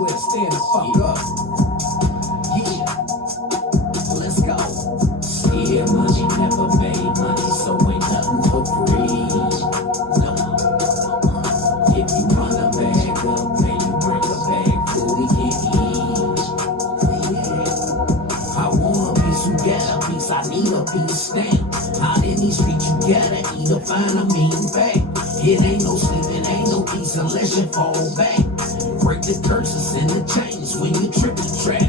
square, stand the fuck up. Yeah, let's go. Yeah, money never made money, so ain't nothing for free. No. If you run a bag up, then you bring a bag full, we can eat. Yeah. I want a piece, you get a piece, I need a piece stamp. Out in these streets, you gotta eat or find a mean bag. It ain't no sleeping, ain't no peace unless you fall back. Break the curses and the chains when you trip the trap.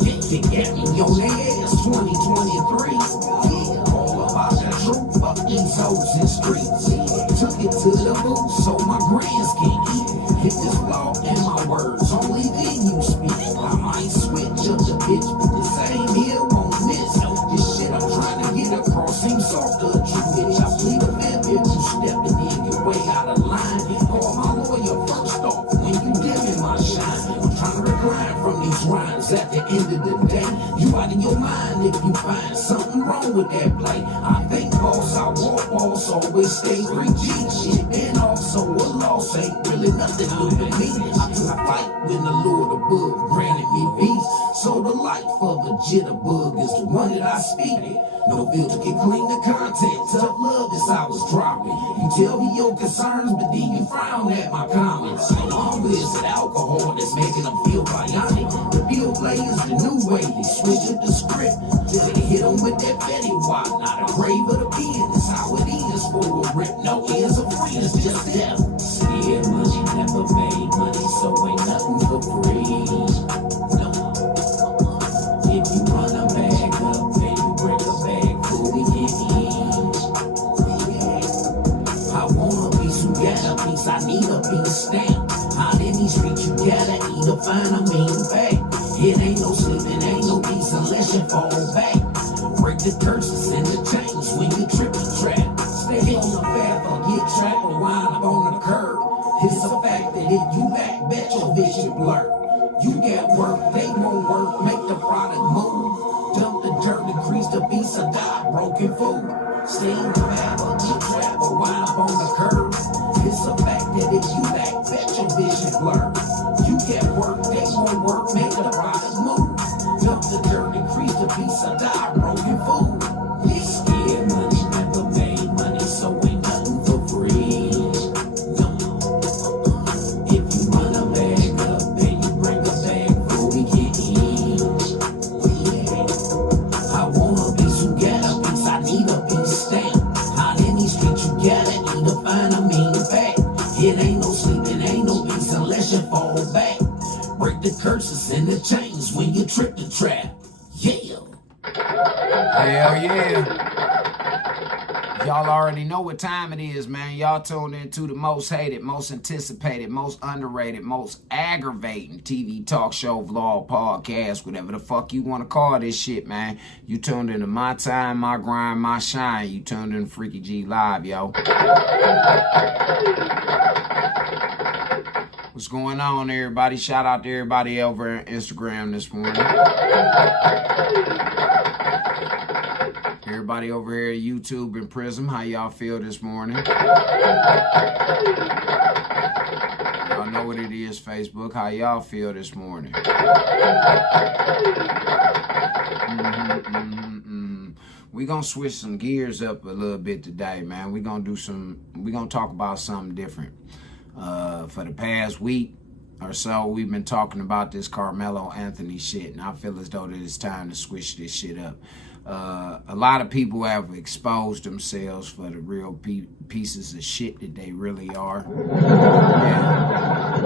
Yeah, you got me on their ass 2023. Yeah, all about that truth, fuck these hoes in streets. Yeah, took it to the booth so my grands can eat. Hit this law and my words, only then you speak. I might switch up the bitch, but the same here won't miss. This shit I'm trying to get across seems softer, true bitch. I plead the fifth if you step and then get way out of line. Call my lawyer first off when you give me my shine. I'm trying to grind from these rhymes at the end of the day. You out of your mind if you find something wrong with that play. I think boss, I walk boss, always stay free G shit. And also a loss ain't really nothing new to me. I fight when the Lord above granted me peace. So the life of a jitterbug is the one that I speak. No filter can clean the content. Tough love is how it's dropping. You tell me your concerns, but then you frown at my comments. Longer is it alcohol that's making them feel bionic. The bill play is the new way. They switch up the script. Till they hit them with that Betty White. Not a grave of the pen. It's how it is for a rip. No ends of free. It's just death. Yeah, money never made money, so ain't nothing for free. No. If you run a bag up, then you bring a bag full, we can eat. Yeah. I want a piece, you got a piece, I need a piece stamp. Out in these streets, you gotta eat or find a mean bag. It ain't no sleeping, ain't no peace unless you fall back. Break the curses and the chains when you trip the trap. Stay on the path or get trapped or wind up on the curb. It's a fact that if you back, bet your vision blur. You got work, they won't work, make the product move. Dump the dirt, increase the piece of die, broken food. Stay on the path or get trapped or wind up on the curb. It's a fact that if you back, bet your vision blur. You got work, they won't work, make the product move. Dump the dirt, increase the piece of die, broken food. Yeah, money never made money, so ain't nothing for free. No. If you run a bag up, then you bring a bag full, we can eat. Yeah. I want a piece, you got a piece, I need a piece stamp. Out in these streets, you gotta eat or find a mean bag. It ain't no sleeping, ain't no peace unless you fall back. Break the curses and the chains when you trip the trap. Yeah. Hell yeah. Y'all already know what time it is, man. Y'all tuned into the most hated, most anticipated, most underrated, most aggravating TV talk show, vlog, podcast, whatever the fuck you want to call this shit, man. You tuned into My Time, My Grind, My Shine. You tuned in Freaky G Live, yo. What's going on, everybody? Shout out to everybody over on Instagram this morning. Everybody over here at YouTube and Prism, how y'all feel this morning? Y'all know what it is, Facebook. How y'all feel this morning? We gonna switch some gears up a little bit today, man. We gonna talk about something different. For the past week or so, we've been talking about this Carmelo Anthony shit, and I feel as though that it's time to switch this shit up. A lot of people have exposed themselves for the real pieces of shit that they really are. Yeah.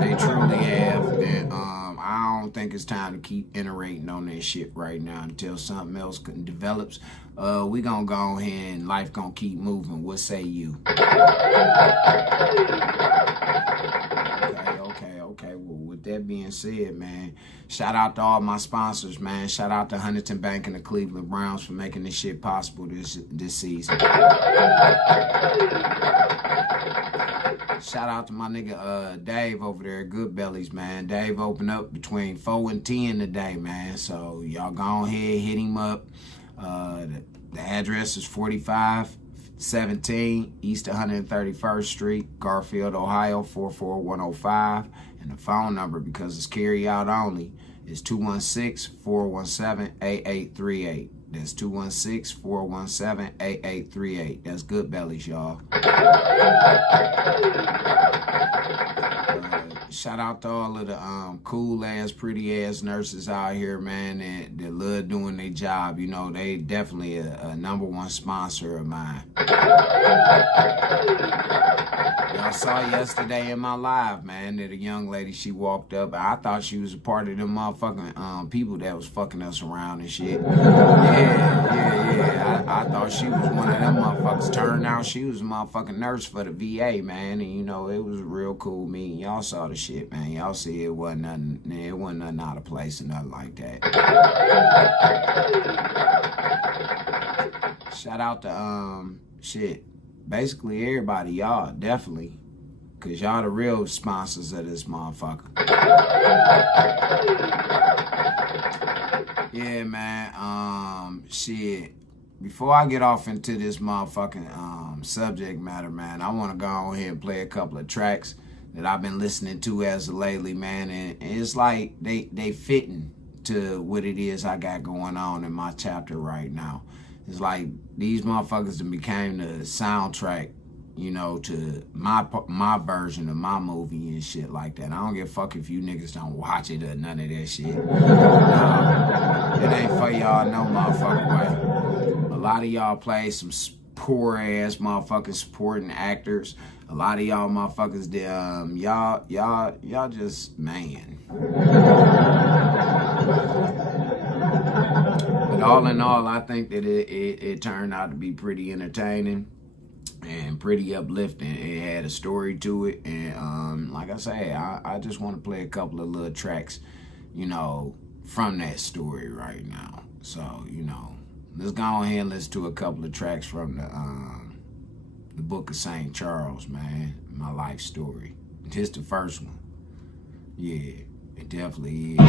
They truly have. And I don't think it's time to keep iterating on that shit right now until something else develops. We gonna go ahead and life gonna keep moving. What say you? Okay. Well, with that being said, man, shout out to all my sponsors, man. Shout out to Huntington Bank and the Cleveland Browns for making this shit possible this season. Shout out to my nigga Dave over there at Good Bellies, man. Dave opened up between 4 and 10 today, man. So y'all go ahead, hit him up. The address is 45 17 East 131st Street, Garfield, Ohio 44105. And the phone number, because it's carry out only, is 216-417-8838. That's 216-417-8838. That's Good Bellies, y'all. Shout out to all of the cool ass, pretty ass nurses out here, man, that love doing their job. You know, they definitely a #1 sponsor of mine. Y'all saw yesterday in my live, man, that a young lady, she walked up. I thought she was a part of them motherfucking people that was fucking us around and shit. Yeah. I thought she was one of them motherfuckers. Turned out she was a motherfucking nurse for the VA, man. And, you know, it was real cool meeting. Y'all saw the shit, man. Y'all see it wasn't nothing out of place and nothing like that. Shout out to, shit. Basically everybody, y'all, definitely. Cause y'all the real sponsors of this motherfucker. Yeah, man, shit. Before I get off into this motherfucking subject matter, man, I want to go on here and play a couple of tracks that I've been listening to as of lately, man. And it's like they fitting to what it is I got going on in my chapter right now. It's like these motherfuckers that became the soundtrack, you know, to my version of my movie and shit like that. I don't give a fuck if you niggas don't watch it or none of that shit. It ain't for y'all no motherfucking way. A lot of y'all play some poor ass motherfucking supporting actors. A lot of y'all motherfuckers, y'all just, man. But all in all, I think that it turned out to be pretty entertaining and pretty uplifting. It had a story to it, and like I say, I just want to play a couple of little tracks, you know, from that story right now. So, you know, let's go ahead and listen to a couple of tracks from the Book of St. Charles, man, my life story. Here's the first one. Yeah, it definitely is.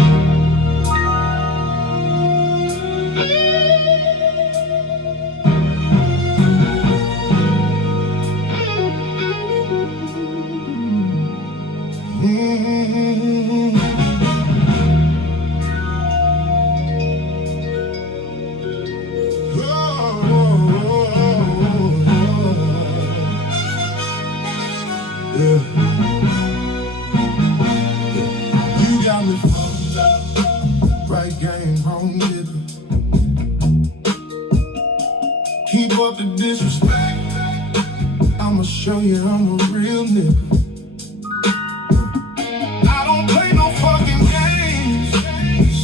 You got me fucked up, right game, wrong nigga. Keep up the disrespect, I'ma show you I'm a real nigga. I don't play no fucking games,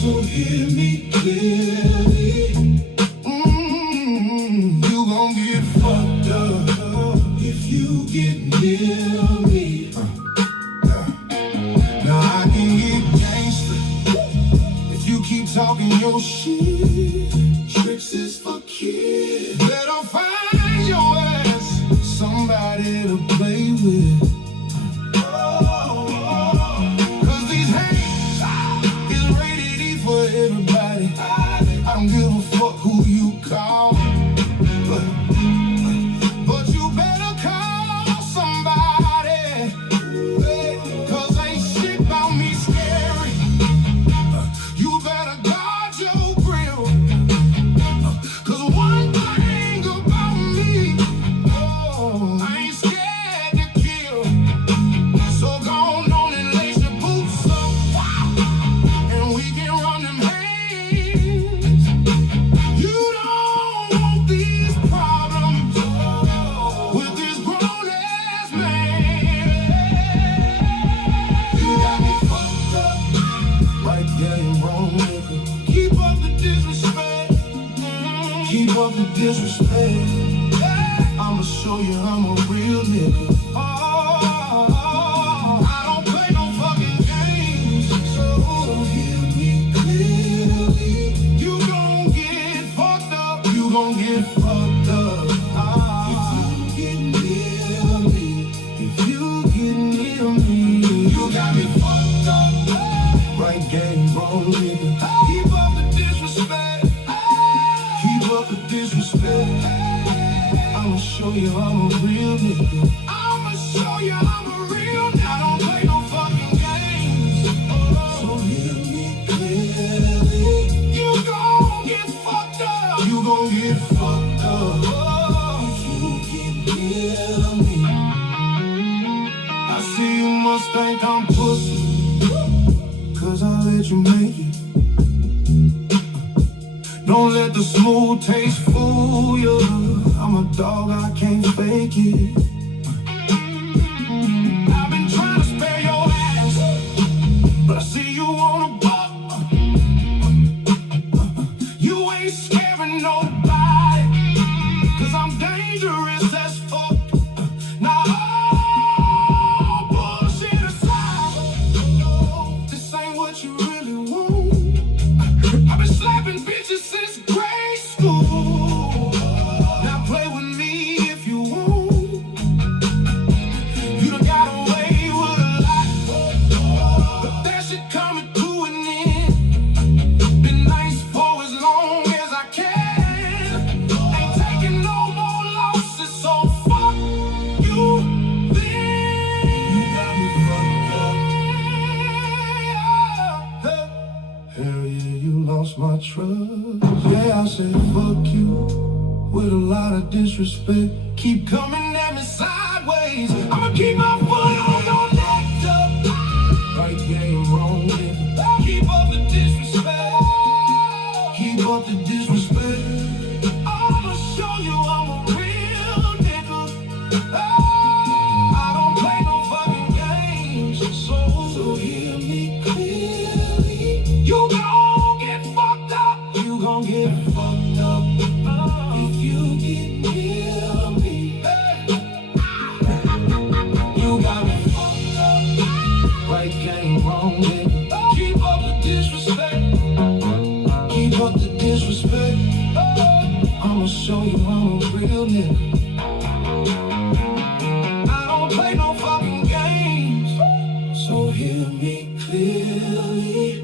so hear me clearly. You gon' get fucked up if you get near me. Now I can get gangster if you keep talking your shit. Tricks is for kids. Better find your ass somebody to play with. Cause these hands is rated E for everybody. I don't give a fuck who you call. But you better call somebody. Cause ain't shit about me scary. You better guard your grill. Cause one thing about me, I ain't scared to kill. So go on and lace your boots up, and we can run them hands. You don't want these problems with this grown ass man. You got me fucked up, right game, wrong nigga. Keep up the disrespect. Keep up the disrespect. I'ma show you I'm a real nigga. I don't play no fucking games, so hear me clearly. You gon' get fucked up. You gon' get fucked up. If you get near me, if you get near me, you got me fucked up. Right game, wrong nigga. Keep up the disrespect. Keep up the disrespect. I'ma show you I'll let you make it. Don't let the smooth taste fool you. I'm a dog, I can't fake it. I've been trying to spare your ass, but I see you on a buck. You ain't scaring nobody, 'cause I'm dangerous as fuck. Now all bullshit aside, this ain't what you really want. I've been slapping bitches since grade school. Now play with me if you want. You done got away with a lot, but that shit coming to an end. Been nice for as long as I can. Ain't taking no more losses, so fuck you then. You got me fucked up. Hell yeah, you lost my trust. Yeah, I said fuck you with a lot of disrespect. Keep coming at me sideways, I'ma keep my foot on your neck up. Right game, wrong nigga. Keep up the disrespect. Keep up the disrespect. I'ma show you I'm a real nigga. I don't play no fucking games, so hear me clearly. You gon' get fucked up. You gon' get fucked up if you get near me. You got me fucked up. Right game, wrong nigga. Keep up the disrespect. Keep up the disrespect. I'ma show you I'm a real nigga. I don't play no fucking games, so hear me clearly.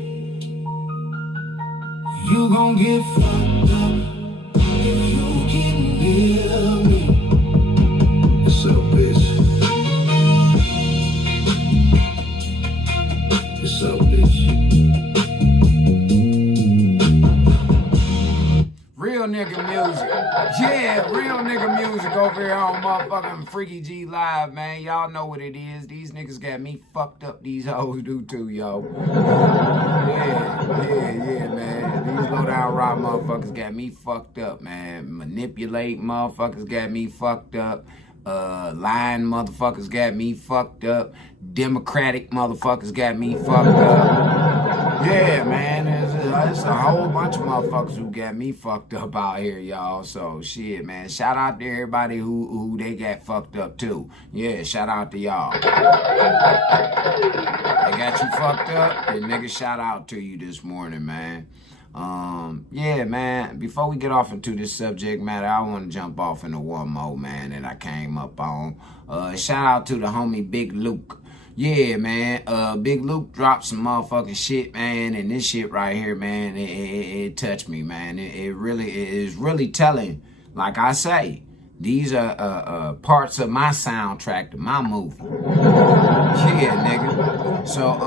You gon' get fucked up if you get near me. What's up, bitch? What's up, bitch? Real nigga music. Yeah, real nigga music over here on motherfucking Freaky G Live, man. Y'all know what it is. These niggas got me fucked up. These hoes do too, yo. Yeah, man. These low down rock motherfuckers got me fucked up, man. Manipulate motherfuckers got me fucked up. Lying motherfuckers got me fucked up. Democratic motherfuckers got me fucked up. Yeah, man, it's a whole bunch of motherfuckers who got me fucked up out here, y'all. So shit, man. Shout out to everybody who they got fucked up too. Yeah, shout out to y'all. They got you fucked up, and nigga, shout out to you this morning, man. Yeah, man, before we get off into this subject matter, I want to jump off into one more, man, that I came up on. Shout out to the homie Big Luke. Yeah, man, Big Luke dropped some motherfucking shit, man, and this shit right here, man, it touched me, man. It is really telling. Like I say, these are parts of my soundtrack to my movie. Yeah, nigga. So,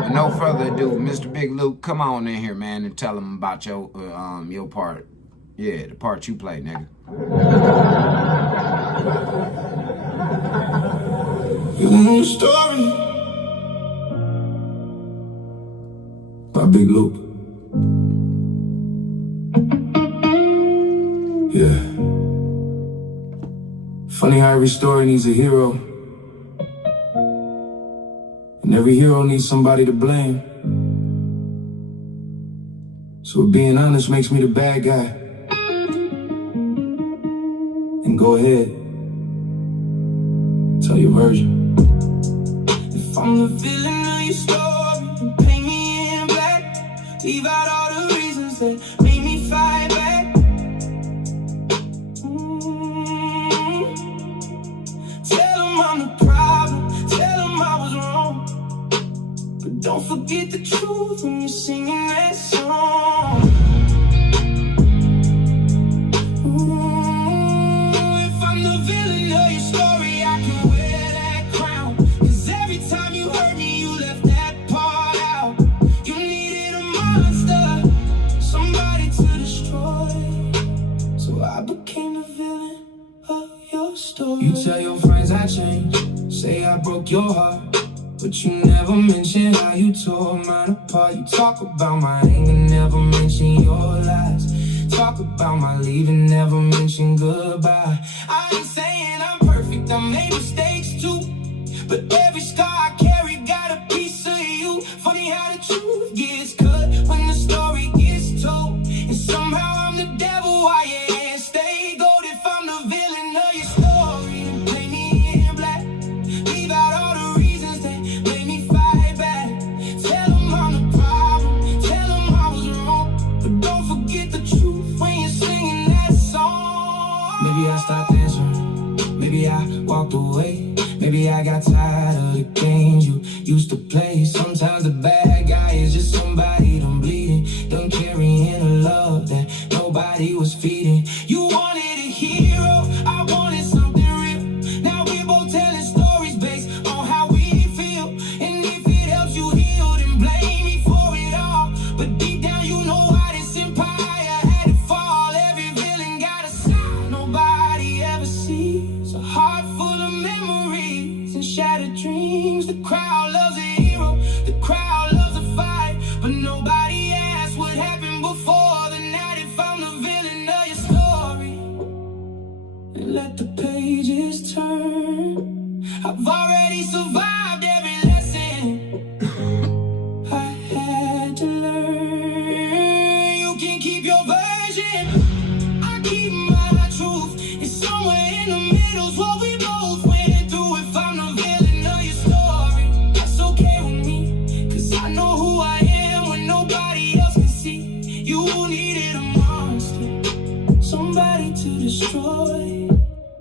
with no further ado, Mr. Big Luke, come on in here, man, and tell them about your part. Yeah, the part you play, nigga. You know the story by Big Luke. Yeah. Funny how every story needs a hero, and every hero needs somebody to blame. So being honest makes me the bad guy. And go ahead, tell your version. If I'm the villain of your story, paint me in black. Leave out all the reasons that made me fight back. Tell them I'm the problem, tell them I was wrong. But don't forget the truth when you're singing that song. If I'm the villain of your story, I can wear that crown. 'Cause every time you hurt me, you left that part out. You needed a monster, somebody to destroy. So I became the villain of your story. You tell your friends I changed, say I broke your heart, but you never mention how you tore mine apart. You talk about my anger, never mention your lies. Talk about my leaving, never mention goodbye. I ain't saying I'm perfect, I made mistakes too, but every scar I carry got a piece of you. Funny how the truth gets cut when the story gets told, and somehow I'm the devil, why you ain't stay gold if I'm the villain of your story. And play me in black, leave out all the reasons that made me fight back. Tell them I'm the problem, tell them I was wrong, but don't forget the truth when you're singing that song. Maybe I stopped answering, maybe I walked away, maybe I got tired of the games you used to play. Sometimes the bad guy is just somebody done bleeding, done carrying a love that nobody was feeding. You wanted a hero, I wanted something real. Now we're both telling stories based on how we feel. And if it helps you heal, then blame me for it all. But deep down you know why this empire had to fall. Every villain got a side nobody ever sees. A heart full of memories and shattered dreams. The crowd loves a hero, the crowd loves a fight, but nobody asks what happened before the night if I'm the villain of your story. And let the pages turn. I've already survived every lesson I had to learn. You can keep your version, I keep my truth. It's somewhere in the middle's what we both went through. If I'm the villain of your story, that's okay with me, 'cause I know who I am when nobody else can see. You needed a monster, somebody to destroy,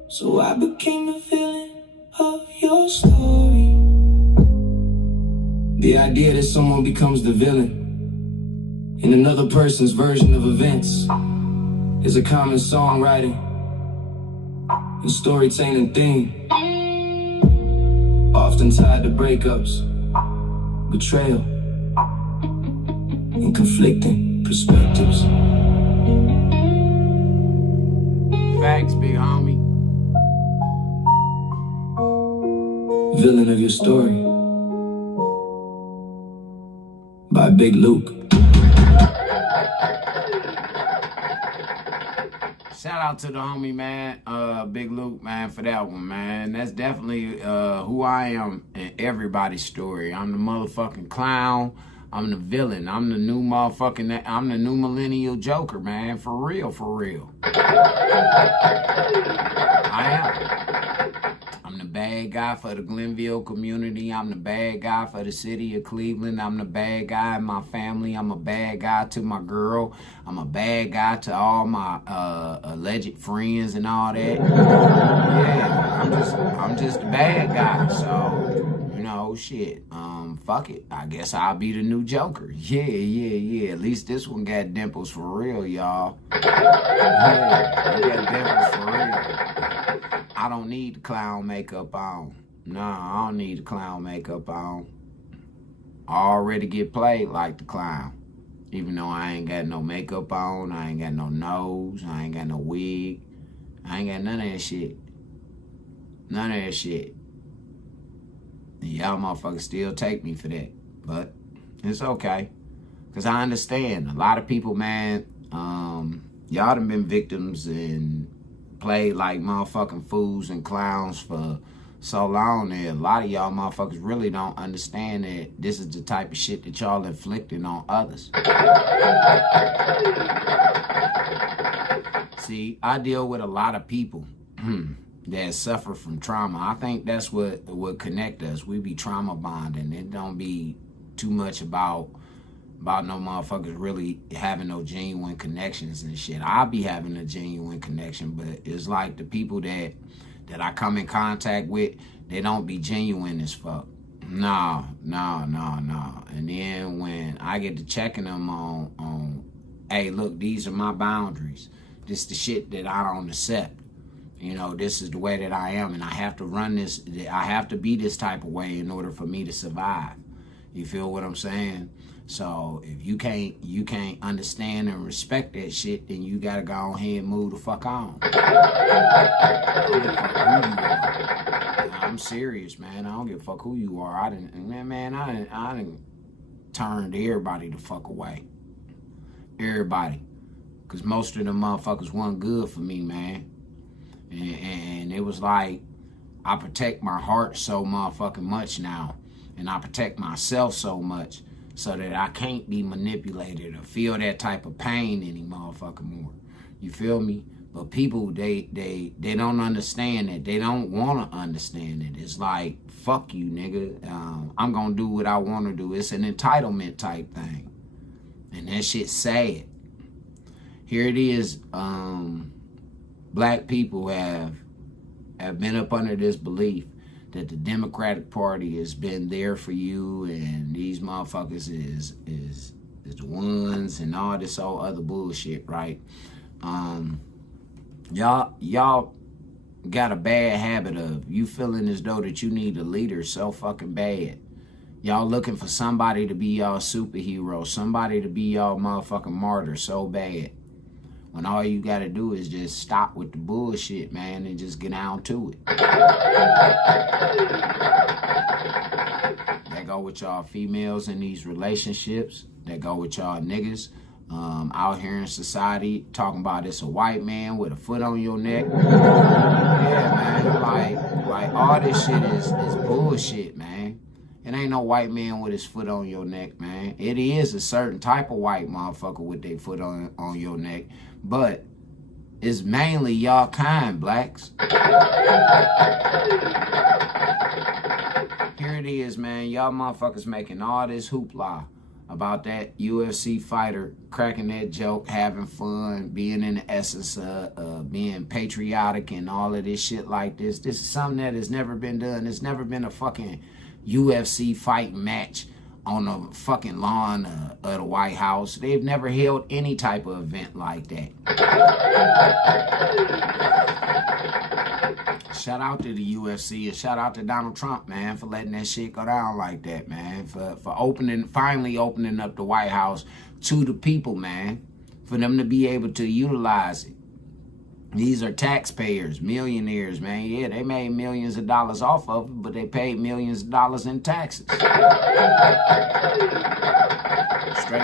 so I became the villain of your story. The idea that someone becomes the villain in another person's version of events is a common songwriting and storytelling theme, often tied to breakups, betrayal, and conflicting perspectives. Facts, big homie. Villain of your story by Big Luke. Shout out to the homie, man, Big Luke, man, for that one, man. That's definitely who I am in everybody's story. I'm the motherfucking clown. I'm the villain. I'm the new motherfucking, I'm the new millennial Joker, man. For real, for real. I am. I'm the bad guy for the Glenville community. I'm the bad guy for the city of Cleveland. I'm the bad guy in my family. I'm a bad guy to my girl. I'm a bad guy to all my alleged friends and all that. Yeah, I'm just a bad guy. So, you know, shit. Fuck it. I guess I'll be the new Joker. Yeah. At least this one got dimples for real, y'all. Yeah, it got dimples for real. I don't need the clown makeup on. Nah, I don't need the clown makeup on. I already get played like the clown. Even though I ain't got no makeup on, I ain't got no nose, I ain't got no wig. I ain't got none of that shit. None of that shit. And y'all motherfuckers still take me for that. But it's okay. Because I understand. A lot of people, man, y'all done been victims and played like motherfucking fools and clowns for so long that a lot of y'all motherfuckers really don't understand that this is the type of shit that y'all inflicting on others. See, I deal with a lot of people that suffer from trauma. I think that's what connect us. We be trauma bonding. It don't be too much about no motherfuckers really having no genuine connections and shit. I be having a genuine connection, but it's like the people that I come in contact with, they don't be genuine as fuck. No. And then when I get to checking them on, hey, look, these are my boundaries. This the shit that I don't accept. You know, this is the way that I am, and I have to run this, I have to be this type of way in order for me to survive. You feel what I'm saying? So if you can't understand and respect that shit, then you gotta go ahead and move the fuck on. I'm serious, man. I don't give a fuck who you are. I didn't turned everybody the fuck away. Everybody. Because most of them motherfuckers wasn't good for me, man. And it was like, I protect my heart so motherfucking much now. And I protect myself so much so that I can't be manipulated or feel that type of pain any motherfucking more. You feel me? But people, they don't understand it. They don't want to understand it. It's like, fuck you, nigga. I'm going to do what I want to do. It's an entitlement type thing. And that shit's sad. Here it is. Black people have been up under this belief that the Democratic Party has been there for you, and these motherfuckers is the ones, and all this old other bullshit, right? Y'all got a bad habit of you feeling as though that you need a leader so fucking bad. Y'all looking for somebody to be y'all superhero, somebody to be y'all motherfucking martyr so bad. When all you gotta do is just stop with the bullshit, man, and just get down to it. That go with y'all females in these relationships. That go with y'all niggas out here in society talking about it's a white man with a foot on your neck. Yeah, man, like all this shit is bullshit, man. It ain't no white man with his foot on your neck, man. It is a certain type of white motherfucker with their foot on your neck, but it's mainly y'all kind, blacks. Here it is, man. Y'all motherfuckers making all this hoopla about that UFC fighter cracking that joke, having fun, being in the essence of being patriotic and all of this shit like this. This is something that has never been done. There's never been a fucking UFC fight match on the fucking lawn of the White House. They've never held any type of event like that. Shout out to the UFC and shout out to Donald Trump, man, for letting that shit go down like that, man. For finally opening up the White House to the people, man. For them to be able to utilize it. These are taxpayers, millionaires, man. Yeah, they made millions of dollars off of it, but they paid millions of dollars in taxes. Straight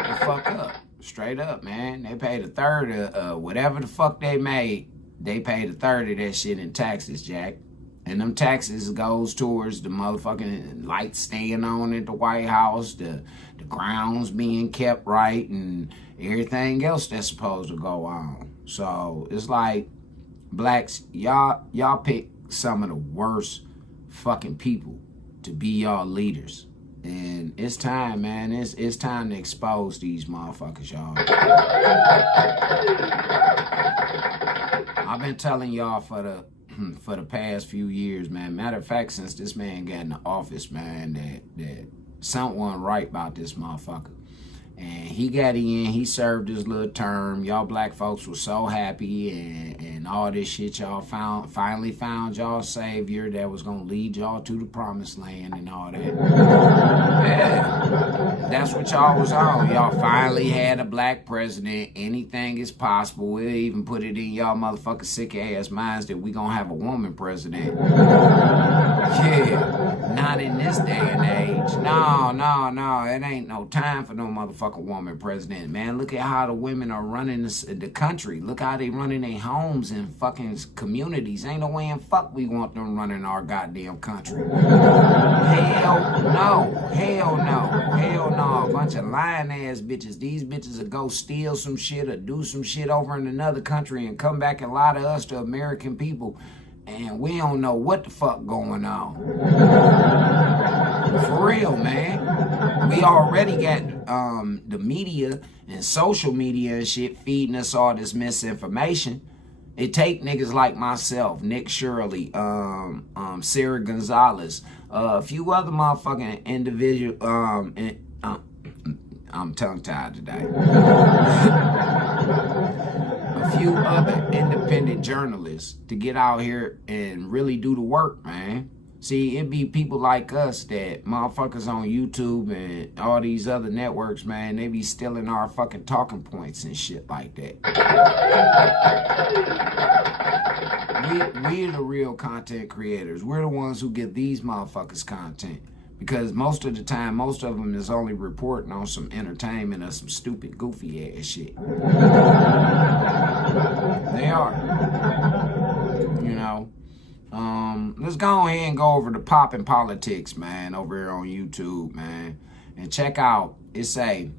the fuck up. Straight up, man. They paid a third of whatever the fuck they made. They paid a third of that shit in taxes, Jack. And them taxes goes towards the motherfucking lights staying on at the White House, the grounds being kept right, and everything else that's supposed to go on. So it's like, blacks, y'all pick some of the worst fucking people to be y'all leaders. And it's time, man. It's time to expose these motherfuckers, y'all. I've been telling y'all for the past few years, man. Matter of fact, since this man got in the office, man, that something wasn't right about this motherfucker. And he got in, he served his little term. Y'all black folks were so happy and all this shit. Y'all finally found y'all savior that was going to lead y'all to the promised land and all that. Yeah, that's what y'all was on. Y'all finally had a black president. Anything is possible. We'll even put it in y'all motherfucking sick ass minds that we going to have a woman president. Yeah, not in this day and age. No. It ain't no time for no motherfucking woman president, man. Look at how the women are running the country. Look how they running their homes and fucking communities. Ain't no way in fuck we want them running our goddamn country. Hell no. A bunch of lying ass bitches. These bitches will go steal some shit or do some shit over in another country and come back and lie to us, the American people. And we don't know what the fuck going on. For real, man. We already got the media and social media and shit feeding us all this misinformation. It take niggas like myself, Nick Shirley, Sarah Gonzalez, a few other motherfucking individual. I'm tongue-tied today. A few other independent journalists to get out here and really do the work, man. See, it be people like us that motherfuckers on YouTube and all these other networks, man, they be stealing our fucking talking points and shit like that. We're the real content creators. We're the ones who give these motherfuckers content. Because most of the time, most of them is only reporting on some entertainment or some stupid, goofy ass shit. They are. You know. Let's go ahead and go over the poppin' politics, man, over here on YouTube, man. And check out, it say,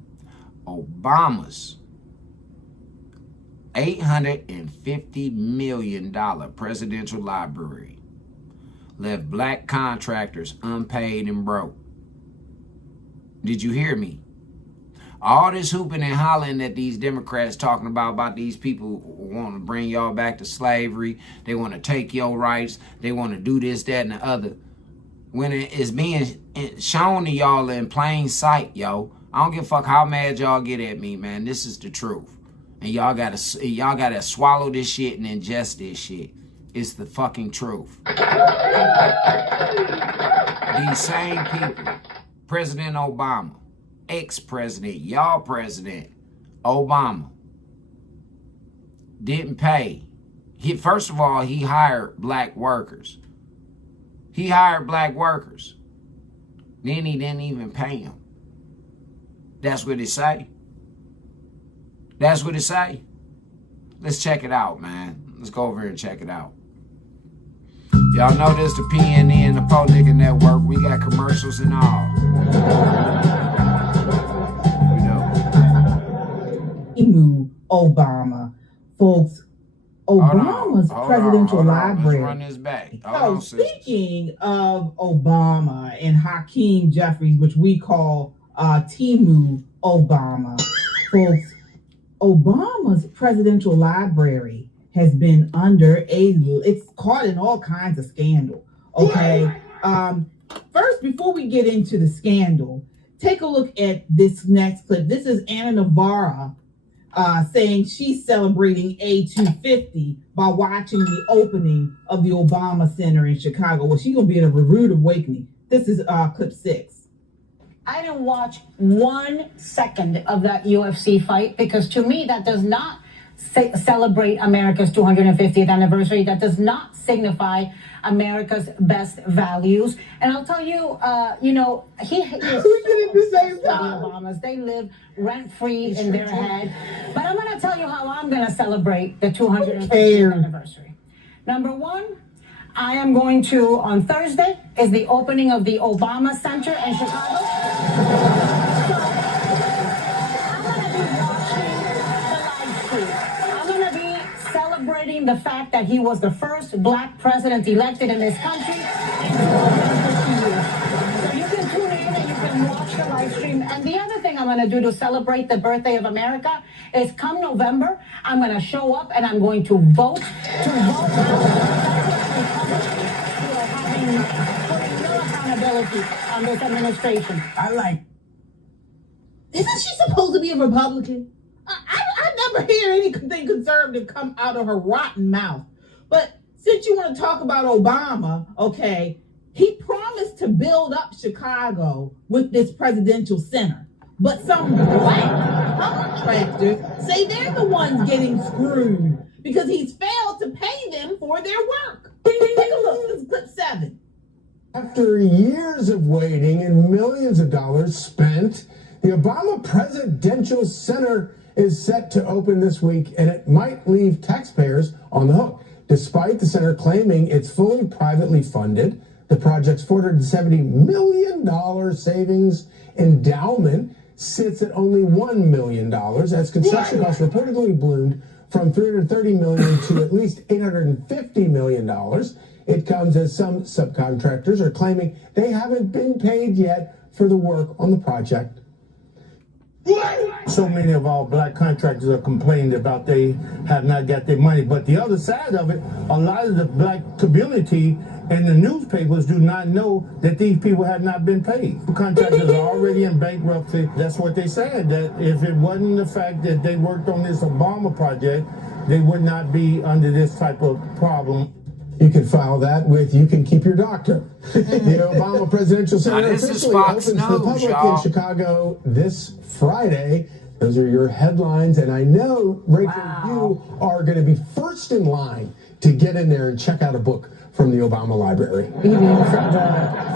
Obama's $850 million presidential library left black contractors unpaid and broke. Did you hear me? All this hooping and hollering that these Democrats talking about these people want to bring y'all back to slavery. They want to take your rights. They want to do this, that, and the other. When it is being shown to y'all in plain sight, yo. I don't give a fuck how mad y'all get at me, man. This is the truth. And y'all gotta swallow this shit and ingest this shit. It's the fucking truth. These same people, President Obama, ex-president, y'all president, Obama, didn't pay. First of all, he hired black workers. He hired black workers. Then he didn't even pay them. That's what it say. That's what it say. Let's check it out, man. Let's go over here and check it out. Y'all know this, the PNE and the Po Nigga Network. We got commercials and all. Obama, folks. Obama's presidential library. Let's run this back. So speaking of Obama and Hakeem Jeffries, which we call Timu Obama, folks, Obama's presidential library has been it's caught in all kinds of scandal. Okay. First, before we get into the scandal, take a look at this next clip. This is Ana Navarro saying she's celebrating A250 by watching the opening of the Obama Center in Chicago. Well, she's going to be in a rude awakening. This is clip 6. I didn't watch 1 second of that UFC fight because to me that does not celebrate America's 250th anniversary. That does not signify America's best values. And I'll tell you, he is the Obamas. They live rent-free in their head. But I'm going to tell you how I'm going to celebrate the 250th anniversary. Number one, I am going to, on Thursday, is the opening of the Obama Center in Chicago. Celebrating the fact that he was the first black president elected in this country in 250 years. So you can tune in and you can watch the live stream. And the other thing I'm going to do to celebrate the birthday of America is come November, I'm going to show up and I'm going to vote putting no accountability on this administration. Isn't she supposed to be a Republican? I never hear anything conservative come out of her rotten mouth. But since you want to talk about Obama, okay, he promised to build up Chicago with this presidential center. But some black contractors say they're the ones getting screwed because he's failed to pay them for their work. Take a look. This is clip 7. After years of waiting and millions of dollars spent, the Obama Presidential Center is set to open this week, and it might leave taxpayers on the hook. Despite the center claiming it's fully privately funded, the project's $470 million savings endowment sits at only $1 million, as construction costs reportedly ballooned from $330 million to at least $850 million. It comes as some subcontractors are claiming they haven't been paid yet for the work on the project. So many of our black contractors are complaining about they have not got their money. But the other side of it, a lot of the black community and the newspapers do not know that these people have not been paid. Contractors are already in bankruptcy. That's what they said, that if it wasn't the fact that they worked on this Obama project, they would not be under this type of problem. You can file that with You Can Keep Your Doctor. The Obama Presidential Center this is officially Fox opens to the News, public y'all. in Chicago this Friday. Those are your headlines, and I know, Rachel, you are going to be first in line to get in there and check out a book from the Obama Library. You mean from The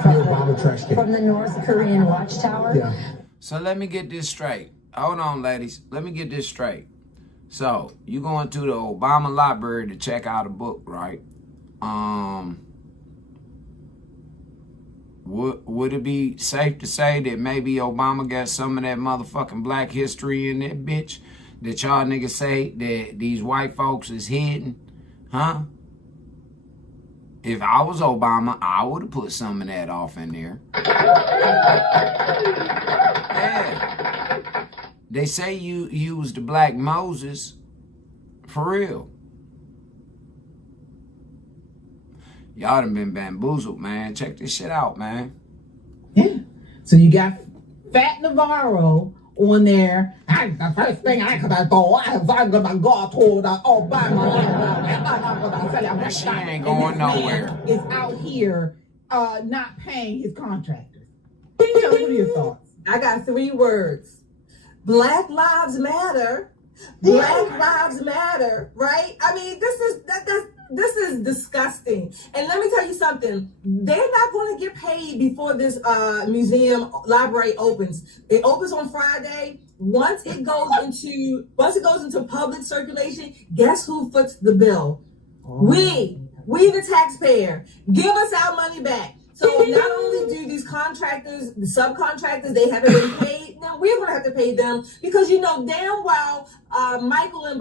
Obama trash can. the North Korean watchtower? Yeah. So let me get this straight. Hold on, ladies. Let me get this straight. So you going to the Obama Library to check out a book, right? Would it be safe to say that maybe Obama got some of that motherfucking black history in that bitch that y'all niggas say that these white folks is hidden? Huh? If I was Obama, I would have put some of that off in there. Yeah. They say you was the Black Moses. For real. Y'all done been bamboozled, man. Check this shit out, man. Yeah. So you got Fat Navarro on there. The first thing I'm gonna do is I'm gonna go to the Obama. She ain't going nowhere. Is out here not paying his contractors. What are your thoughts? I got 3 words. Black Lives Matter. Black Lives Matter, right? I mean, this is disgusting. And let me tell you something. They're not going to get paid before this museum library opens. It opens on Friday. Once it goes into public circulation, guess who foots the bill? We the taxpayer. Give us our money back. So not only do these contractors, the subcontractors, they haven't been paid, now we're going to have to pay them because you know damn well Michelle and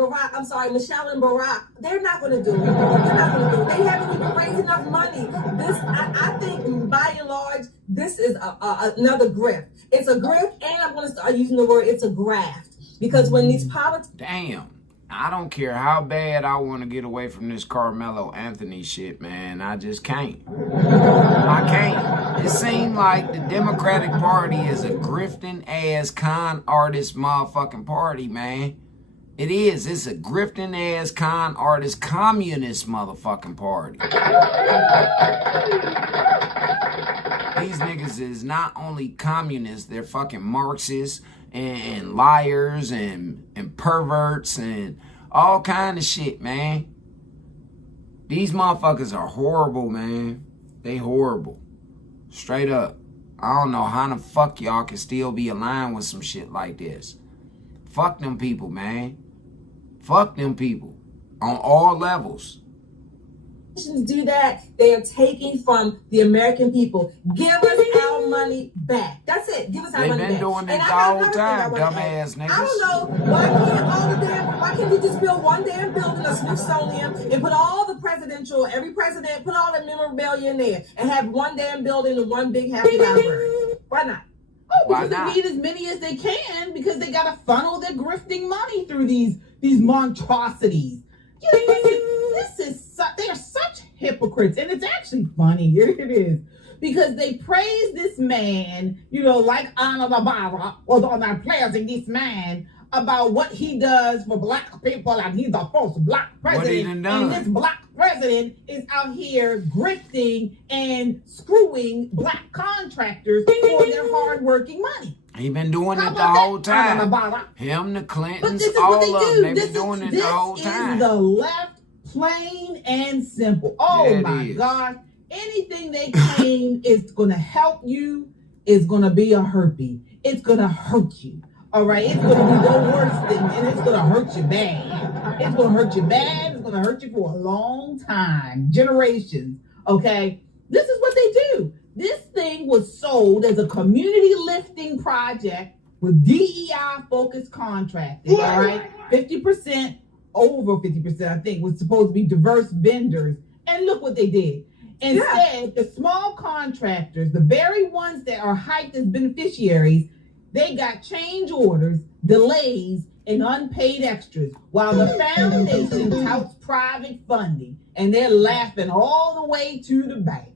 Barack, they're not going to do it. They're not going to do it. They haven't even raised enough money. I think by and large, this is another grift. It's a grift, and I'm going to start using the word, it's a graft. Because when these politics... Damn. I don't care how bad I want to get away from this Carmelo Anthony shit, man. I just can't. I can't. It seems like the Democratic Party is a grifting ass con artist motherfucking party, man. It is. It's a grifting ass con artist communist motherfucking party. These niggas is not only communists, they're fucking Marxists and liars and perverts and all kind of shit, man. These motherfuckers are horrible, man. They horrible. Straight up. I don't know how the fuck y'all can still be aligned with some shit like this. Fuck them people, man. Fuck them people. On all levels. do that, they are taking from the American people. Give us our money back. That's it. Give us our money back. They've been doing it the whole time, dumbass niggas. I don't know why can't we just build one damn building, a Smithsonian, and put all the presidential, every president, put all the memorabilia in there, and have one damn building and one big happy library? Why not? Oh, because they need as many as they can because they gotta funnel their grifting money through these monstrosities. You know, they are such hypocrites, and it's actually funny. It is because they praise this man, you know, like Anna Navarro was on our praising this man about what he does for black people, and he's the first black president. And this black president is out here grifting and screwing black contractors for their hard-working money. He been doing it the whole time. Him, the Clintons, all of them, they been doing it the whole time. This is the left, plain and simple. Oh my gosh. Anything they claim is going to help you is going to be a herpy. It's going to hurt you. All right? It's going to be the worst thing, and it's going to hurt you bad. It's going to hurt you bad. It's going to hurt you for a long time, generations. Okay? This is what they do. This thing was sold as a community lifting project with DEI-focused contracting, all right? 50%, over 50%, I think, was supposed to be diverse vendors. And look what they did. Instead, the small contractors, the very ones that are hyped as beneficiaries, they got change orders, delays, and unpaid extras, while the foundation touts private funding, and they're laughing all the way to the bank.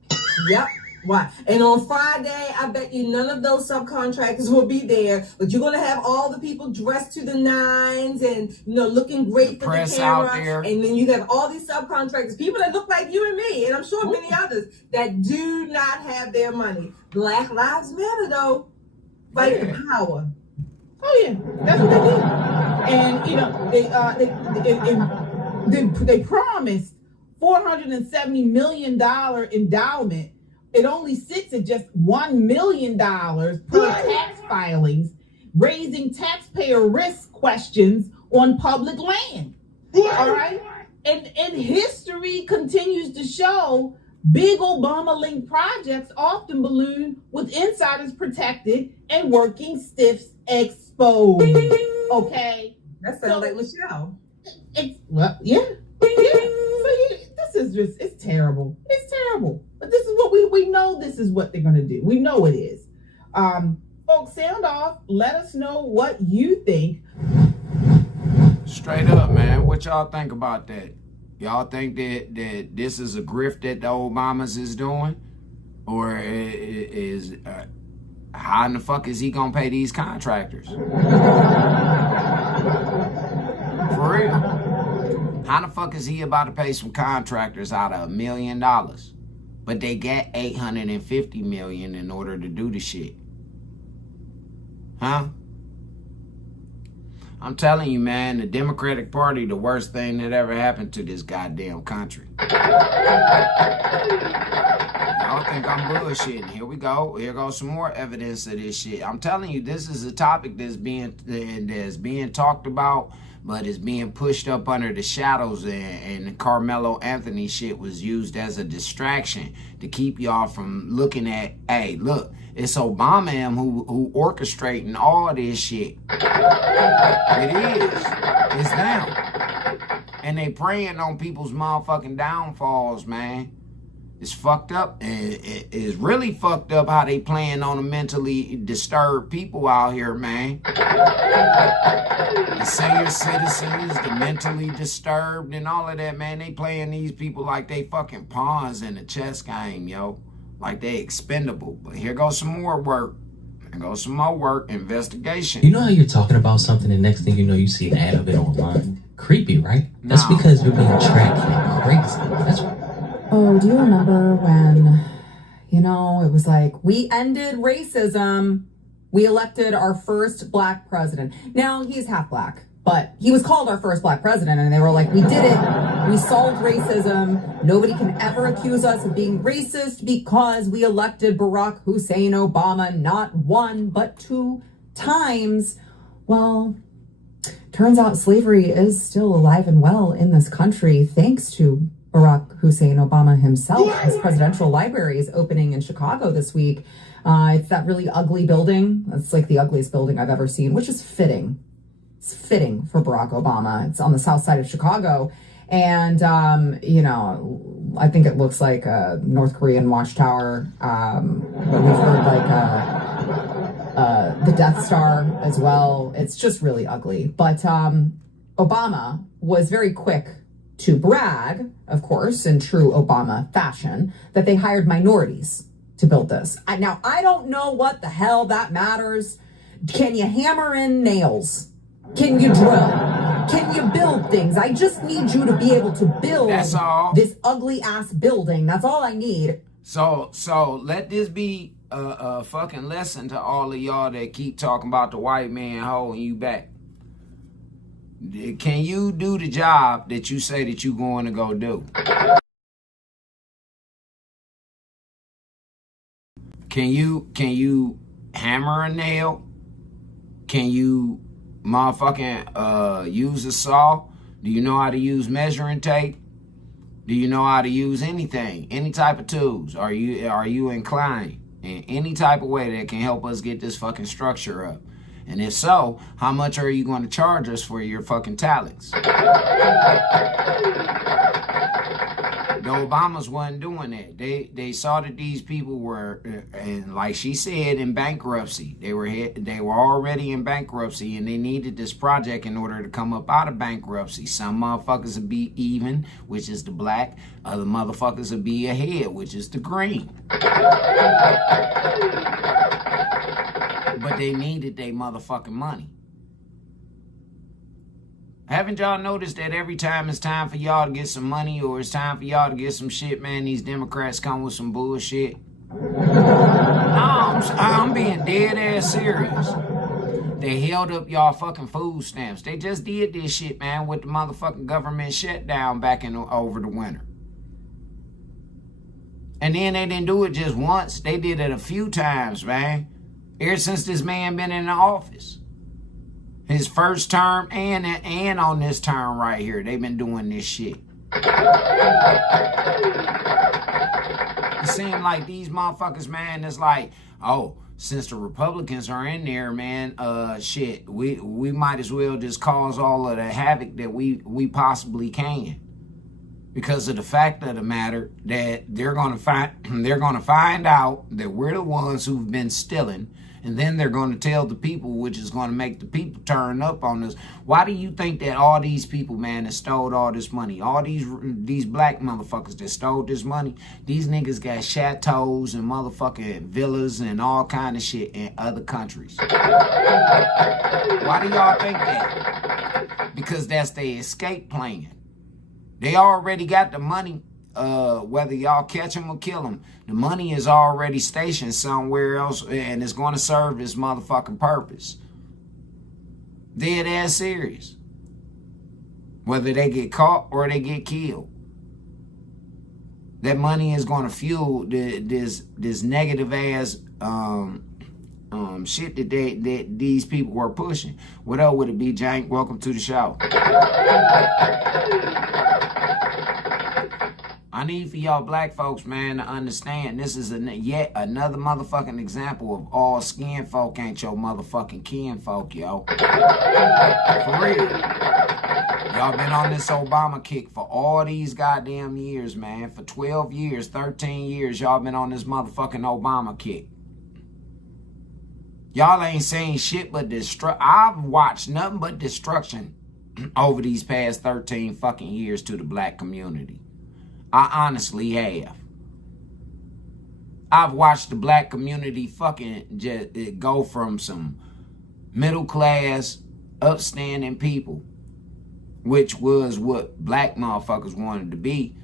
Yep. Why? And on Friday, I bet you none of those subcontractors will be there, but you're gonna have all the people dressed to the nines and looking great for the Press camera. out there. And then you have all these subcontractors, people that look like you and me, and I'm sure many others that do not have their money. Black Lives Matter, though. Fight for power. Oh yeah, that's what they do. And they promised $470 million endowment. It only sits at just $1 million per tax filings, raising taxpayer risk questions on public land. All right, and history continues to show big Obama-linked projects often balloon with insiders protected and working stiffs exposed. Okay, That sounds like Michelle. Yeah. This is just, it's terrible. It's terrible. But this is what we know this is what they're going to do. We know it is. Folks, sound off. Let us know what you think. Straight up, man. What y'all think about that? Y'all think that this is a grift that the Obamas is doing? Or is how in the fuck is he gonna pay these contractors? For real. How the fuck is he about to pay some contractors out of $1 million? But they got $850 million in order to do the shit. Huh? I'm telling you, man, the Democratic Party, the worst thing that ever happened to this goddamn country. Y'all think I'm bullshitting. Here we go. Here goes some more evidence of this shit. I'm telling you, this is a topic that's being talked about, but it's being pushed up under the shadows, and Carmelo Anthony shit was used as a distraction to keep y'all from looking at, hey, look, it's Obama who orchestrating all this shit. It is. It's them. And they preying on people's motherfucking downfalls, man. It's fucked up. It's really fucked up how they playing on the mentally disturbed people out here, man. The senior citizens, the mentally disturbed and all of that, man. They playing these people like they fucking pawns in a chess game, yo. Like they expendable. But here goes some more work. Here goes some more work. Investigation. You know how you're talking about something and next thing you know you see an ad of it online? Creepy, right? That's because you're being tracked like crazy. That's right. Oh, do you remember when, it was like, we ended racism. We elected our first black president. Now, he's half black, but he was called our first black president. And they were like, we did it. We solved racism. Nobody can ever accuse us of being racist because we elected Barack Hussein Obama not 1, but 2 times. Well, turns out slavery is still alive and well in this country thanks to Barack Hussein Obama himself. His presidential library is opening in Chicago this week. It's that really ugly building. It's like the ugliest building I've ever seen, which is fitting. It's fitting for Barack Obama. It's on the south side of Chicago. And, I think it looks like a North Korean watchtower. But we've heard the Death Star as well. It's just really ugly. But Obama was very quick to brag, of course, in true Obama fashion, that they hired minorities to build this. Now, I don't know what the hell that matters. Can you hammer in nails? Can you drill? Can you build things? I just need you to be able to build this ugly ass building. That's all I need. So let this be a fucking lesson to all of y'all that keep talking about the white man holding you back. Can you do the job that you say that you're going to go do? Can you hammer a nail? Can you motherfucking use a saw? Do you know how to use measuring tape? Do you know how to use anything? Any type of tools? Are you inclined in any type of way that can help us get this fucking structure up? And if so, how much are you going to charge us for your fucking talents? The Obamas wasn't doing that. They saw that these people were, and like she said, in bankruptcy. They were already in bankruptcy, and they needed this project in order to come up out of bankruptcy. Some motherfuckers would be even, which is the black. Other motherfuckers would be ahead, which is the green. But they needed their motherfucking money. Haven't y'all noticed that every time it's time for y'all to get some money or it's time for y'all to get some shit, man, these Democrats come with some bullshit? No, I'm being dead ass serious. They held up y'all fucking food stamps. They just did this shit, man, with the motherfucking government shutdown back over the winter. And then they didn't do it just once. They did it a few times, man. Ever since this man been in the office. His first term and on this term right here, they've been doing this shit. It seems like these motherfuckers, man, it's like, oh, since the Republicans are in there, man, shit, we might as well just cause all of the havoc that we possibly can. Because of the fact of the matter that they're gonna find out that we're the ones who've been stealing. And then they're going to tell the people, which is going to make the people turn up on this. Why do you think that all these people, man, that stole all this money, all these black motherfuckers that stole this money, these niggas got chateaus and motherfucking villas and all kind of shit in other countries? Why do y'all think that? Because that's their escape plan. They already got the money. Whether y'all catch them or kill them, the money is already stationed somewhere else and it's going to serve its motherfucking purpose. Dead ass serious. Whether they get caught or they get killed. That money is going to fuel this negative ass shit that these people were pushing. What up with it, B. Jank? Welcome to the show. I need for y'all black folks, man, to understand this is yet another motherfucking example of all skin folk ain't your motherfucking kin folk, yo. For real. Y'all been on this Obama kick for all these goddamn years, man. For 12 years, 13 years, y'all been on this motherfucking Obama kick. Y'all ain't saying shit but I've watched nothing but destruction over these past 13 fucking years to the black community. I honestly have. I've watched the black community fucking just go from some middle class, upstanding people, which was what black motherfuckers wanted to be,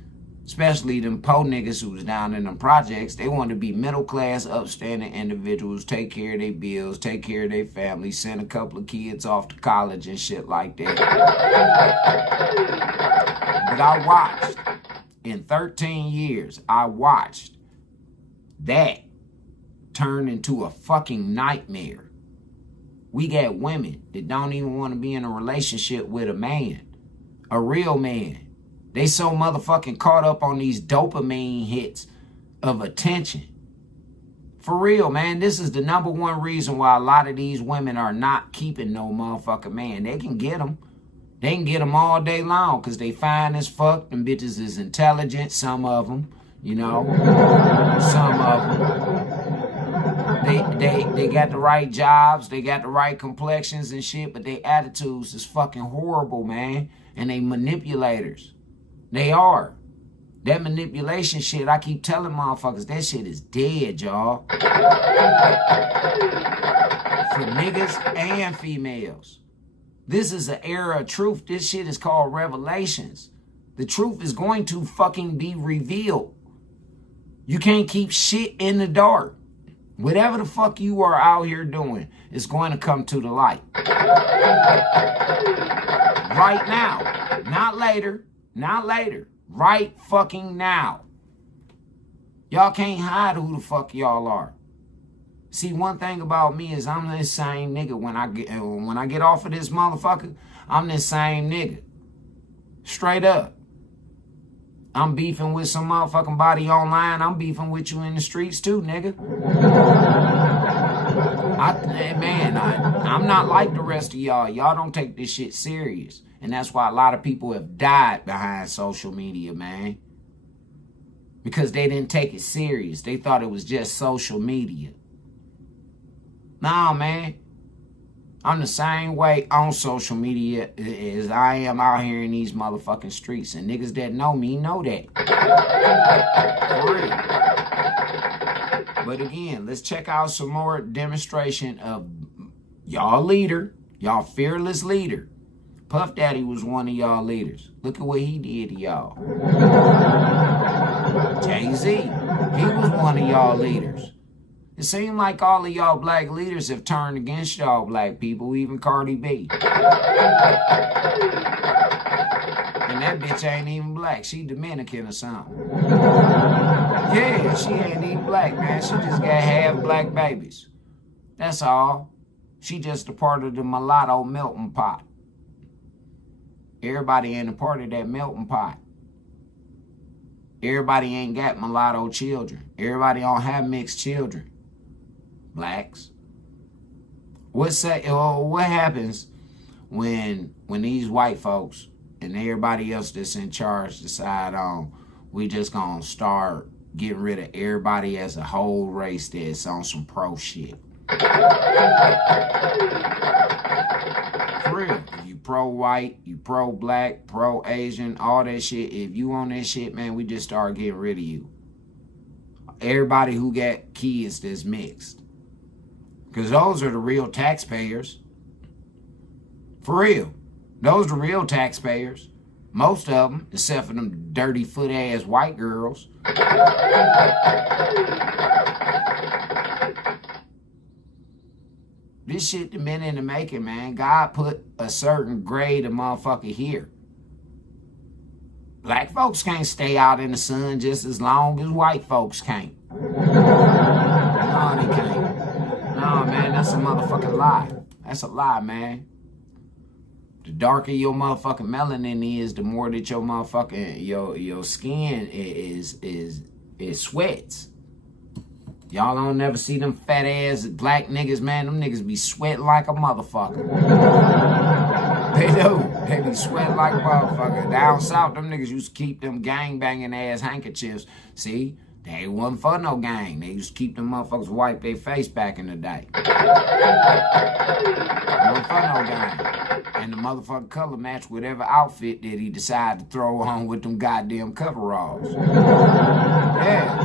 especially them po niggas who was down in them projects. They wanted to be middle class, upstanding individuals, take care of their bills, take care of their family, send a couple of kids off to college and shit like that. But I watched. In 13 years, I watched that turn into a fucking nightmare. We got women that don't even want to be in a relationship with a man, a real man. They so motherfucking caught up on these dopamine hits of attention. For real, man, this is the number one reason why a lot of these women are not keeping no motherfucking man. They can get them. They can get them all day long because they fine as fuck. Them bitches is intelligent, some of them, you know. Some of them. They got the right jobs. They got the right complexions and shit, but their attitudes is fucking horrible, man. And they manipulators. They are. That manipulation shit, I keep telling motherfuckers, that shit is dead, y'all. For niggas and females. This is an era of truth. This shit is called revelations. The truth is going to fucking be revealed. You can't keep shit in the dark. Whatever the fuck you are out here doing is going to come to the light. Right now. Not later. Not later. Right fucking now. Y'all can't hide who the fuck y'all are. See, one thing about me is I'm this same nigga when I get off of this motherfucker. I'm this same nigga. Straight up. I'm beefing with some motherfucking body online. I'm beefing with you in the streets too, nigga. I'm not like the rest of y'all. Y'all don't take this shit serious. And that's why a lot of people have died behind social media, man. because they didn't take it serious. They thought it was just social media. Nah, man. I'm the same way on social media as I am out here in these motherfucking streets. And niggas that know me know that. For real. But again, let's check out some more demonstration of y'all leader, y'all fearless leader. Puff Daddy was one of y'all leaders. Look at what he did to y'all. Jay-Z, he was one of y'all leaders. It seemed like all of y'all black leaders have turned against y'all black people, even Cardi B. And that bitch ain't even black. She Dominican or something. Yeah, she ain't even black, man. She just got half black babies. That's all. She just a part of the mulatto melting pot. Everybody ain't a part of that melting pot. Everybody ain't got mulatto children. Everybody don't have mixed children. Blacks. What happens when these white folks and everybody else that's in charge decide on we just gonna start getting rid of everybody as a whole race that's on some pro shit? For real. If you pro-white, you pro-black, pro-Asian, all that shit, if you on that shit, man, we just start getting rid of you. Everybody who got kids that's mixed. Because those are the real taxpayers. For real. Those are the real taxpayers. Most of them, except for them dirty foot-ass white girls. This shit the men in the making, man. God put a certain grade of motherfucker here. Black folks can't stay out in the sun just as long as white folks can't. No, they can't. No, man, that's a motherfucking lie. That's a lie, man. The darker your motherfucking melanin is, the more that your motherfucking your skin is sweats. Y'all don't never see them fat ass black niggas, man. Them niggas be sweating like a motherfucker. They do. They be sweating like a motherfucker. Down south, them niggas used to keep them gang-banging ass handkerchiefs. See? They wasn't for no gang. They used to keep them motherfuckers wipe their face back in the day. They wasn't for no gang. And the motherfucker color matched whatever outfit that he decided to throw on with them goddamn coveralls. Yeah.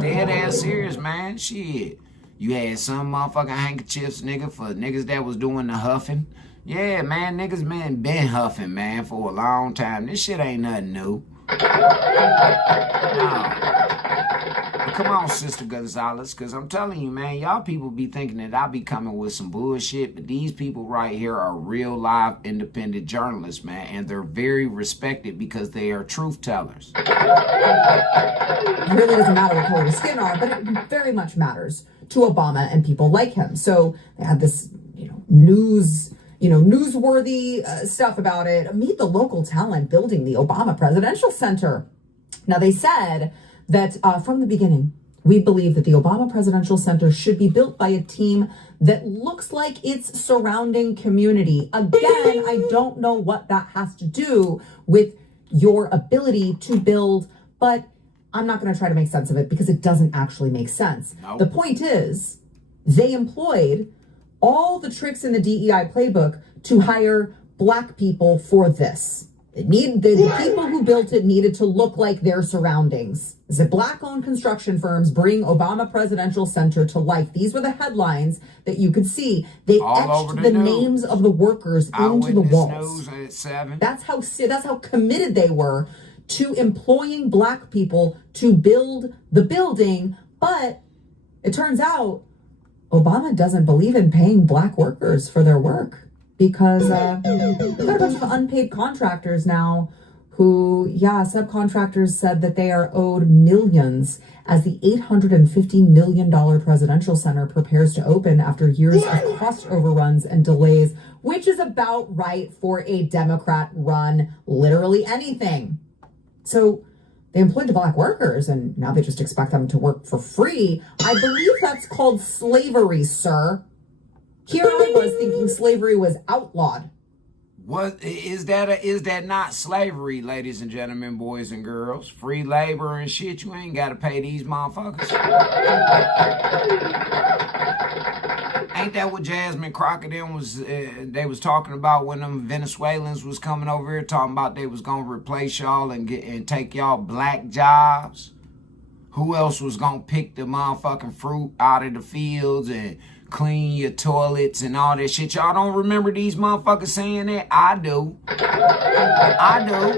Dead ass serious, man. Shit. You had some motherfucking handkerchiefs, nigga, for niggas that was doing the huffing. Yeah, man, niggas been huffing, man, for a long time. This shit ain't nothing new. No. But come on, Sister Gonzalez, because I'm telling you, man, y'all people be thinking that I be coming with some bullshit, but these people right here are real live independent journalists, man, and they're very respected because they are truth tellers. It really doesn't matter what color your skin are, but it very much matters to Obama and people like him. So they had this, newsworthy stuff about it. Meet the local talent building the Obama Presidential Center. Now, they said that from the beginning, we believe that the Obama Presidential Center should be built by a team that looks like its surrounding community. Again, I don't know what that has to do with your ability to build, but I'm not going to try to make sense of it because it doesn't actually make sense. Nope. The point is, they employed all the tricks in the DEI playbook to hire black people for this. The people who built it needed to look like their surroundings. The black-owned construction firms bring Obama Presidential Center to life. These were the headlines that you could see. They etched the names of the workers into the walls. That's how committed they were to employing black people to build the building. But it turns out Obama doesn't believe in paying black workers for their work because we've got a bunch of unpaid contractors now who, subcontractors said that they are owed millions as the $850 million presidential center prepares to open after years of cost overruns and delays, which is about right for a Democrat-run literally anything. So they employed the black workers, and now they just expect them to work for free. I believe that's called slavery, sir. Here I was thinking slavery was outlawed. What is that not slavery, ladies and gentlemen, boys and girls? Free labor and shit. You ain't got to pay these motherfuckers. Ain't that what Jasmine Crockett was? They was talking about when them Venezuelans was coming over here, talking about they was gonna replace y'all and take y'all black jobs. Who else was gonna pick the motherfucking fruit out of the fields and clean your toilets and all that shit? Y'all don't remember these motherfuckers saying that? I do. I do.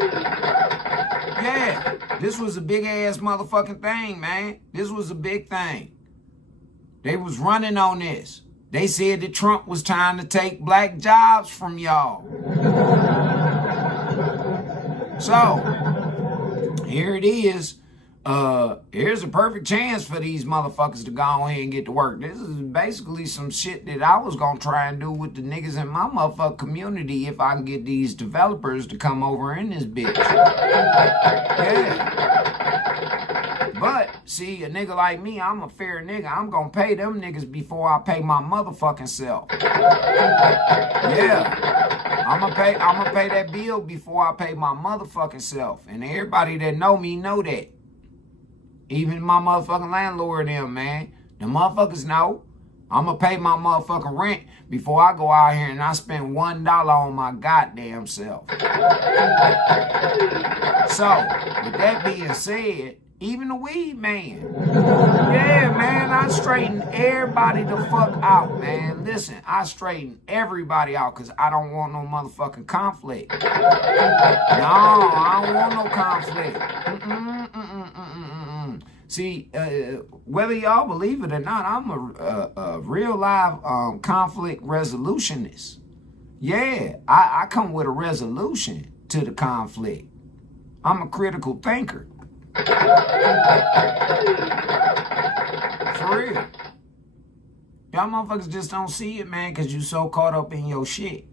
Yeah, this was a big ass motherfucking thing, man. This was a big thing. They was running on this. They said that Trump was trying to take black jobs from y'all. So, here it is. Here's a perfect chance for these motherfuckers to go ahead and get to work. This is basically some shit that I was gonna try and do with the niggas in my motherfucking community if I can get these developers to come over in this bitch. Yeah. But, see, a nigga like me, I'm a fair nigga. I'm gonna pay them niggas before I pay my motherfucking self. Yeah. I'm gonna pay that bill before I pay my motherfucking self. And everybody that know me know that. Even my motherfucking landlord and them, man. The motherfuckers know. I'm gonna pay my motherfucking rent before I go out here and I spend $1 on my goddamn self. So, with that being said, even the weed man. Yeah, man, I straighten everybody the fuck out, man. Listen, I straighten everybody out because I don't want no motherfucking conflict. No, I don't want no conflict. See, whether y'all believe it or not, I'm a real live conflict resolutionist. Yeah, I come with a resolution to the conflict. I'm a critical thinker. For real. Y'all motherfuckers just don't see it, man, because you so caught up in your shit.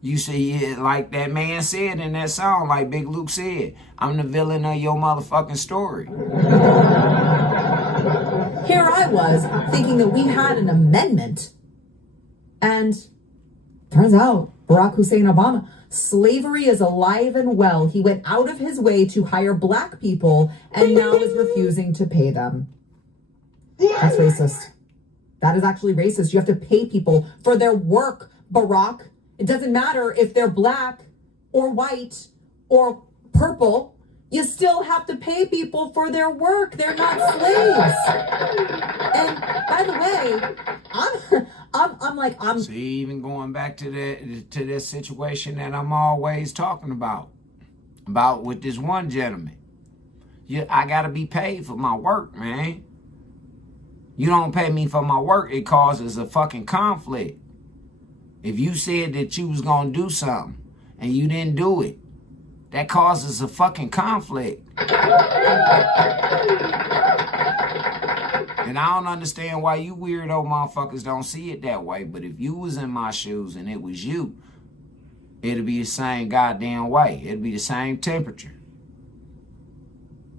You see it like that man said in that song, like Big Luke said, I'm the villain of your motherfucking story. Here I was thinking that we had an amendment. And turns out Barack Hussein Obama, slavery is alive and well. He went out of his way to hire black people and now is refusing to pay them. That's racist. That is actually racist. You have to pay people for their work, Barack. It doesn't matter if they're black or white or purple. You still have to pay people for their work. They're not slaves. And by the way, I'm See, even going back to that situation that I'm always talking about with this one gentleman. I gotta be paid for my work, man. You don't pay me for my work, it causes a fucking conflict. If you said that you was gonna do something and you didn't do it, that causes a fucking conflict. And I don't understand why you weirdo motherfuckers don't see it that way. But if you was in my shoes and it was you, it'd be the same goddamn way. It'd be the same temperature.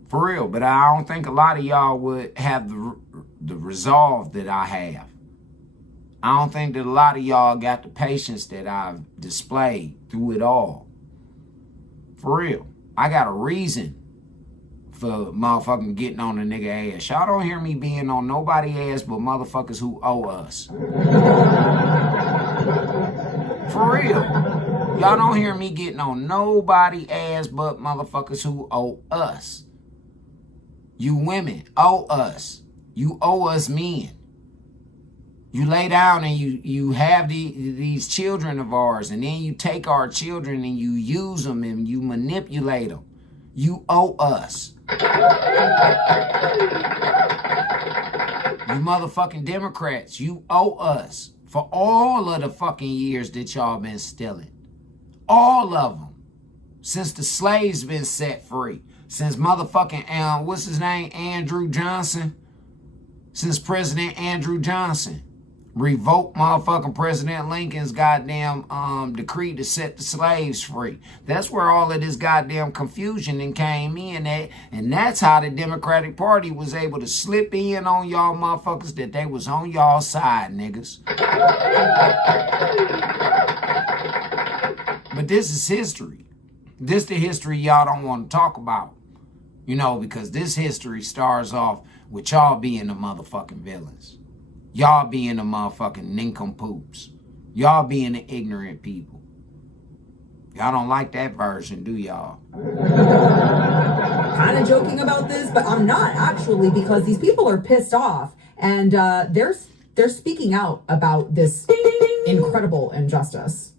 For real. But I don't think a lot of y'all would have the resolve that I have. I don't think that a lot of y'all got the patience that I've displayed through it all. For real. I got a reason for motherfucking getting on a nigga ass. Y'all don't hear me being on nobody ass but motherfuckers who owe us. For real. Y'all don't hear me getting on nobody ass but motherfuckers who owe us. You women owe us. You owe us men. You lay down and you have these children of ours, and then you take our children and you use them and you manipulate them. You owe us. You motherfucking Democrats, you owe us for all of the fucking years that y'all been stealing. All of them. Since the slaves been set free. Since motherfucking, what's his name? Andrew Johnson. Since President Andrew Johnson revoked motherfucking President Lincoln's goddamn decree to set the slaves free. That's where all of this goddamn confusion then came in at, and that's how the Democratic Party was able to slip in on y'all motherfuckers that they was on y'all side, niggas. But But this is history. This the history y'all don't want to talk about. You know, because this history starts off with y'all being the motherfucking villains. Y'all being the motherfucking nincompoops. Y'all being the ignorant people. Y'all don't like that version, do y'all? Kind of joking about this, but I'm not actually, because these people are pissed off and they're speaking out about this incredible injustice.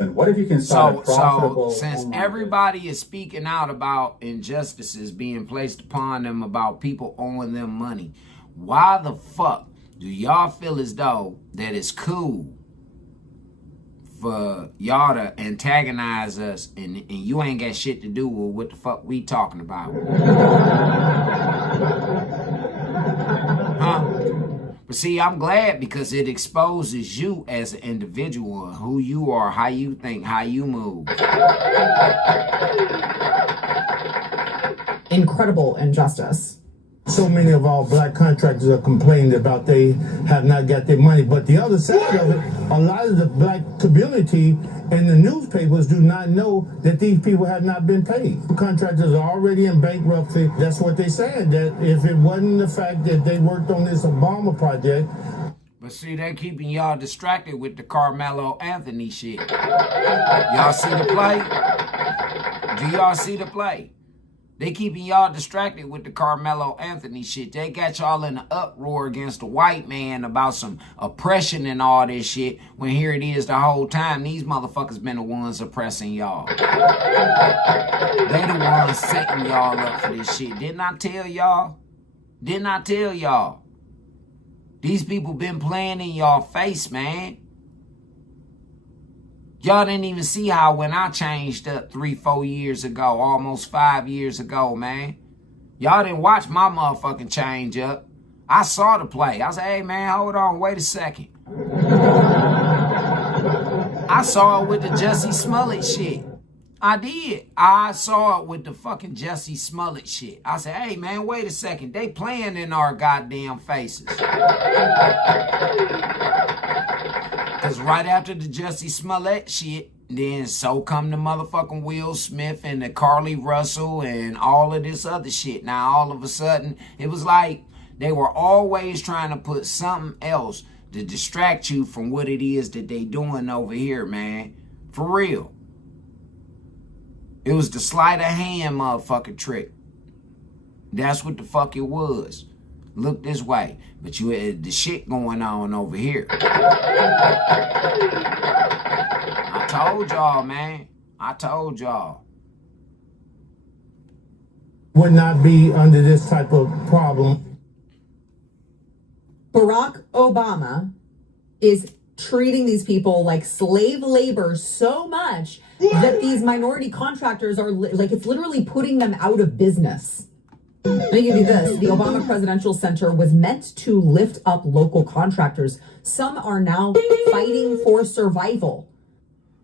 And what if you can start a profitable? So since everybody is speaking out about injustices being placed upon them, about people owing them money, why the fuck do y'all feel as though that it's cool for y'all to antagonize us and you ain't got shit to do with what the fuck we talking about? Huh? But see, I'm glad because it exposes you as an individual, who you are, how you think, how you move. Incredible injustice. So many of our black contractors are complaining about they have not got their money. But the other side of it, a lot of the black community and the newspapers do not know that these people have not been paid. Contractors are already in bankruptcy. That's what they said, that if it wasn't the fact that they worked on this Obama project. But see, they're keeping y'all distracted with the Carmelo Anthony shit. Y'all see the play? Do y'all see the play? They keeping y'all distracted with the Carmelo Anthony shit. They got y'all in an uproar against the white man about some oppression and all this shit, when here it is the whole time these motherfuckers been the ones oppressing y'all. They the ones setting y'all up for this shit. Didn't I tell y'all? Didn't I tell y'all? These people been playing in y'all face, man. Y'all didn't even see how when I changed up 3-4 years ago, almost 5 years ago, man. Y'all didn't watch my motherfucking change up. I saw the play. I said, hey, man, hold on, wait a second. I saw it with the Jussie Smollett shit. I did. I saw it with the fucking Jussie Smollett shit. I said, hey, man, wait a second. They playing in our goddamn faces. Because right after the Jussie Smollett shit, then so come the motherfucking Will Smith and the Carly Russell and all of this other shit. Now, all of a sudden, it was like they were always trying to put something else to distract you from what it is that they doing over here, man. For real. It was the sleight of hand motherfucking trick. That's what the fuck it was. Look this way. But you had the shit going on over here. I told y'all, man. I told y'all. Would not be under this type of problem. Barack Obama is treating these people like slave labor so much that these minority contractors are like, it's literally putting them out of business. Let me give you this. The Obama Presidential Center was meant to lift up local contractors. Some are now fighting for survival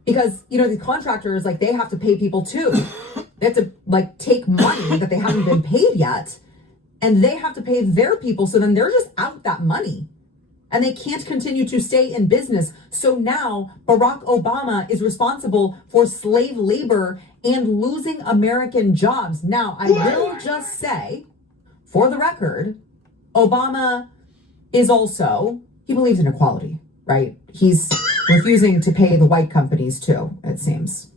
because, you know, the contractors, like, they have to pay people too. They have to, like, take money that they haven't been paid yet, and they have to pay their people. So then they're just out that money. And they can't continue to stay in business. So now Barack Obama is responsible for slave labor and losing American jobs. Now, I will just say, for the record, Obama is also, he believes in equality, right? He's refusing to pay the white companies too, it seems.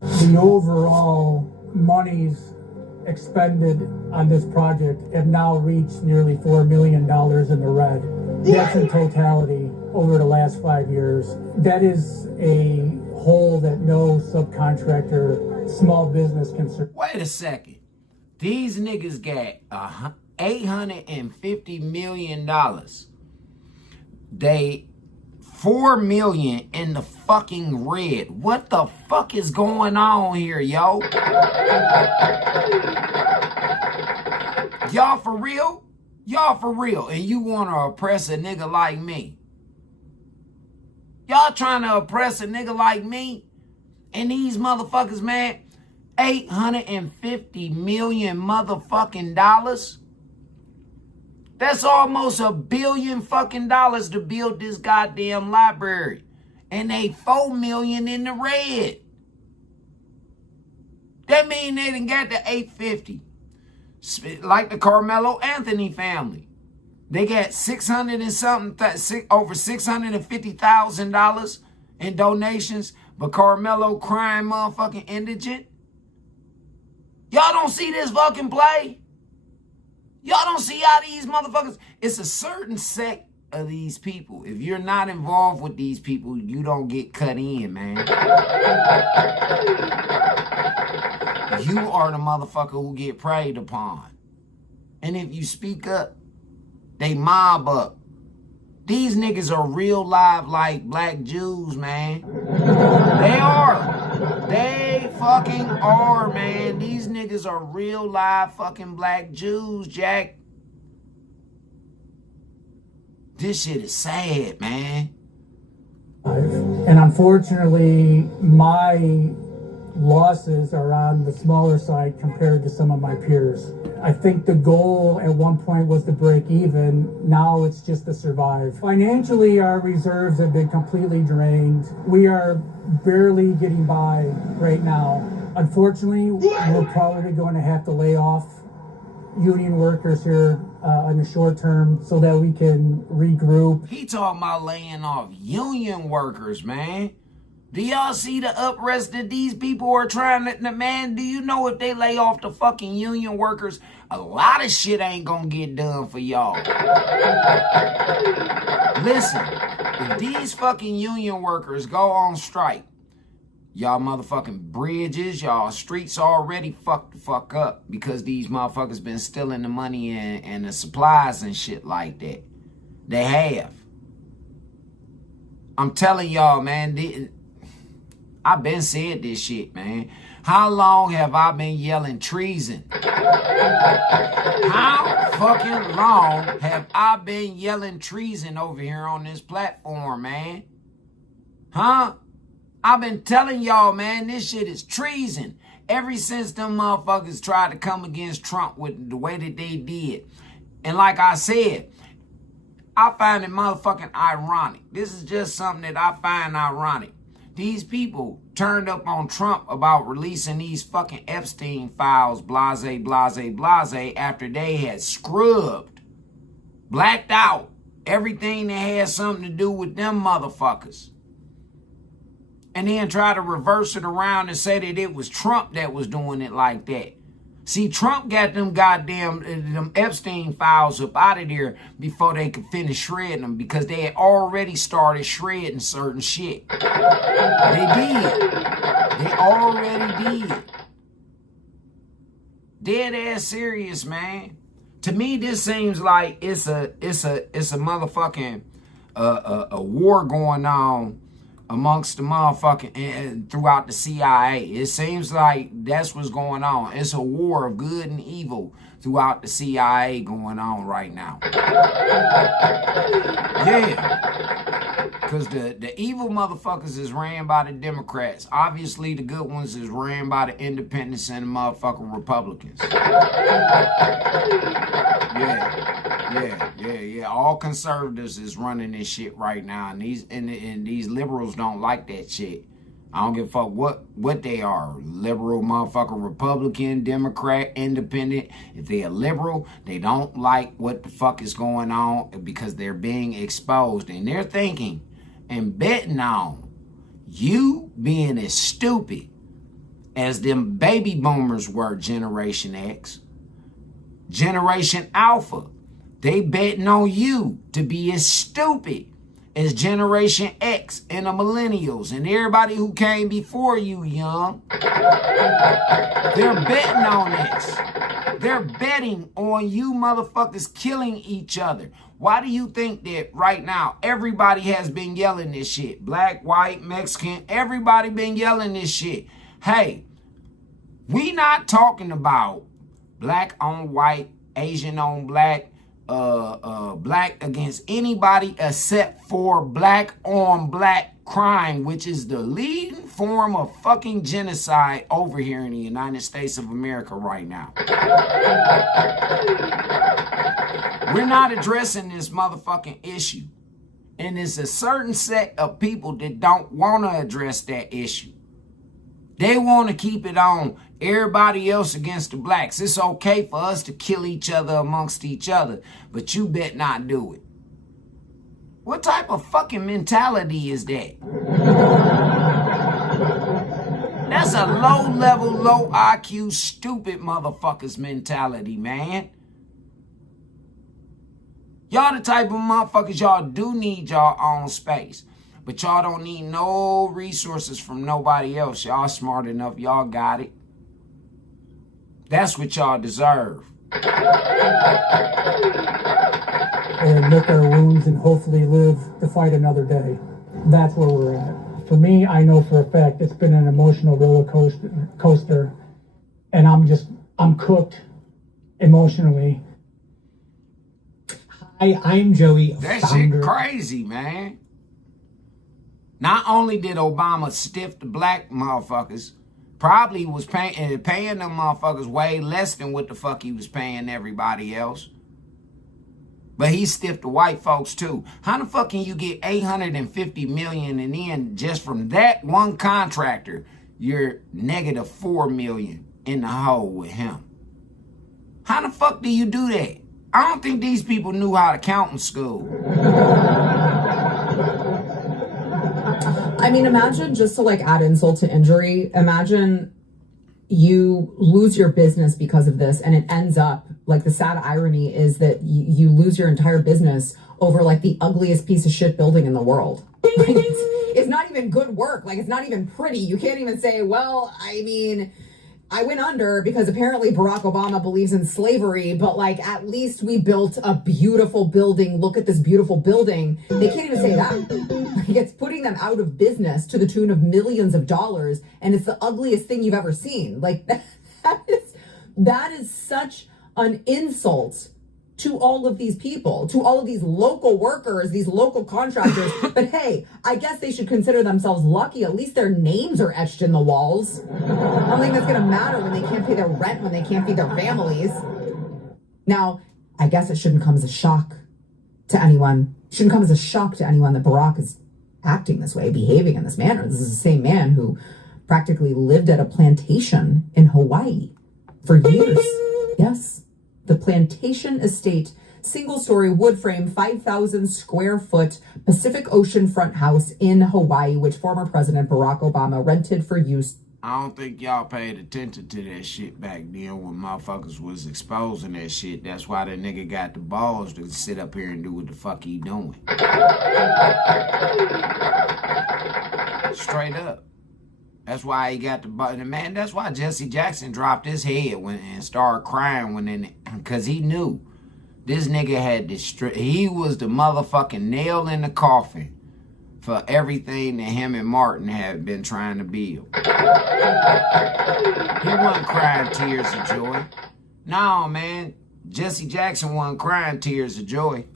The overall monies expended on this project have now reached nearly $4 million in the red. That's in totality over the last 5 years. That is a hole that no subcontractor, small business can serve. Wait a second. These niggas got $850 million. They $4 million in the fucking red. What the fuck is going on here, yo? Y'all for real? Y'all for real? And you want to oppress a nigga like me? Y'all trying to oppress a nigga like me? And these motherfuckers, man, $850 million motherfucking dollars? That's almost $1 billion fucking dollars to build this goddamn library. and they 4 million in the red. That mean they done got the 850. Like the Carmelo Anthony family. They got 600 and something, over $650,000 in donations, but Carmelo crying motherfucking indigent. Y'all don't see this fucking play? Y'all don't see how these motherfuckers, it's a certain sect of these people. If you're not involved with these people, you don't get cut in, man. You are the motherfucker who get preyed upon. And if you speak up, they mob up. These niggas are real live like black Jews, man. They are. They fucking are, man. These niggas are real live fucking black Jews, Jack. This shit is sad, man. And unfortunately, my losses are on the smaller side compared to some of my peers. I think the goal at one point was to break even. Now it's just to survive. Financially, our reserves have been completely drained. We are barely getting by right now. Unfortunately, we're probably going to have to lay off union workers here in the short term so that we can regroup. He talking about laying off union workers, man. Do y'all see the uprest that these people are trying to, man, do you know if they lay off the fucking union workers, a lot of shit ain't gonna get done for y'all. Listen, if these fucking union workers go on strike, y'all motherfucking bridges, y'all streets already fucked the fuck up because these motherfuckers been stealing the money and the supplies and shit like that. They have. I'm telling y'all, man, I've been said this shit, man. How long have I been yelling treason? How fucking long have I been yelling treason over here on this platform, man? Huh? I've been telling y'all, man, this shit is treason. Ever since them motherfuckers tried to come against Trump with the way that they did. And like I said, I find it motherfucking ironic. This is just something that I find ironic. These people turned up on Trump about releasing these fucking Epstein files, blase, blase, blase, after they had scrubbed, blacked out everything that had something to do with them motherfuckers. And then try to reverse it around and say that it was Trump that was doing it like that. See, Trump got them them Epstein files up out of there before they could finish shredding them because they had already started shredding certain shit. They did. They already did. Dead ass serious, man. To me, this seems like it's a motherfucking a war going on amongst the motherfucking throughout the CIA. It seems like that's what's going on. It's a war of good and evil throughout the CIA going on right now. Yeah. Because the evil motherfuckers is ran by the Democrats. Obviously, the good ones is ran by the independents and the motherfucking Republicans. Yeah. All conservatives is running this shit right now, and these liberals don't like that shit. I don't give a fuck what they are. Liberal, motherfucker, Republican, Democrat, independent. If they're liberal, they don't like what the fuck is going on because they're being exposed. And they're thinking and betting on you being as stupid as them baby boomers were, Generation X. Generation Alpha. They betting on you to be as stupid as Generation X and the millennials and everybody who came before you, young. They're betting on this. They're betting on you motherfuckers killing each other. Why do you think that right now everybody has been yelling this shit? Black, white, Mexican, everybody been yelling this shit. Hey, we not talking about black on white, Asian on black, black against anybody except for black on black crime, which is the leading form of fucking genocide over here in the United States of America right now. We're not addressing this motherfucking issue. And it's a certain set of people that don't want to address that issue. They want to keep it on everybody else against the blacks. It's okay for us to kill each other amongst each other, but you bet not do it. What type of fucking mentality is that? That's a low-level, low IQ, stupid motherfuckers mentality, man. Y'all the type of motherfuckers, y'all do need y'all own space. But y'all don't need no resources from nobody else. Y'all smart enough. Y'all got it. That's what y'all deserve. And lick our wounds and hopefully live to fight another day. That's where we're at. For me, I know for a fact it's been an emotional roller coaster, and I'm cooked emotionally. Hi, I'm Joey. That shit crazy, man. Not only did Obama stiff the black motherfuckers, probably was paying them motherfuckers way less than what the fuck he was paying everybody else. But he stiffed the white folks too. How the fuck can you get $850 million and then just from that one contractor, you're negative $4 million in the hole with him? How the fuck do you do that? I don't think these people knew how to count in school. I mean, imagine, just to like add insult to injury, imagine you lose your business because of this, and it ends up, like, the sad irony is that you lose your entire business over like the ugliest piece of shit building in the world. Like, it's not even good work. Like, it's not even pretty. You can't even say, well, I mean, I went under because apparently Barack Obama believes in slavery, but like, at least we built a beautiful building. Look at this beautiful building. They can't even say that. Like, it's putting them out of business to the tune of millions of dollars. And it's the ugliest thing you've ever seen. Like, that is such an insult to all of these people, to all of these local workers, these local contractors. But hey, I guess they should consider themselves lucky. At least their names are etched in the walls. I don't think that's going to matter when they can't pay their rent, when they can't feed their families. Now, I guess it shouldn't come as a shock to anyone. It shouldn't come as a shock to anyone that Barack is acting this way, behaving in this manner. This is the same man who practically lived at a plantation in Hawaii for years. Yes. The Plantation Estate, single-story wood frame, 5,000 square foot Pacific Ocean front house in Hawaii, which former President Barack Obama rented for use. I don't think y'all paid attention to that shit back then when motherfuckers was exposing that shit. That's why the nigga got the balls to sit up here and do what the fuck he doing. Straight up. That's why he got the button. Man, that's why Jesse Jackson dropped his head and started crying because he knew this nigga had he was the motherfucking nail in the coffin for everything that him and Martin had been trying to build. He wasn't crying tears of joy. No, man. Jesse Jackson wasn't crying tears of joy.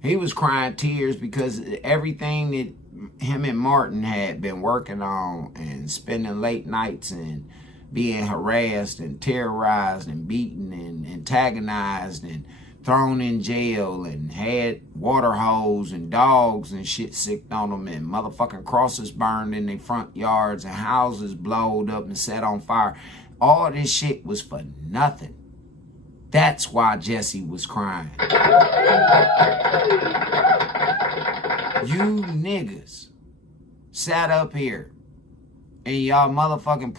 He was crying tears because everything that him and Martin had been working on and spending late nights and being harassed and terrorized and beaten and antagonized and thrown in jail and had water holes and dogs and shit sicked on them and motherfucking crosses burned in their front yards and houses blowed up and set on fire. All this shit was for nothing. That's why Jesse was crying. You niggas sat up here and y'all motherfucking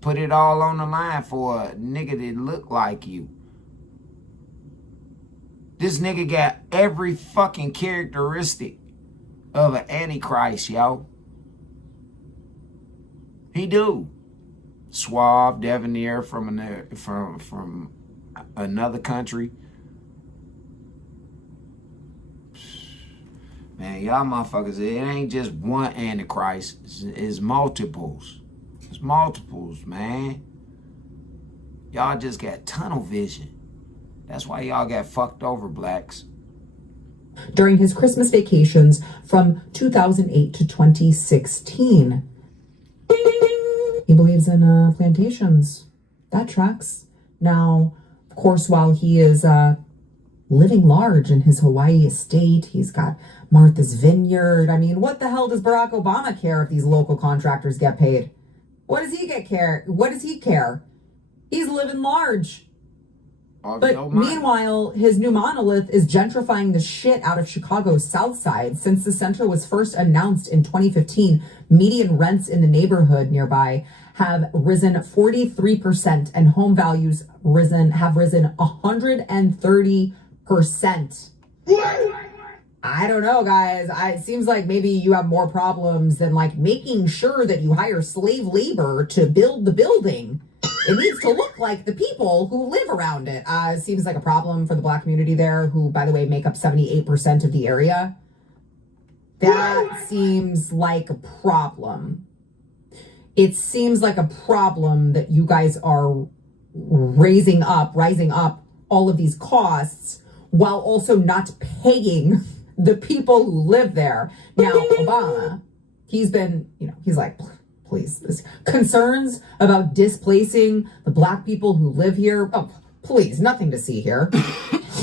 put it all on the line for a nigga that looked like you. This nigga got every fucking characteristic of an antichrist, yo. He do. Suave, debonair from another country. Man, y'all motherfuckers, it ain't just one antichrist. It's multiples. It's multiples, man. Y'all just got tunnel vision. That's why y'all got fucked over, blacks. During his Christmas vacations from 2008 to 2016. He believes in plantations. That tracks. Now, of course, while he is living large in his Hawaii estate, he's got Martha's Vineyard. I mean, what the hell does Barack Obama care if these local contractors get paid? What does he care? What does he care? He's living large. But meanwhile, his new monolith is gentrifying the shit out of Chicago's South Side. Since the center was first announced in 2015, median rents in the neighborhood nearby have risen 43% and home values have risen 130%. I don't know, guys. It seems like maybe you have more problems than like making sure that you hire slave labor to build the building. It needs to look like the people who live around it. It seems like a problem for the Black community there, who, by the way, make up 78% of the area. That seems like a problem. It seems like a problem that you guys are rising up all of these costs while also not paying the people who live there. Now, Obama, he's been, he's like, please, this concerns about displacing the Black people who live here. Oh, please, nothing to see here.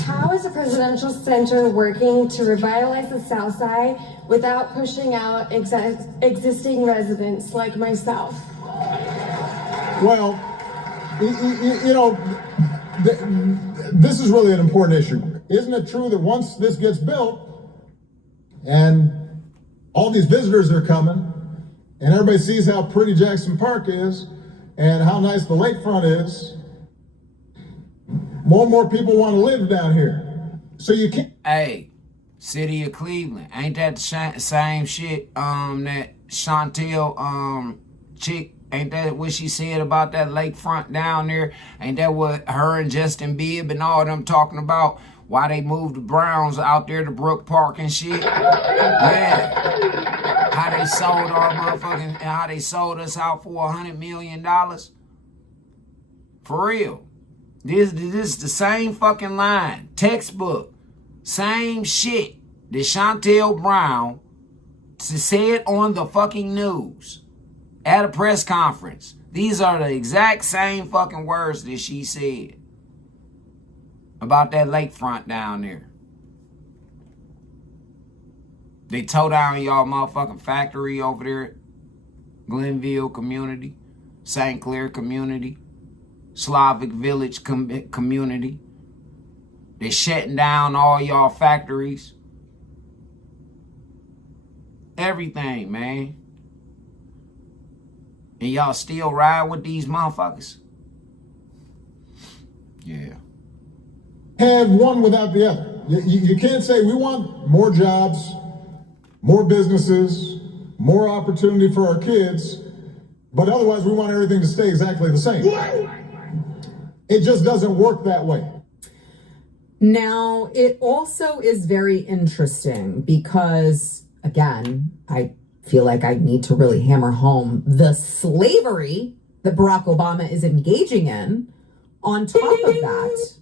How is the presidential center working to revitalize the South Side without pushing out existing residents like myself? Well, this is really an important issue. Isn't it true that once this gets built and all these visitors are coming and everybody sees how pretty Jackson Park is and how nice the lakefront is, more and more people want to live down here. So you can't... Hey, City of Cleveland, ain't that the same shit that Chantel chick, ain't that what she said about that lakefront down there? Ain't that what her and Justin Bibb and all them talking about? Why they moved the Browns out there to Brook Park and shit? Yeah. How they sold how they sold us out for $100 million? For real. This is the same fucking line. Textbook. Same shit that Chantel Brown said on the fucking news at a press conference. These are the exact same fucking words that she said about that lakefront down there. They tore down y'all motherfucking factory over there at Glenville community, St. Clair community, Slavic Village community. They shutting down all y'all factories. Everything, man. And y'all still ride with these motherfuckers? Yeah. Have one without the other. You can't say we want more jobs, more businesses, more opportunity for our kids, but otherwise we want everything to stay exactly the same. It just doesn't work that way. Now, it also is very interesting because, again, I feel like I need to really hammer home the slavery that Barack Obama is engaging in. On top of that,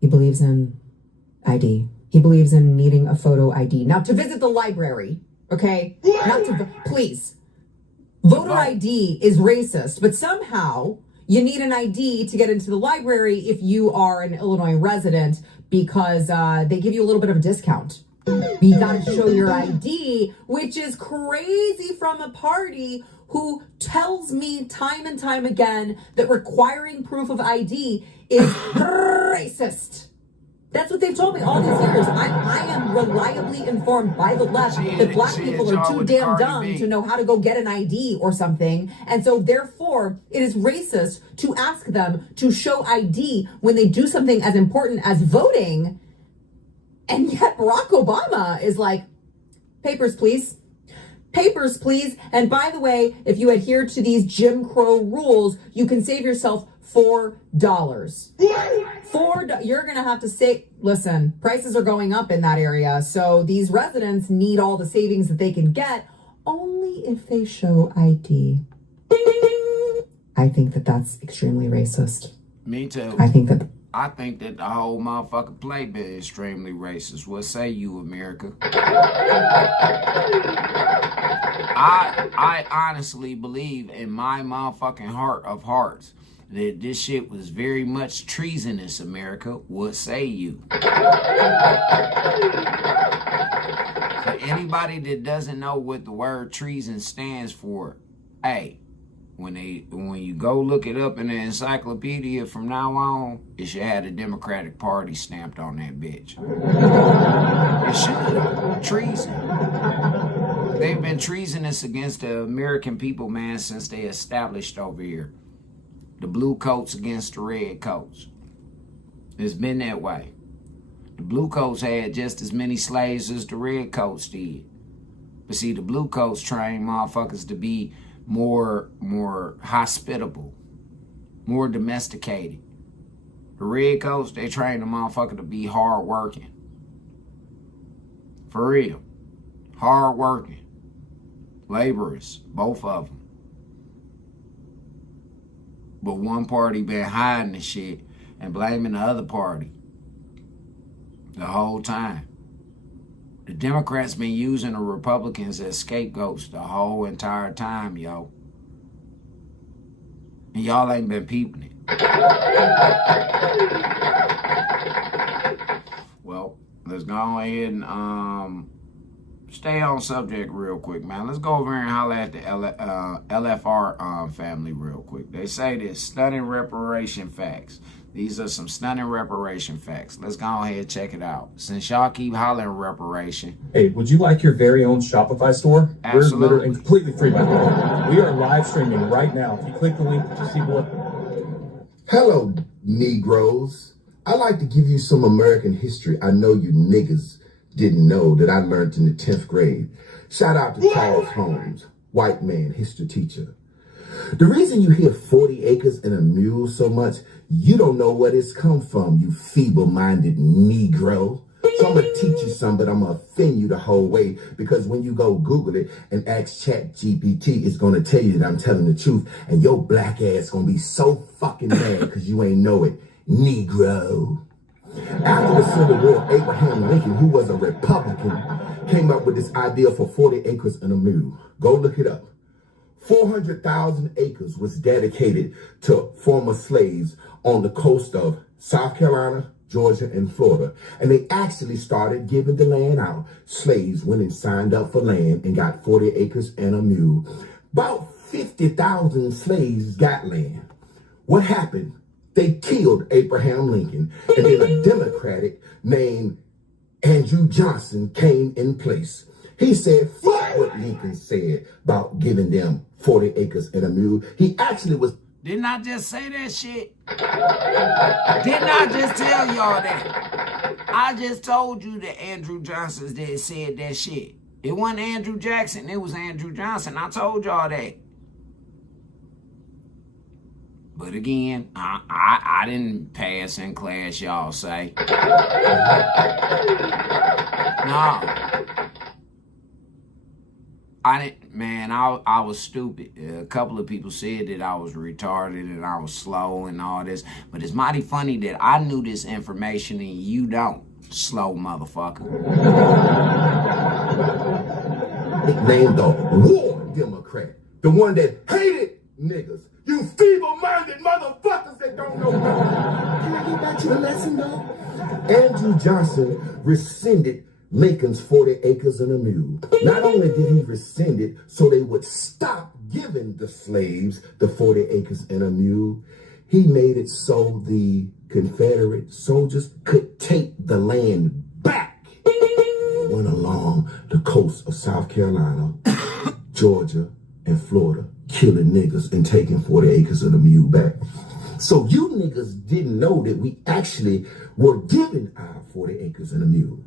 he believes in ID. He believes in needing a photo ID. Now, to visit the library, okay? Please. Voter ID is racist, but somehow you need an ID to get into the library if you are an Illinois resident because they give you a little bit of a discount. You gotta show your ID, which is crazy from a party who tells me time and time again that requiring proof of ID is racist. That's what they've told me all these years. I am reliably informed by the left that Black people are too damn dumb to know how to go get an ID or something. And so therefore, it is racist to ask them to show ID when they do something as important as voting. And yet Barack Obama is like, papers, please. Papers, please. And by the way, if you adhere to these Jim Crow rules, you can save yourself $4. You're going to have to say, listen, prices are going up in that area. So these residents need all the savings that they can get only if they show ID. I think that that's extremely racist. Me too. I think that the whole motherfucking play bit is extremely racist. What say you, America? I honestly believe in my motherfucking heart of hearts that this shit was very much treasonous, America. What say you? For anybody that doesn't know what the word treason stands for, hey, when you go look it up in the encyclopedia from now on, it should have the Democratic Party stamped on that bitch. It should. Treason. They've been treasonous against the American people, man, since they established over here. The blue coats against the red coats. It's been that way. The blue coats had just as many slaves as the red coats did. But see, the blue coats trained motherfuckers to be more hospitable, more domesticated. The red coats, they trained the motherfucker to be hard working. For real. Hard working. Laborers, both of them. But one party been hiding the shit and blaming the other party the whole time. The Democrats been using the Republicans as scapegoats the whole entire time, yo. And y'all ain't been peeping it. Well, let's go ahead and stay on subject real quick, man. Let's go over here and holler at the LFR family real quick. They say this, stunning reparation facts. These are some stunning reparation facts. Let's go ahead and check it out. Since y'all keep hollering reparation. Hey, would you like your very own Shopify store? Absolutely. We're literally completely free, by the way. We are live streaming right now. If you click the link, you see what? Hello, Negroes. I like to give you some American history. I know you niggas didn't know that I learned in the 10th grade. Shout out to Charles Holmes, white man, history teacher. The reason you hear 40 acres and a mule so much, you don't know where it's come from, you feeble-minded Negro. So I'm going to teach you some, but I'm going to offend you the whole way, because when you go Google it and ask ChatGPT, it's going to tell you that I'm telling the truth, and your black ass going to be so fucking mad because you ain't know it, Negro. After the Civil War, Abraham Lincoln, who was a Republican, came up with this idea for 40 acres and a mule. Go look it up. 400,000 acres was dedicated to former slaves on the coast of South Carolina, Georgia, and Florida. And they actually started giving the land out. Slaves went and signed up for land and got 40 acres and a mule. About 50,000 slaves got land. What happened? They killed Abraham Lincoln, and then a Democratic named Andrew Johnson came in place. He said, fuck what Lincoln said about giving them 40 acres and a mule. He actually was... Didn't I just say that shit? Didn't I just tell y'all that? I just told you that Andrew Johnson said that shit. It wasn't Andrew Jackson, it was Andrew Johnson. I told y'all that. But again, I didn't pass in class, y'all say. No. I didn't, man, I was stupid. A couple of people said that I was retarded and I was slow and all this. But it's mighty funny that I knew this information and you don't, slow motherfucker. Named the War Democrat. The one that hated niggas. You feeble-minded motherfuckers that don't know nothing. Can I get back to the lesson, though? Andrew Johnson rescinded Lincoln's 40 acres and a mule. Not only did he rescind it so they would stop giving the slaves the 40 acres and a mule, he made it so the Confederate soldiers could take the land back. They went along the coast of South Carolina, Georgia, and Florida, killing niggas and taking 40 acres and a mule back. So you niggas didn't know that we actually were given our 40 acres and a mule.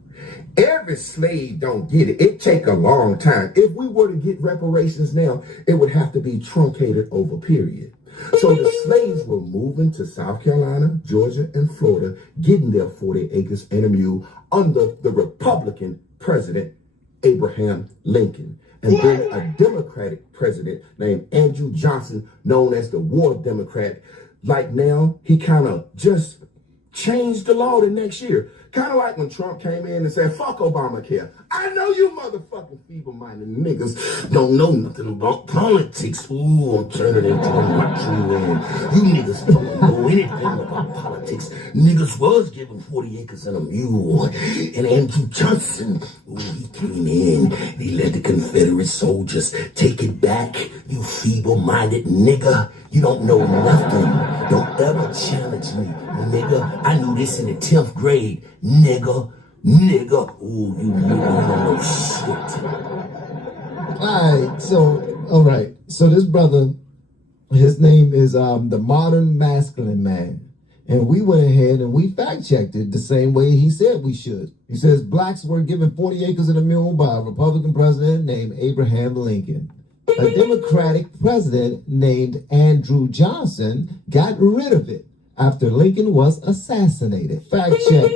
Every slave don't get it. It take a long time. If we were to get reparations now, it would have to be truncated over a period. So the slaves were moving to South Carolina, Georgia, and Florida, getting their 40 acres and a mule under the Republican president, Abraham Lincoln. And then a Democratic president named Andrew Johnson, known as the War Democrat, like now, he kind of just changed the law the next year. Kind of like when Trump came in and said, fuck Obamacare. I know you motherfucking feeble-minded niggas don't know nothing about politics. Ooh, I'm turning into the macho man. You niggas don't know anything about politics. Niggas was given 40 acres and a mule. And Andrew Johnson, ooh, he came in. He let the Confederate soldiers take it back. You feeble-minded nigga. You don't know nothing. Don't ever challenge me, nigga. I knew this in the 10th grade, nigga. Nigga. Ooh, you nigga, you don't know shit. All right. So this brother, his name is the Modern Masculine Man. And we went ahead and we fact-checked it the same way he said we should. He says blacks were given 40 acres and a mule by a Republican president named Abraham Lincoln. A Democratic president named Andrew Johnson got rid of it after Lincoln was assassinated. Fact check.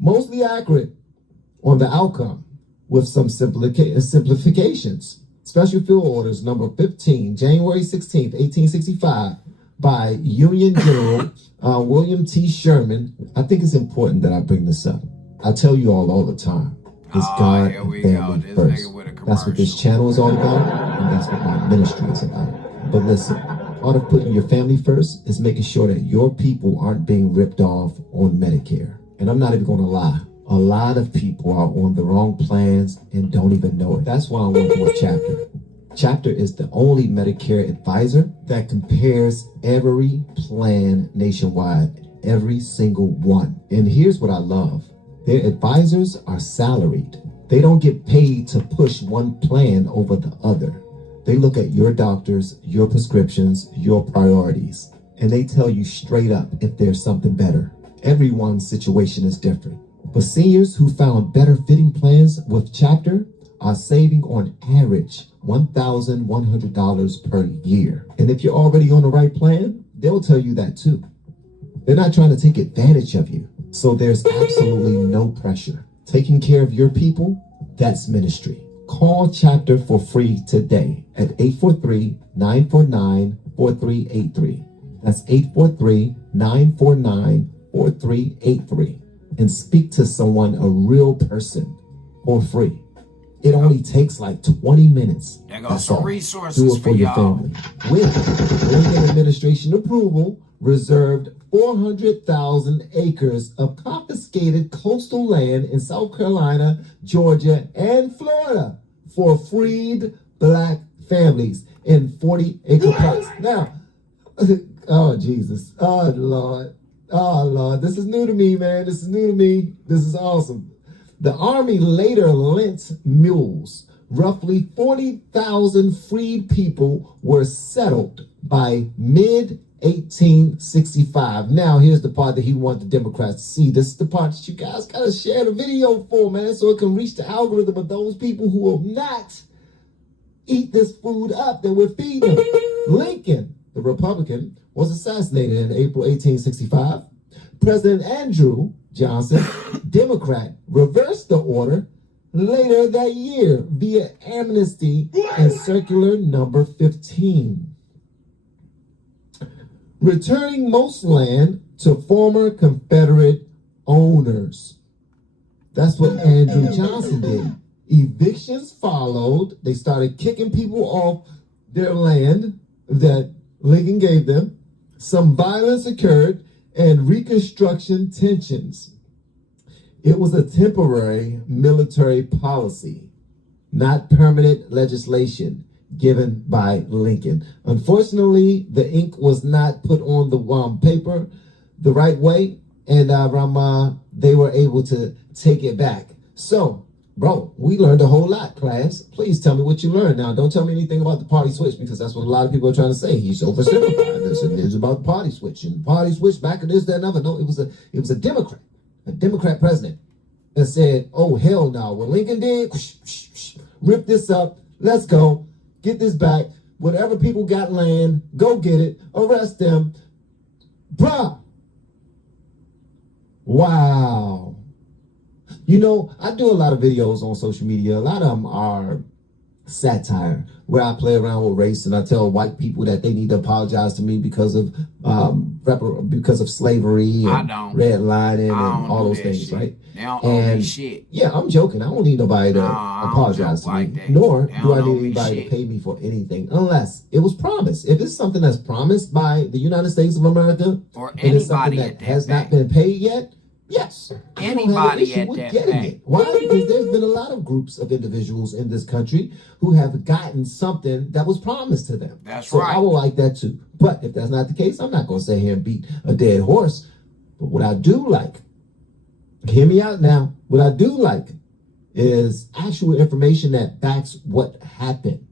Mostly accurate on the outcome with some simplifications. Special Field Orders number 15, January 16th, 1865 by Union General William T. Sherman. I think it's important that I bring this up. I tell you all the time. It's God and family first. That's what this channel is all about, and that's what my ministry is about. But listen, part of putting your family first is making sure that your people aren't being ripped off on Medicare. And I'm not even going to lie. A lot of people are on the wrong plans and don't even know it. That's why I'm working with Chapter. Chapter is the only Medicare advisor that compares every plan nationwide, every single one. And here's what I love. Their advisors are salaried. They don't get paid to push one plan over the other. They look at your doctors, your prescriptions, your priorities, and they tell you straight up if there's something better. Everyone's situation is different. But seniors who found better fitting plans with Chapter are saving on average $1,100 per year. And if you're already on the right plan, they'll tell you that too. They're not trying to take advantage of you. So there's absolutely no pressure. Taking care of your people, that's ministry. Call Chapter for free today at 843-949-4383. That's 843-949-4383. And speak to someone, a real person, for free. It only takes like 20 minutes. There goes some resources Do it for your family. With Lincoln administration approval, reserved 400,000 acres of confiscated coastal land in South Carolina, Georgia, and Florida for freed black families in 40-acre plots. Now, oh, Jesus. Oh, Lord. Oh, Lord. This is new to me, man. This is new to me. This is awesome. The Army later lent mules. Roughly 40,000 freed people were settled by mid-1865. Now, here's the part that he wanted the Democrats to see. This is the part that you guys got to share the video for, man, so it can reach the algorithm of those people who will not eat this food up that we're feeding them. Lincoln, the Republican, was assassinated in April 1865. President Andrew Johnson, Democrat, reversed the order later that year via amnesty and circular number 15, returning most land to former Confederate owners. That's what Andrew Johnson did. Evictions followed. They started kicking people off their land that Lincoln gave them. Some violence occurred and Reconstruction tensions. It was a temporary military policy, not permanent legislation given by Lincoln. Unfortunately, the ink was not put on the paper the right way, and they were able to take it back. So, bro, we learned a whole lot, class. Please tell me what you learned. Now, don't tell me anything about the party switch, because that's what a lot of people are trying to say. He's oversimplified this, and it's about the party switch, and party switch back and this, that, and other. No, it was a Democrat president that said, oh, hell no. What Lincoln did, rip this up, let's go, get this back. Whatever people got land, go get it, arrest them. Bruh. Wow. You know, I do a lot of videos on social media. A lot of them are satire where I play around with race and I tell white people that they need to apologize to me because of slavery and redlining and all those things, right? And yeah, I'm joking. I don't need nobody to apologize to me, nor do I need anybody to pay me for anything unless it was promised. If it's something that's promised by the United States of America or and it's something that has not been paid yet, yes, anybody at that getting it. Why? Because there's been a lot of groups of individuals in this country who have gotten something that was promised to them. That's so right. I would like that too. But if that's not the case, I'm not going to sit here and beat a dead horse. But what I do like, hear me out now, what I do like is actual information that backs what happened.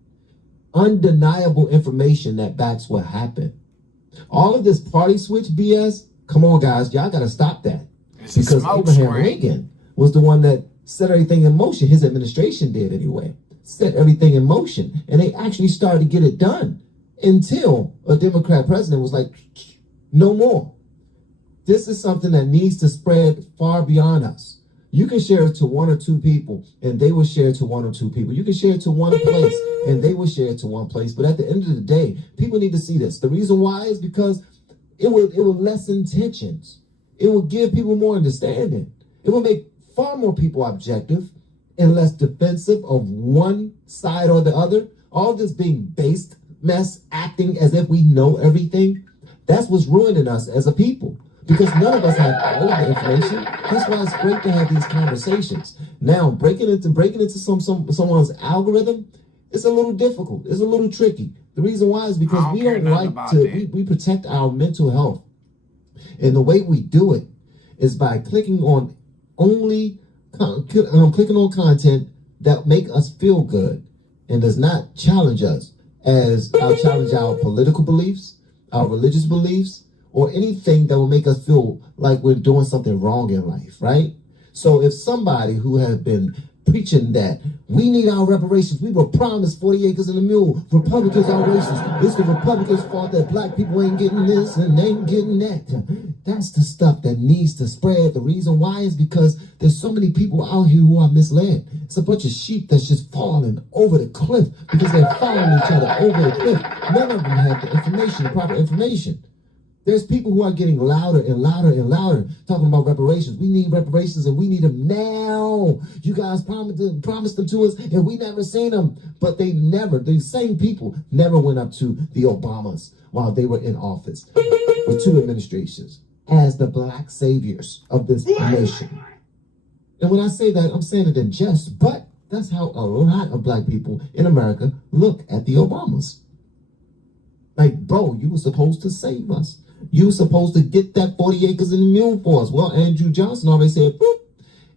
Undeniable information that backs what happened. All of this party switch BS, come on guys, y'all got to stop that. Because Abraham Lincoln was the one that set everything in motion. His administration did anyway. Set everything in motion. And they actually started to get it done until a Democrat president was like, no more. This is something that needs to spread far beyond us. You can share it to one or two people and they will share it to one or two people. You can share it to one place and they will share it to one place. But at the end of the day, people need to see this. The reason why is because it will lessen tensions. It will give people more understanding. It will make far more people objective and less defensive of one side or the other. All this being based mess, acting as if we know everything, that's what's ruining us as a people. Because none of us have all of the information. That's why it's great to have these conversations. Now, breaking into someone's algorithm, it's a little difficult. It's a little tricky. The reason why is because we don't like to, we protect our mental health. And the way we do it is by clicking on clicking on content that make us feel good and does not challenge us as challenge our political beliefs, our religious beliefs, or anything that will make us feel like we're doing something wrong in life, right? So if somebody who has been preaching that we need our reparations, we were promised 40 acres and a mule, Republicans are racist, it's the Republicans' fault that black people ain't getting this and they ain't getting that. That's the stuff that needs to spread. The reason why is because there's so many people out here who are misled. It's a bunch of sheep that's just falling over the cliff because they're following each other over the cliff. None of them have the information, the proper information. There's people who are getting louder and louder and louder talking about reparations. We need reparations and we need them now. You guys promised them to us and we never seen them. But these same people never went up to the Obamas while they were in office with two administrations as the black saviors of this nation. And when I say that, I'm saying it in jest, but that's how a lot of black people in America look at the Obamas. Like, bro, you were supposed to save us. You were supposed to get that 40 acres and a mule for us. Well, Andrew Johnson already said, boop.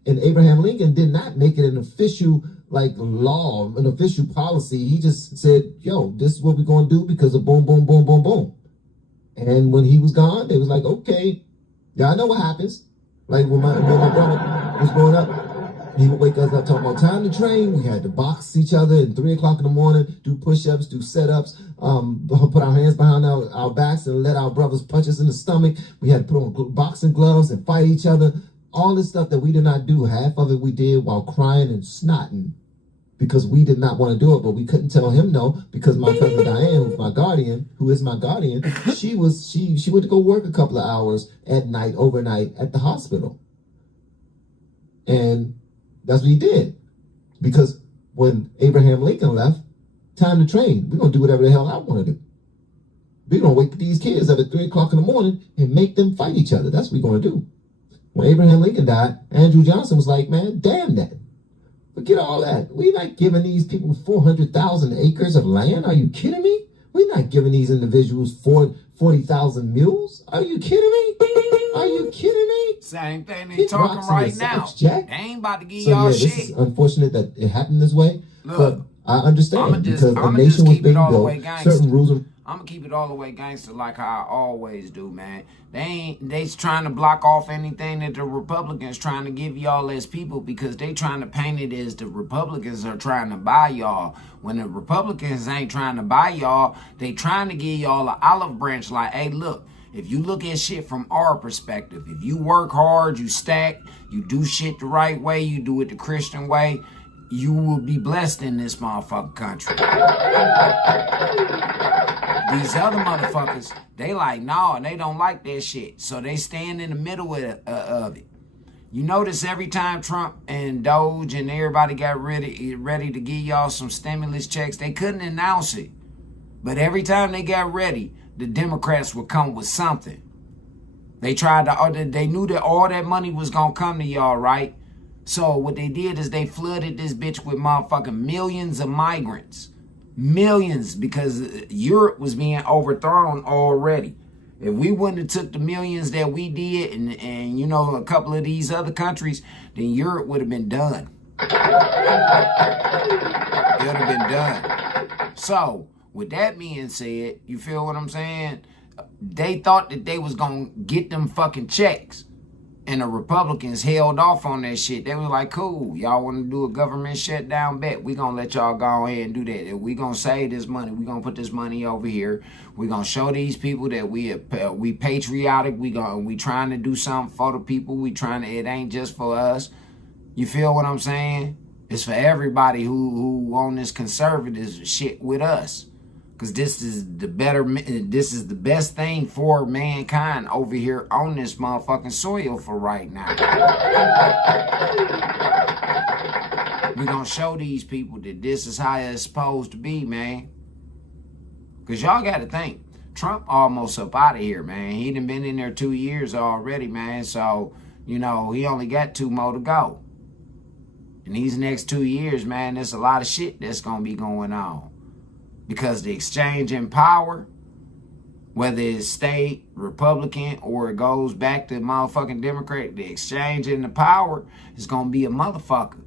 And Abraham Lincoln did not make it an official law, an official policy. He just said, yo, this is what we're going to do because of boom, boom, boom, boom, boom. And when he was gone, they was like, okay, y'all know what happens. Like when my brother was growing up, he would wake us up talking about time to train. We had to box each other at 3 o'clock in the morning, do push-ups, do set-ups, put our hands behind our backs and let our brothers punch us in the stomach. We had to put on boxing gloves and fight each other. All this stuff that we did not do, half of it we did while crying and snotting because we did not want to do it, but we couldn't tell him no because my cousin Diane, who is my guardian, she went to go work a couple of hours at night, overnight at the hospital. And that's what he did. Because when Abraham Lincoln left, time to train. We're going to do whatever the hell I want to do. We're going to wake these kids up at 3 o'clock in the morning and make them fight each other. That's what we're going to do. When Abraham Lincoln died, Andrew Johnson was like, man, damn that. Forget all that. We're not giving these people 400,000 acres of land. Are you kidding me? We're not giving these individuals 40,000 mules. Are you kidding me? Are you kidding me? Same thing they talking right now. Jack. They ain't about to give So y'all yeah, shit. this is unfortunate that it happened this way. Look, but I understand because a I'ma nation just was keep being it all the built. way gangster. Certain rules are. I'm gonna keep it all the way gangster like how I always do, man. They's trying to block off anything that the Republicans trying to give y'all as people because they trying to paint it as the Republicans are trying to buy y'all. When the Republicans ain't trying to buy y'all, they trying to give y'all an olive branch like, hey, look, if you look at shit from our perspective, if you work hard, you stack, you do shit the right way, you do it the Christian way, you will be blessed in this motherfucking country. These other motherfuckers, they like, no, and they don't like that shit. So they stand in the middle of it. You notice every time Trump and Doge and everybody got ready to give y'all some stimulus checks, they couldn't announce it. But every time they got ready, the Democrats would come with something. They knew that all that money was going to come to y'all, right? So what they did is they flooded this bitch with motherfucking millions of migrants. Millions, because Europe was being overthrown already. If we wouldn't have took the millions that we did and you know, a couple of these other countries, then Europe would have been done. It would have been done. So, with that being said, you feel what I'm saying? They thought that they was going to get them fucking checks. And the Republicans held off on that shit. They was like, cool, y'all want to do a government shutdown? Bet. We going to let y'all go ahead and do that. If we going to save this money, we going to put this money over here. We going to show these people that we patriotic. We trying to do something for the people. It ain't just for us. You feel what I'm saying? It's for everybody who on this conservative shit with us. Because this is the best thing for mankind over here on this motherfucking soil for right now. We're going to show these people that this is how it's supposed to be, man. Because y'all got to think, Trump almost up out of here, man. He done been in there 2 years already, man. So, you know, he only got 2 more to go. In these next 2 years, man, there's a lot of shit that's going to be going on. Because the exchange in power, whether it's state, Republican, or it goes back to motherfucking Democrat, the exchange in the power is going to be a motherfucker.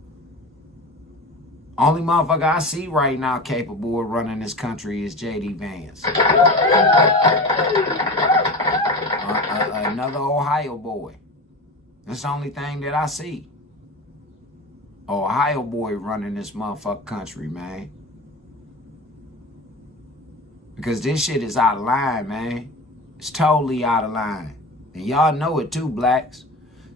Only motherfucker I see right now capable of running this country is J.D. Vance. Another Ohio boy. That's the only thing that I see. Ohio boy running this motherfucking country, man. Because this shit is out of line, man. It's totally out of line. And y'all know it too, blacks.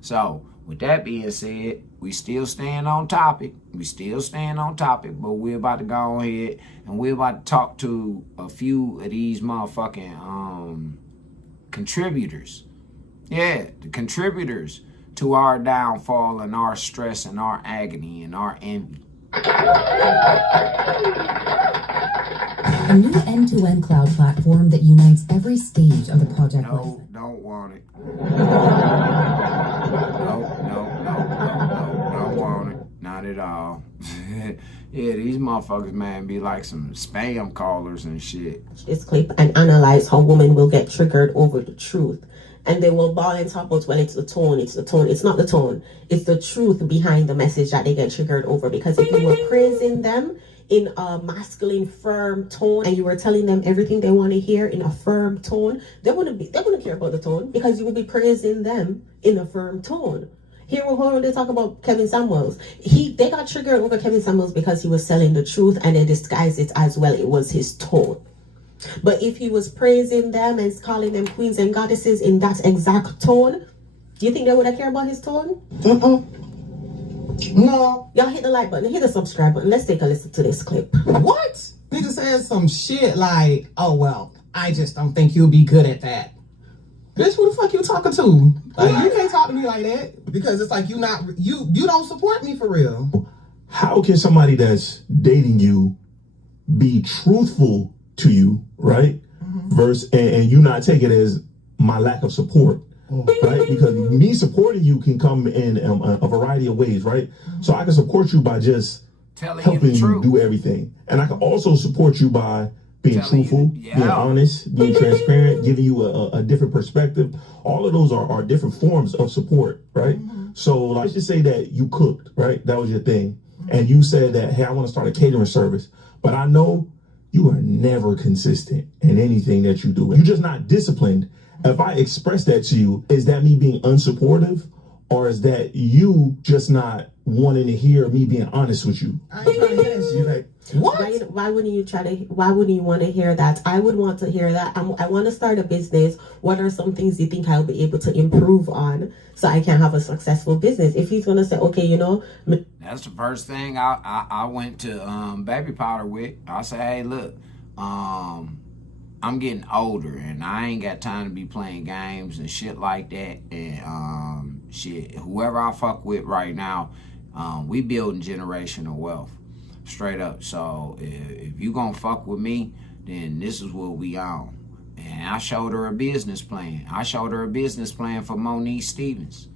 So, with that being said, we still stand on topic. But we're about to go ahead and we're about to talk to a few of these motherfucking contributors. Yeah, the contributors to our downfall and our stress and our agony and our envy. A new end-to-end cloud platform that unites every stage of the project. No, don't want it. No, don't want it. Not at all. Yeah, these motherfuckers, man, be like some spam callers and shit. This clip and analyze how women will get triggered over the truth. And they will ball and talk about, well, it's the tone. It's not the tone. It's the truth behind the message that they get triggered over. Because if you were praising them in a masculine, firm tone, and you were telling them everything they want to hear in a firm tone, they wouldn't care about the tone, because you will be praising them in a firm tone. Here we're they talk about Kevin Samuels. They got triggered over Kevin Samuels because he was telling the truth, and they disguised it as well. It was his tone. But if he was praising them and calling them queens and goddesses in that exact tone, do you think they would have cared about his tone? No. Y'all hit the like button, hit the subscribe button. Let's take a listen to this clip. What? Nigga said some shit like, oh, well, I just don't think you'll be good at that. Bitch, who the fuck you talking to? Like, you can't talk to me like that, because it's like you don't support me for real. How can somebody that's dating you be truthful to you, right? And you not take it as my lack of support, right? Because me supporting you can come in a variety of ways, right? So I can support you by just helping you do everything. And I can also support you by being truthful, being honest, being transparent, giving you a different perspective. All of those are different forms of support, right? So let's just say that you cooked, right? That was your thing. And you said that, hey, I want to start a catering service, but I know you are never consistent in anything that you do. You're just not disciplined. If I express that to you, is that me being unsupportive, or is that you just not wanting to hear me being honest with you? I ain't trying to hear that shit. Like, what? Why wouldn't you want to hear that? I would want to hear that. I want to start a business. What are some things you think I'll be able to improve on so I can have a successful business? If he's gonna say, okay, you know, that's the first thing I went to Baby Powder with. I said, hey, look, I'm getting older and I ain't got time to be playing games and shit like that. And shit, whoever I fuck with right now, we building generational wealth, straight up. So if you gonna fuck with me, then this is what we on. And I showed her a business plan. I showed her a business plan for Monique Stevens.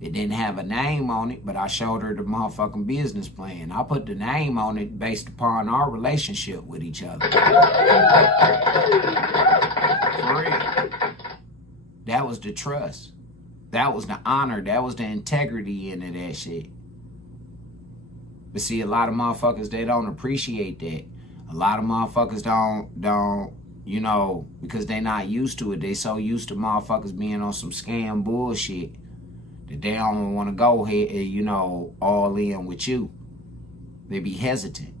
It didn't have a name on it, but I showed her the motherfucking business plan. I put the name on it based upon our relationship with each other. For real. That was the trust. That was the honor. That was the integrity into that shit. But see, a lot of motherfuckers, they don't appreciate that. A lot of motherfuckers don't, you know, because they not used to it. They so used to motherfuckers being on some scam bullshit that they don't want to go ahead, you know, all in with you. They be hesitant.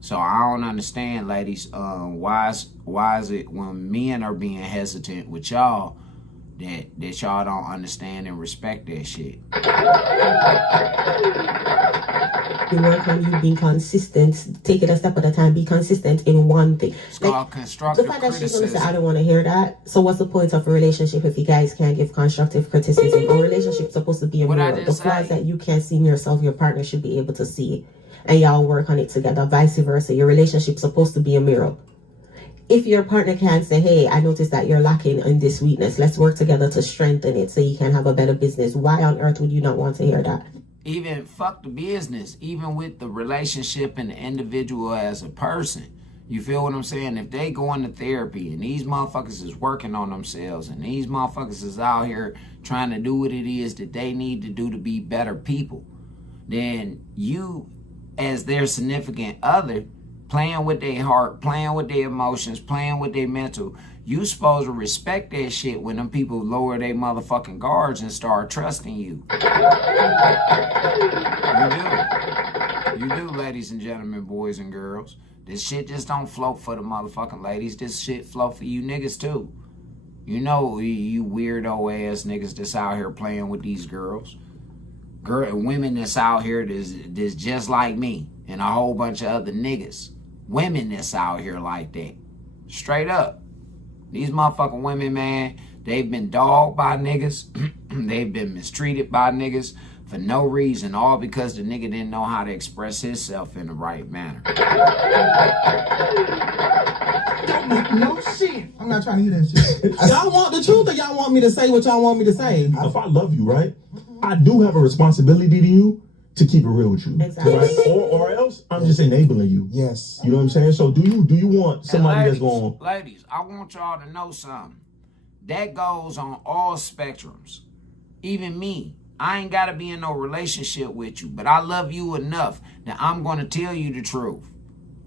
So I don't understand, ladies, why is it when men are being hesitant with y'all that y'all don't understand and respect that shit? You work on you being consistent. Take it a step at a time. Be consistent in one thing. It's called constructive the fact that she's criticism. gonna say, I don't want to hear that. So what's the point of a relationship if you guys can't give constructive criticism? A relationship is supposed to be a mirror. The flaws that you can't see in yourself, your partner should be able to see. And y'all work on it together. Vice versa. Your relationship's supposed to be a mirror. If your partner can say, hey, I noticed that you're lacking in this weakness, let's work together to strengthen it so you can have a better business. Why on earth would you not want to hear that? Even fuck the business, even with the relationship and the individual as a person. You feel what I'm saying? If they go into therapy and these motherfuckers is working on themselves and these motherfuckers is out here trying to do what it is that they need to do to be better people, then you, as their significant other, playing with their heart, playing with their emotions, playing with their mental, you supposed to respect that shit when them people lower their motherfucking guards and start trusting you. You do, ladies and gentlemen, boys and girls. This shit just don't float for the motherfucking ladies. This shit float for you niggas too. You know, you weirdo ass niggas that's out here playing with these girls. Women that's out here that's just like me and a whole bunch of other niggas. Women that's out here like that. Straight up. These motherfucking women, man, they've been dogged by niggas. They've been mistreated by niggas for no reason, all because the nigga didn't know how to express himself in the right manner. Don't make no shit. I'm not trying to hear that shit. Y'all want the truth or y'all want me to say what y'all want me to say? If I love you, right, I do have a responsibility to you to keep it real with you. Exactly. Right? Or else I'm just enabling you. Yes. You know what I'm saying? So do you want somebody that's going... Ladies, I want y'all to know something. That goes on all spectrums. Even me. I ain't got to be in no relationship with you, but I love you enough that I'm going to tell you the truth.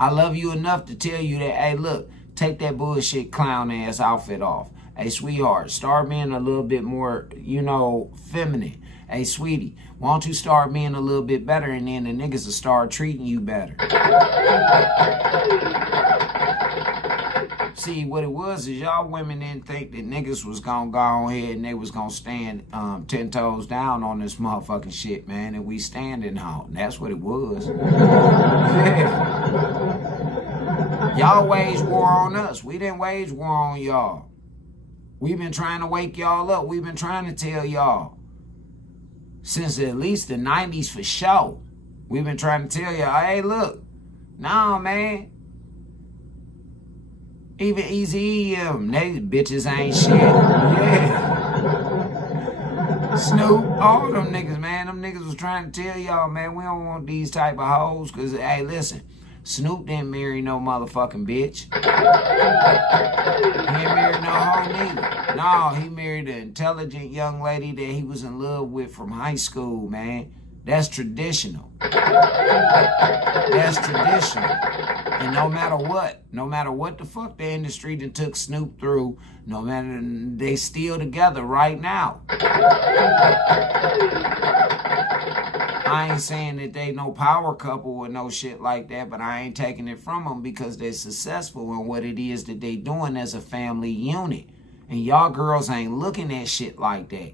I love you enough to tell you that, hey, look, take that bullshit clown ass outfit off. Hey, sweetheart, start being a little bit more, you know, feminine. Hey, sweetie, why don't you start being a little bit better and then the niggas will start treating you better. See, what it was is y'all women didn't think that niggas was gonna go ahead and they was gonna stand 10 toes down on this motherfucking shit, man, and we standing on. That's what it was. Yeah. Y'all waged war on us. We didn't wage war on y'all. We've been trying to wake y'all up. We've been trying to tell y'all. Since at least the 90s for sure. We've been trying to tell y'all, hey, look. Nah, man. Even Easy them bitches ain't shit. Yeah. Snoop, all them niggas, man. Them niggas was trying to tell y'all, man, we don't want these type of hoes. Because, hey, listen. Snoop didn't marry no motherfucking bitch. He didn't marry no hoe neither. No, he married an intelligent young lady that he was in love with from high school, man. That's traditional. That's traditional. And no matter what the fuck the industry that took Snoop through, no matter, they still together right now. I ain't saying that they no power couple or no shit like that, but I ain't taking it from them because they're successful in what it is that they doing as a family unit. And y'all girls ain't looking at shit like that.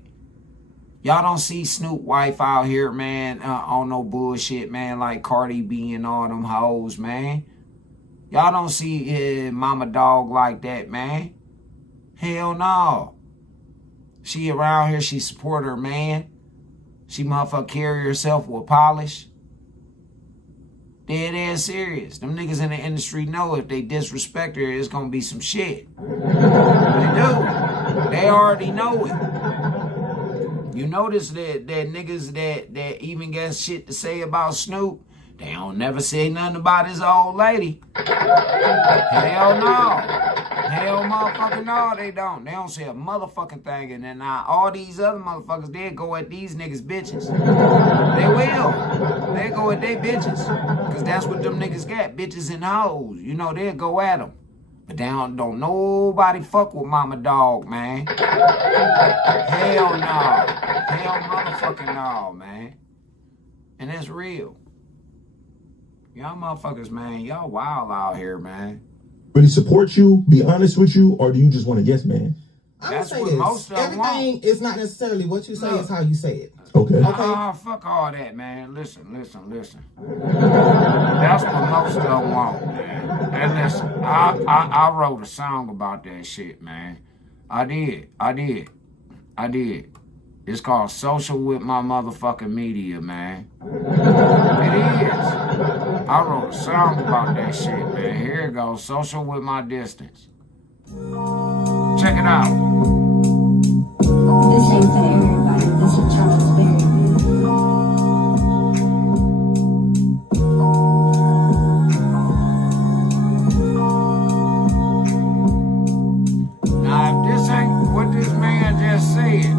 Y'all don't see Snoop wife out here, man, on no bullshit, man, like Cardi B and all them hoes, man. Y'all don't see Mama Dog like that, man. Hell no. She around here, she support her man. She motherfucker carry herself with polish. Dead ass serious. Them niggas in the industry know if they disrespect her, it's gonna be some shit. They do. They already know it. You notice that niggas that even got shit to say about Snoop, they don't never say nothing about his old lady. Hell no. Hell motherfucking no, they don't. They don't say a motherfucking thing. And then all these other motherfuckers, they go at these niggas bitches. They will. They go at they bitches. Because that's what them niggas got, bitches and hoes. You know, they'll go at them. But they don't nobody fuck with Mama Dog, man. Hell no. Hell motherfucking no, man. And that's real. Y'all motherfuckers, man, y'all wild out here, man. Really support you, be honest with you, or do you just want a yes man? That's say what this. most of them Everything want. is not necessarily what you say, it's how you say it. Okay. Fuck all that, man. Listen. That's what most of them want, man. And listen, I wrote a song about that shit, man. I did. It's called Social with My Motherfucking Media, man. It is. I wrote a song about that shit, man. Here it goes, Social with My Distance. Check it out. This ain't for everybody. This is Charles Berry. Now, if this ain't what this man just said,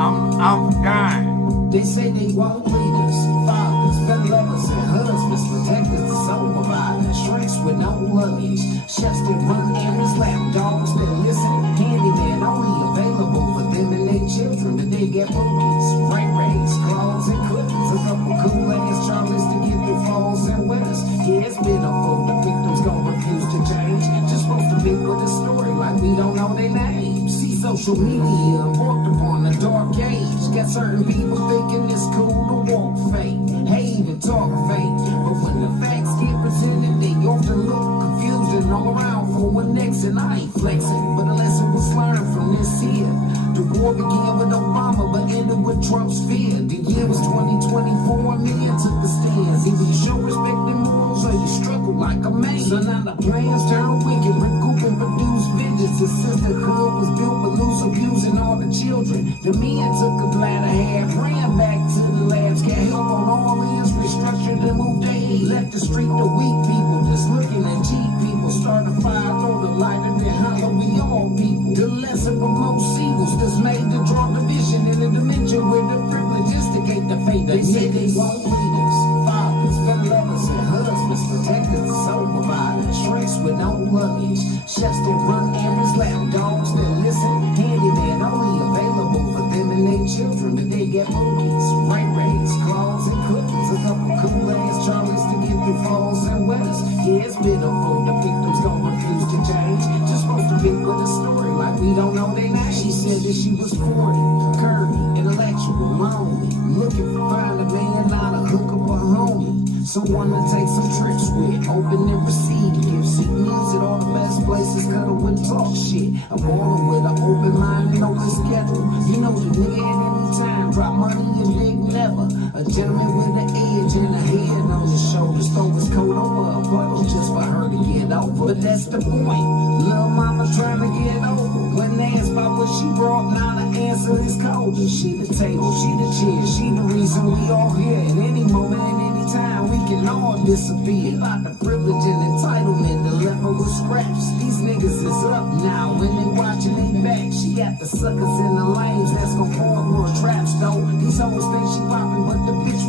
I'm dying. They say they want leaders, fathers, better lovers, and husbands, protectors, the soul providers, shrinks with no luggage, chefs that run errands, lap dogs that listen, handyman only available for them and their children, but they get bookies, rain rays, claws, and cookies, a couple cool ass Charlies to get through falls and winters. Yeah, it's pitiful, the victims gon' refuse to change, just supposed to be with a story like we don't know their names. See social media, worked upon a dark age, got certain people thinking it's cool to walk fake, hey, even talk fake, but when the facts get presented, they often look confused and all around for what next, and I ain't flexing, but a lesson was learned from this year. The war began with Obama, but ended with Trump's fear. The year was 2024, and men took the stands. Either you show respect and morals, or you struggle like a man. So now the plans turn wicked, recoup and produce vengeance. The sisterhood was built with loose abusing all the children. The men took a bladder half, ran back to the labs, got help on all ends, restructured and moved ahead. Left the street to weak people, just looking at cheap people. Start a fire, throw the light, and then holler, we all people. The lesson for most evils, that's made to draw division in a dimension where the privilege instigate the fate. They say they want leaders, fathers, better lovers, and husbands, protectors, the soul providers, shrinks with no luggage, chefs that run errands, lap dogs that listen, handyman only available for them and their children, but they get bookies, rain rays, claws, and cookies, a couple cool ass Charlies to get through falls and winters. Yeah, it's pitiful, the victims gon' refuse to change, just supposed to be with a story like we don't know their name. She said that she was 40, curvy, intellectual, lonely, looking for find a man, not a hook up a homie, someone to take some trips with, open and receive, give seat meals at all the best places, cuddle and talk shit. A baller with an open mind and open schedule. You know the nigga at any time, drop money and big never. A gentleman with an edge and a head on his shoulders, throw his coat over a puddle just for her to get over. But that's the point, little mama trying to get over. When asked about what she brought, now the answer is colder. She the table, she the chair, she the reason we all here. At any moment, at any time, we can all disappear. About the privilege and entitlement, the level with scraps. These niggas is up now, when they watching they back. She got the suckers in the lanes, that's gon' fall for a trap though. These hoes think she poppin', but the bitch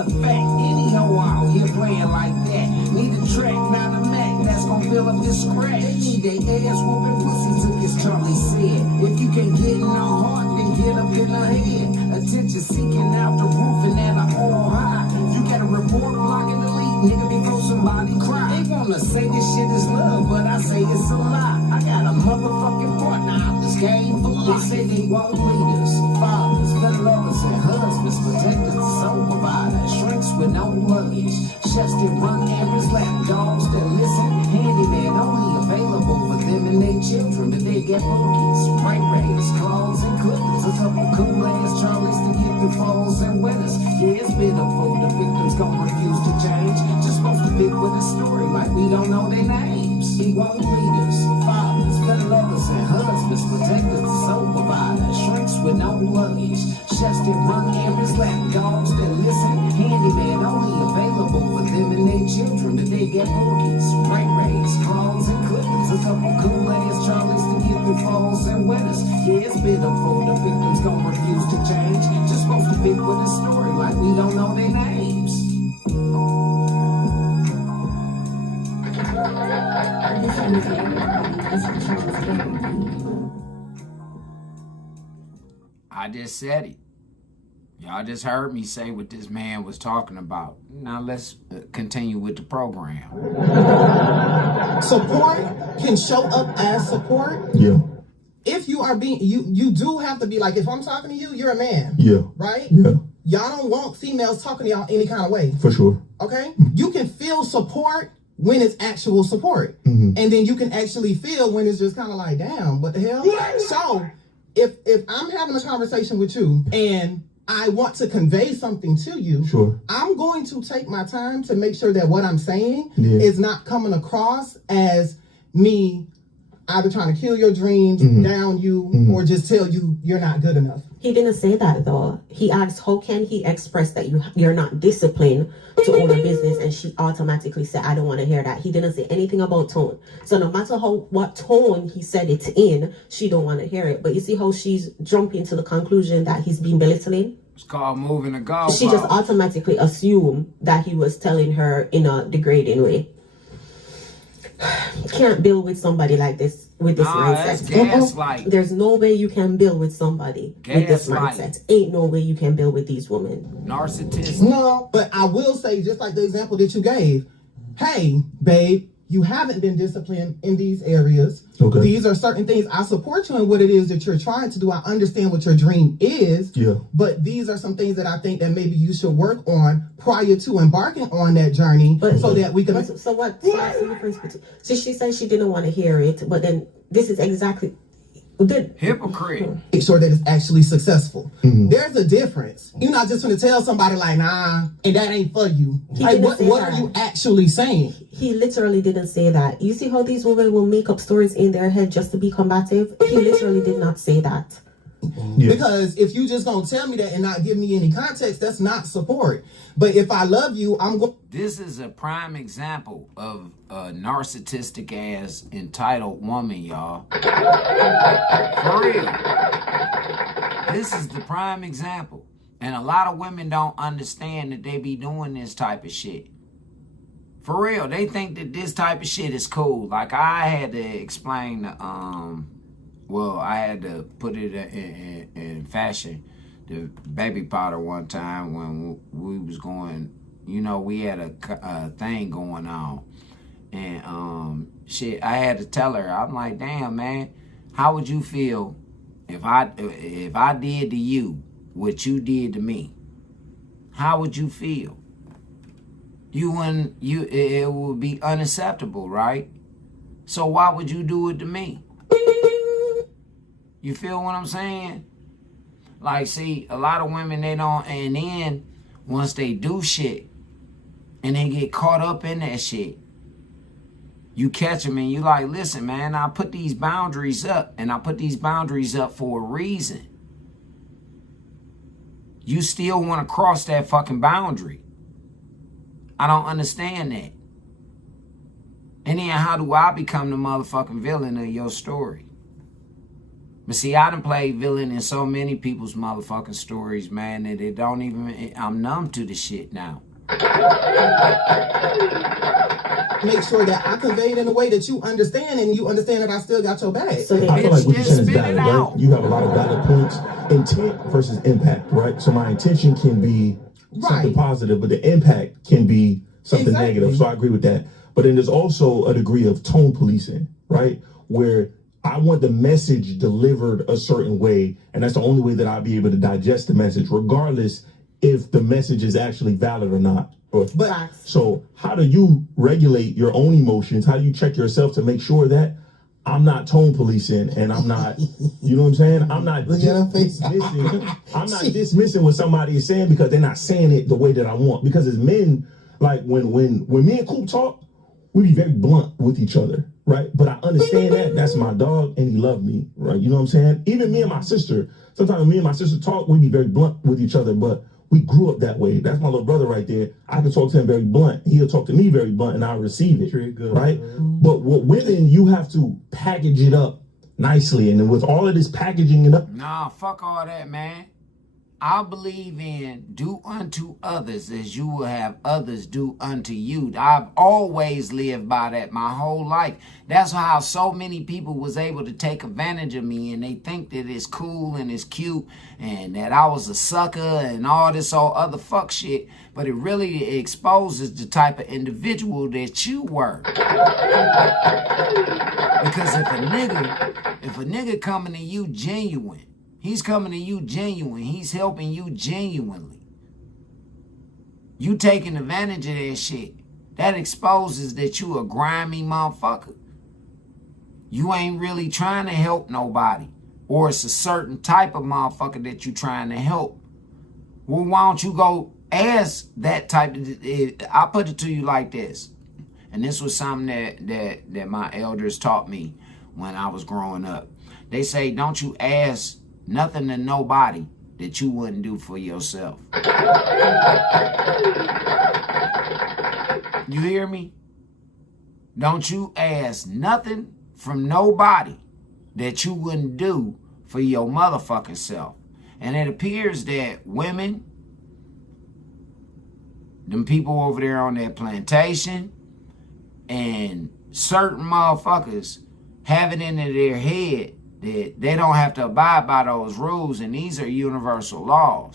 a fact. Any hoe out here playing like that need a track, not a Mac that's gonna fill up this crack. They need they ass whooping pussy took as Charlie said. If you can't get in her heart, then get up in her head. Attention seeking out the roof and at a all high. You got a report blocking the leak, nigga, before somebody cry. They wanna say this shit is love, but I say it's a lie. I got a motherfucking partner out this game for life. They say they want leaders, fathers, good lovers, and husbands, protectors, soul providers, shrinks with no luggage, chefs that run errands, lap dogs that listen, handyman only available for them and their children, but they get bookies, spray rays, claws, and clippers, a couple cool ass Charlies to get through falls and winters. Yeah, it's pitiful, the victims gon' refuse to change, just supposed to fit with a story like we don't know their names. He want leaders, fathers, good lovers, and husbands, protectors, soul providers, shrinks with no luggage, chefs that run errands, lap dogs that listen, handyman only available for them and their children, but they get bookies, spray rays, claws, and clippers, a couple cool ass Charlies to get through falls and winters. Yeah, it's pitiful, the victims gon' refuse to change, just supposed to fit with a story like we don't know their names. I just said it. Y'all just heard me say what this man was talking about. Now let's continue with the program. Support can show up as support. Yeah. If you are being, you do have to be like, if I'm talking to you, you're a man. Yeah. Right? Yeah. Y'all don't want females talking to y'all any kind of way. For sure. Okay? You can feel support when it's actual support. Mm-hmm. And then you can actually feel when it's just kind of like, damn, what the hell? So if I'm having a conversation with you and I want to convey something to you, sure, I'm going to take my time to make sure that what I'm saying Yeah. is not coming across as me either trying to kill your dreams, Mhm. down you, Mhm. or just tell you you're not good enough. He didn't say that though. He asked, how can he express that you're not disciplined to own a business? And she automatically said, I don't want to hear that. He didn't say anything about tone. So no matter what tone he said it in, she don't want to hear it. But you see how she's jumping to the conclusion that he's been belittling? It's called moving the goalpost. She just automatically assumed that he was telling her in a degrading way. Can't build with somebody like this with this That's mindset. gaslight. There's no way you can build with somebody with this Gaslight. mindset. Ain't no way you can build with these women. Narcissistic. No, but I will say, just like the example that you gave, hey, babe, you haven't been disciplined in these areas. Okay. These are certain things. I support you in what it is that you're trying to do. I understand what your dream is. Yeah. But these are some things that I think that maybe you should work on prior to embarking on that journey, so that we can. So what's the difference between? So she said she didn't want to hear it, but then this is exactly the hypocrite. Make sure that it's actually successful. Mm-hmm. There's a difference. You're not just going to tell somebody like, nah, and that ain't for you. He Like, didn't what say are that. you actually saying? He literally didn't say that. You see how these women will make up stories in their head just to be combative? He literally did not say that. Yeah. Because if you just gonna tell me that and not give me any context, that's not support. But if I love you, I'm going. This is a prime example of a narcissistic ass entitled woman, y'all. For real. This is the prime example. And a lot of women don't understand that they be doing this type of shit. For real, they think that this type of shit is cool. Like I had to explain I had to put it in fashion, the baby powder one time when we was going, we had a thing going on. And shit, I had to tell her, I'm like, damn, man, how would you feel if I did to you what you did to me? How would you feel? It would be unacceptable, right? So why would you do it to me? You feel what I'm saying? Like, see, a lot of women, they don't, and then once they do shit and they get caught up in that shit, you catch them and you like, listen, man, I put these boundaries up, and I put these boundaries up for a reason. You still want to cross that fucking boundary. I don't understand that. And then how do I become the motherfucking villain of your story? But see, I done played villain in so many people's motherfucking stories, man, that it don't even, I'm numb to the shit now. Make sure that I convey it in a way that you understand, and you understand that I still got your back. So I feel like what you're saying is valid, right? You have a lot of valid points. Intent versus impact, right? So my intention can be something positive, but the impact can be something negative. So I agree with that. But then there's also a degree of tone policing, right? Where I want the message delivered a certain way, and that's the only way that I'll be able to digest the message, regardless if the message is actually valid or not. But so how do you regulate your own emotions? How do you check yourself to make sure that I'm not tone policing and I'm not, you know what I'm saying? I'm not dismissing what somebody is saying because they're not saying it the way that I want. Because as men, like when me and Coop talk, we be very blunt with each other, right? But I understand that that's my dog and he loved me, right? You know what I'm saying? Even me and my sister, sometimes when me and my sister talk, we be very blunt with each other, but we grew up that way. That's my little brother right there. I can talk to him very blunt. He'll talk to me very blunt and I'll receive it, right? But with women, you have to package it up nicely. And then with all of this packaging it up. Nah, fuck all that, man. I believe in do unto others as you will have others do unto you. I've always lived by that my whole life. That's how so many people was able to take advantage of me, and they think that it's cool and it's cute and that I was a sucker and all this all other fuck shit. But it really exposes the type of individual that you were. Because if a nigga coming to you genuine, he's coming to you genuine. He's helping you genuinely. You taking advantage of that shit. That exposes that you a grimy motherfucker. You ain't really trying to help nobody. Or it's a certain type of motherfucker that you trying to help. Well, why don't you go ask that type of... I put it to you like this. And this was something that my elders taught me when I was growing up. They say, don't you ask nothing to nobody that you wouldn't do for yourself. You hear me? Don't you ask nothing from nobody that you wouldn't do for your motherfucking self. And it appears that women, them people over there on that plantation, and certain motherfuckers have it into their head that they don't have to abide by those rules, and these are universal laws.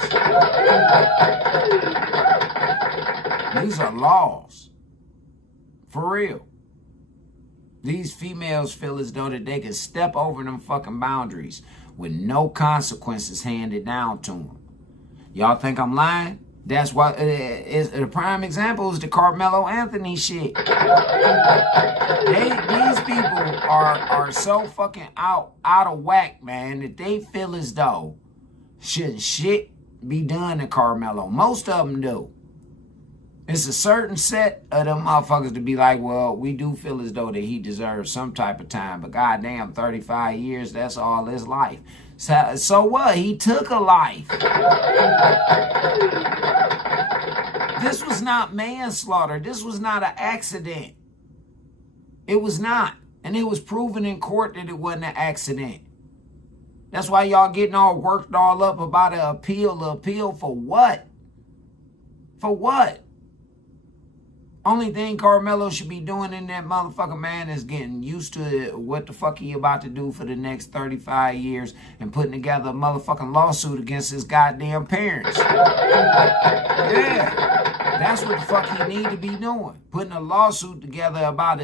These are laws. For real. These females feel as though that they can step over them fucking boundaries with no consequences handed down to them. Y'all think I'm lying? That's why the prime example is the Carmelo Anthony shit. These people are so fucking out of whack, man, that they feel as though shouldn't shit be done to Carmelo. Most of them do. It's a certain set of them motherfuckers to be like, well, we do feel as though that he deserves some type of time, but goddamn, 35 years, that's all his life. So what? He took a life. This was not manslaughter. This was not an accident. It was not. And it was proven in court that it wasn't an accident. That's why y'all getting all worked all up about an appeal. The appeal for what? For what? Only thing Carmelo should be doing in that motherfucker, man, is getting used to what the fuck he about to do for the next 35 years and putting together a motherfucking lawsuit against his goddamn parents. Yeah, that's what the fuck he need to be doing. Putting a lawsuit together about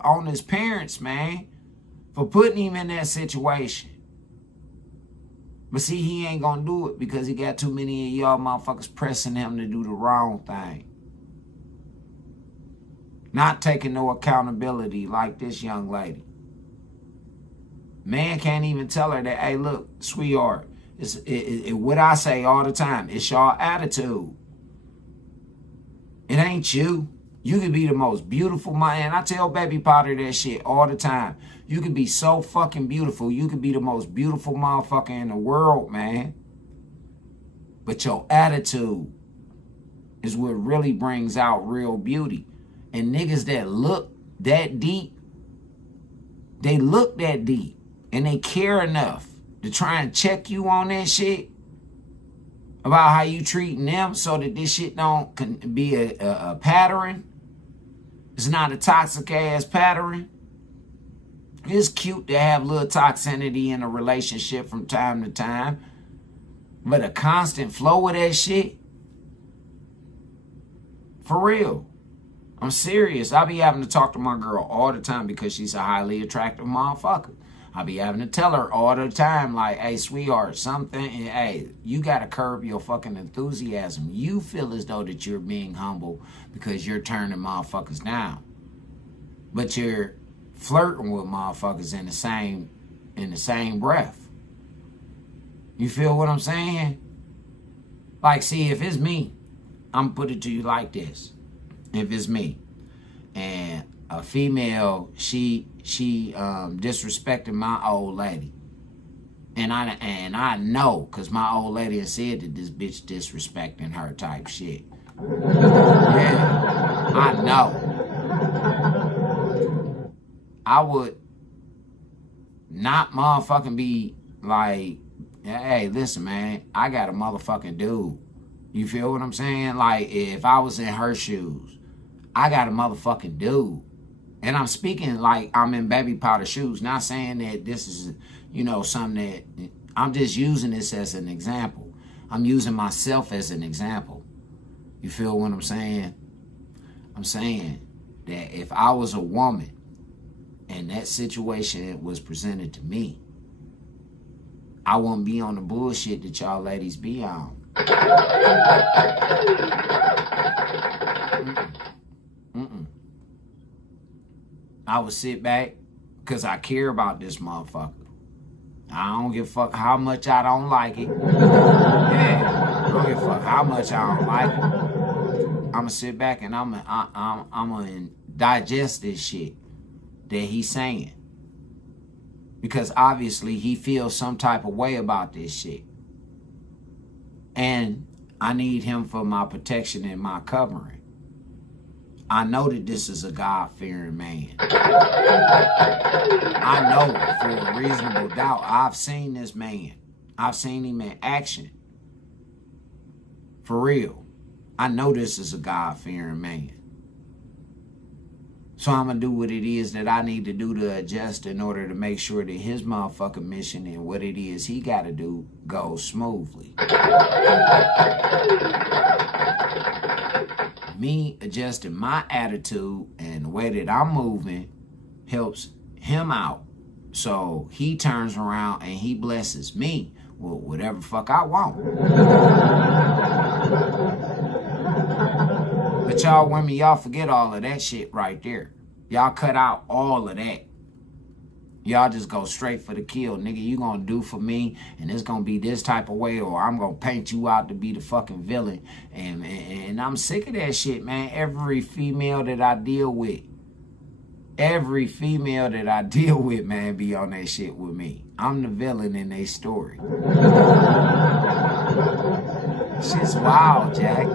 on his parents, man, for putting him in that situation. But see, he ain't gonna do it because he got too many of y'all motherfuckers pressing him to do the wrong thing. Not taking no accountability like this young lady. Man can't even tell her that, hey, look, sweetheart, what I say all the time, it's your attitude. It ain't you. You could be the most beautiful man. I tell Baby Potter that shit all the time. You could be so fucking beautiful. You could be the most beautiful motherfucker in the world, man. But your attitude is what really brings out real beauty. And niggas that look that deep, they look that deep. and they care enough to try and check you on that shit about how you treating them so that this shit don't be a pattern. It's not a toxic ass pattern. It's cute to have little toxicity in a relationship from time to time, but a constant flow of that shit, for real. I'm serious. I be having to talk to my girl all the time because she's a highly attractive motherfucker. I be having to tell her all the time, like, hey, sweetheart, something, hey, you got to curb your fucking enthusiasm. You feel as though that you're being humble because you're turning motherfuckers down. But you're flirting with motherfuckers in the same breath. You feel what I'm saying? Like, see, if it's me, I'm put it to you like this. If it's me and a female, she disrespected my old lady, and I know, cause my old lady has said that this bitch disrespecting her type shit. Yeah, I know. I would not motherfucking be like, hey, listen, man, I got a motherfucking dude. You feel what I'm saying? Like, if I was in her shoes, I got a motherfucking dude. And I'm speaking like I'm in baby powder shoes. Not saying that this is, you know, something that, I'm just using this as an example. I'm using myself as an example. You feel what I'm saying? I'm saying that if I was a woman and that situation was presented to me, I wouldn't be on the bullshit that y'all ladies be on. I would sit back because I care about this motherfucker. I don't give a fuck how much I don't like it. Yeah, I don't give a fuck how much I don't like it. I'ma sit back and I'm gonna digest this shit that he's saying, because obviously he feels some type of way about this shit, and I need him for my protection and my covering. I know that this is a God-fearing man. I know for a reasonable doubt. I've seen this man. I've seen him in action. For real. I know this is a God-fearing man. So I'm going to do what it is that I need to do to adjust in order to make sure that his motherfucking mission and what it is he got to do goes smoothly. Me adjusting my attitude and the way that I'm moving helps him out. So he turns around and he blesses me with whatever fuck I want. But y'all women, y'all forget all of that shit right there. Y'all cut out all of that. Y'all just go straight for the kill. Nigga, you gonna do for me, and it's gonna be this type of way, or I'm gonna paint you out to be the fucking villain. And I'm sick of that shit, man. Every female that I deal with, man, be on that shit with me. I'm the villain in their story. Shit's wild, Jack.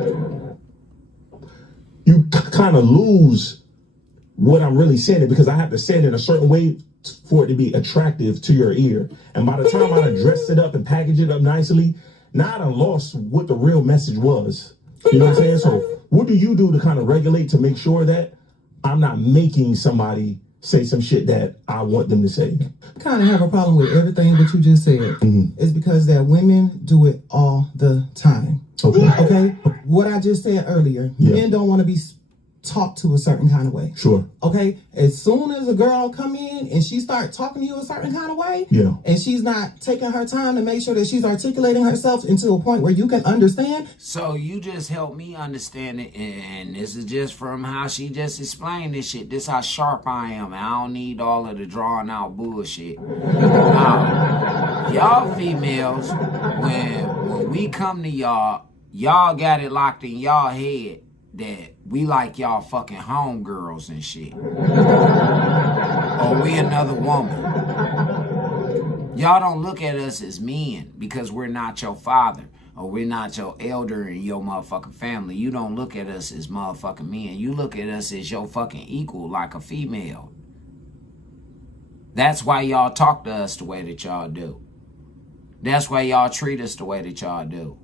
You kind of lose what I'm really saying, because I have to say it in a certain way for it to be attractive to your ear. And by the time I done dressed it up and packaged it up nicely, now I done lost what the real message was. You know what I'm saying? So what do you do to kind of regulate to make sure that I'm not making somebody say some shit that I want them to say? I kind of have a problem with everything that you just said. It's because that women do it all the time. Okay? What I just said earlier, men don't want to be talked to a certain kind of way. Sure. Okay? As soon as a girl come in and she start talking to you a certain kind of way, and she's not taking her time to make sure that she's articulating herself into a point where you can understand. So you just helped me understand it, and this is just from how she just explained this shit. This how sharp I am. I don't need all of the drawn out bullshit. Now, y'all females, when we come to y'all got it locked in y'all head that we like y'all fucking homegirls and shit. Or we another woman. Y'all don't look at us as men because we're not your father or we're not your elder in your motherfucking family. You don't look at us as motherfucking men. You look at us as your fucking equal, like a female. That's why y'all talk to us the way that y'all do. That's why y'all treat us the way that y'all do.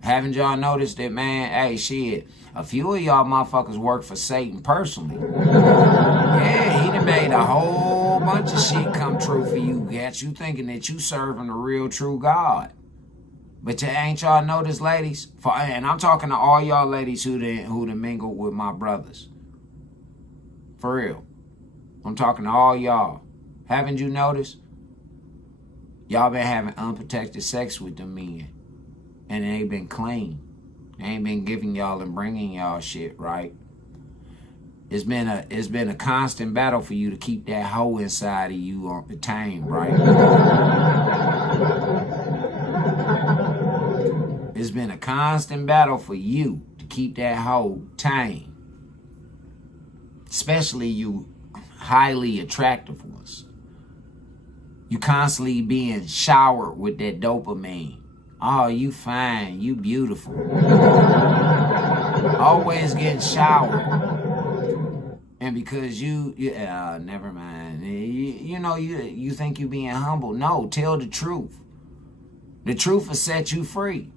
Haven't y'all noticed that, man? Hey, shit, a few of y'all motherfuckers work for Satan personally. Yeah, he done made a whole bunch of shit come true for you. Got you thinking that you serving the real true God. But ain't y'all noticed, ladies? And I'm talking to all y'all ladies who done mingled with my brothers. For real. I'm talking to all y'all. Haven't you noticed? Y'all been having unprotected sex with them men. And it ain't been clean. They ain't been giving y'all and bringing y'all shit, right? It's been a constant battle for you to keep that hoe inside of you tamed, right? It's been a constant battle for you to keep that hoe tamed. Especially you highly attractive ones. You constantly being showered with that dopamine. Oh, you fine, you beautiful. Always getting showered. And because never mind. You think you being humble. No, tell the truth. The truth will set you free.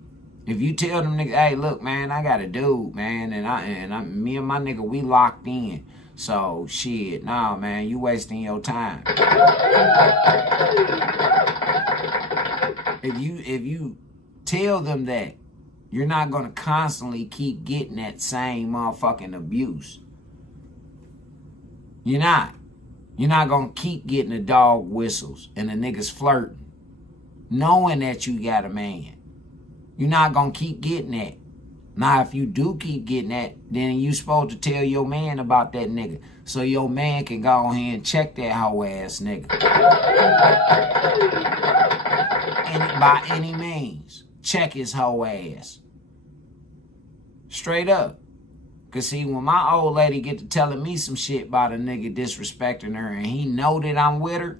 If you tell them niggas, hey, look, man, I got a dude, man, and me and my nigga, we locked in. So shit, nah, man, you wasting your time. If you tell them that, you're not gonna constantly keep getting that same motherfucking abuse. You're not. You're not gonna keep getting the dog whistles and the niggas flirting, knowing that you got a man. You're not gonna keep getting that. Now, if you do keep getting that, then you supposed to tell your man about that nigga, so your man can go ahead and check that hoe ass nigga. By any means, check his hoe ass. Straight up. Cause see, when my old lady get to telling me some shit about a nigga disrespecting her, and he know that I'm with her,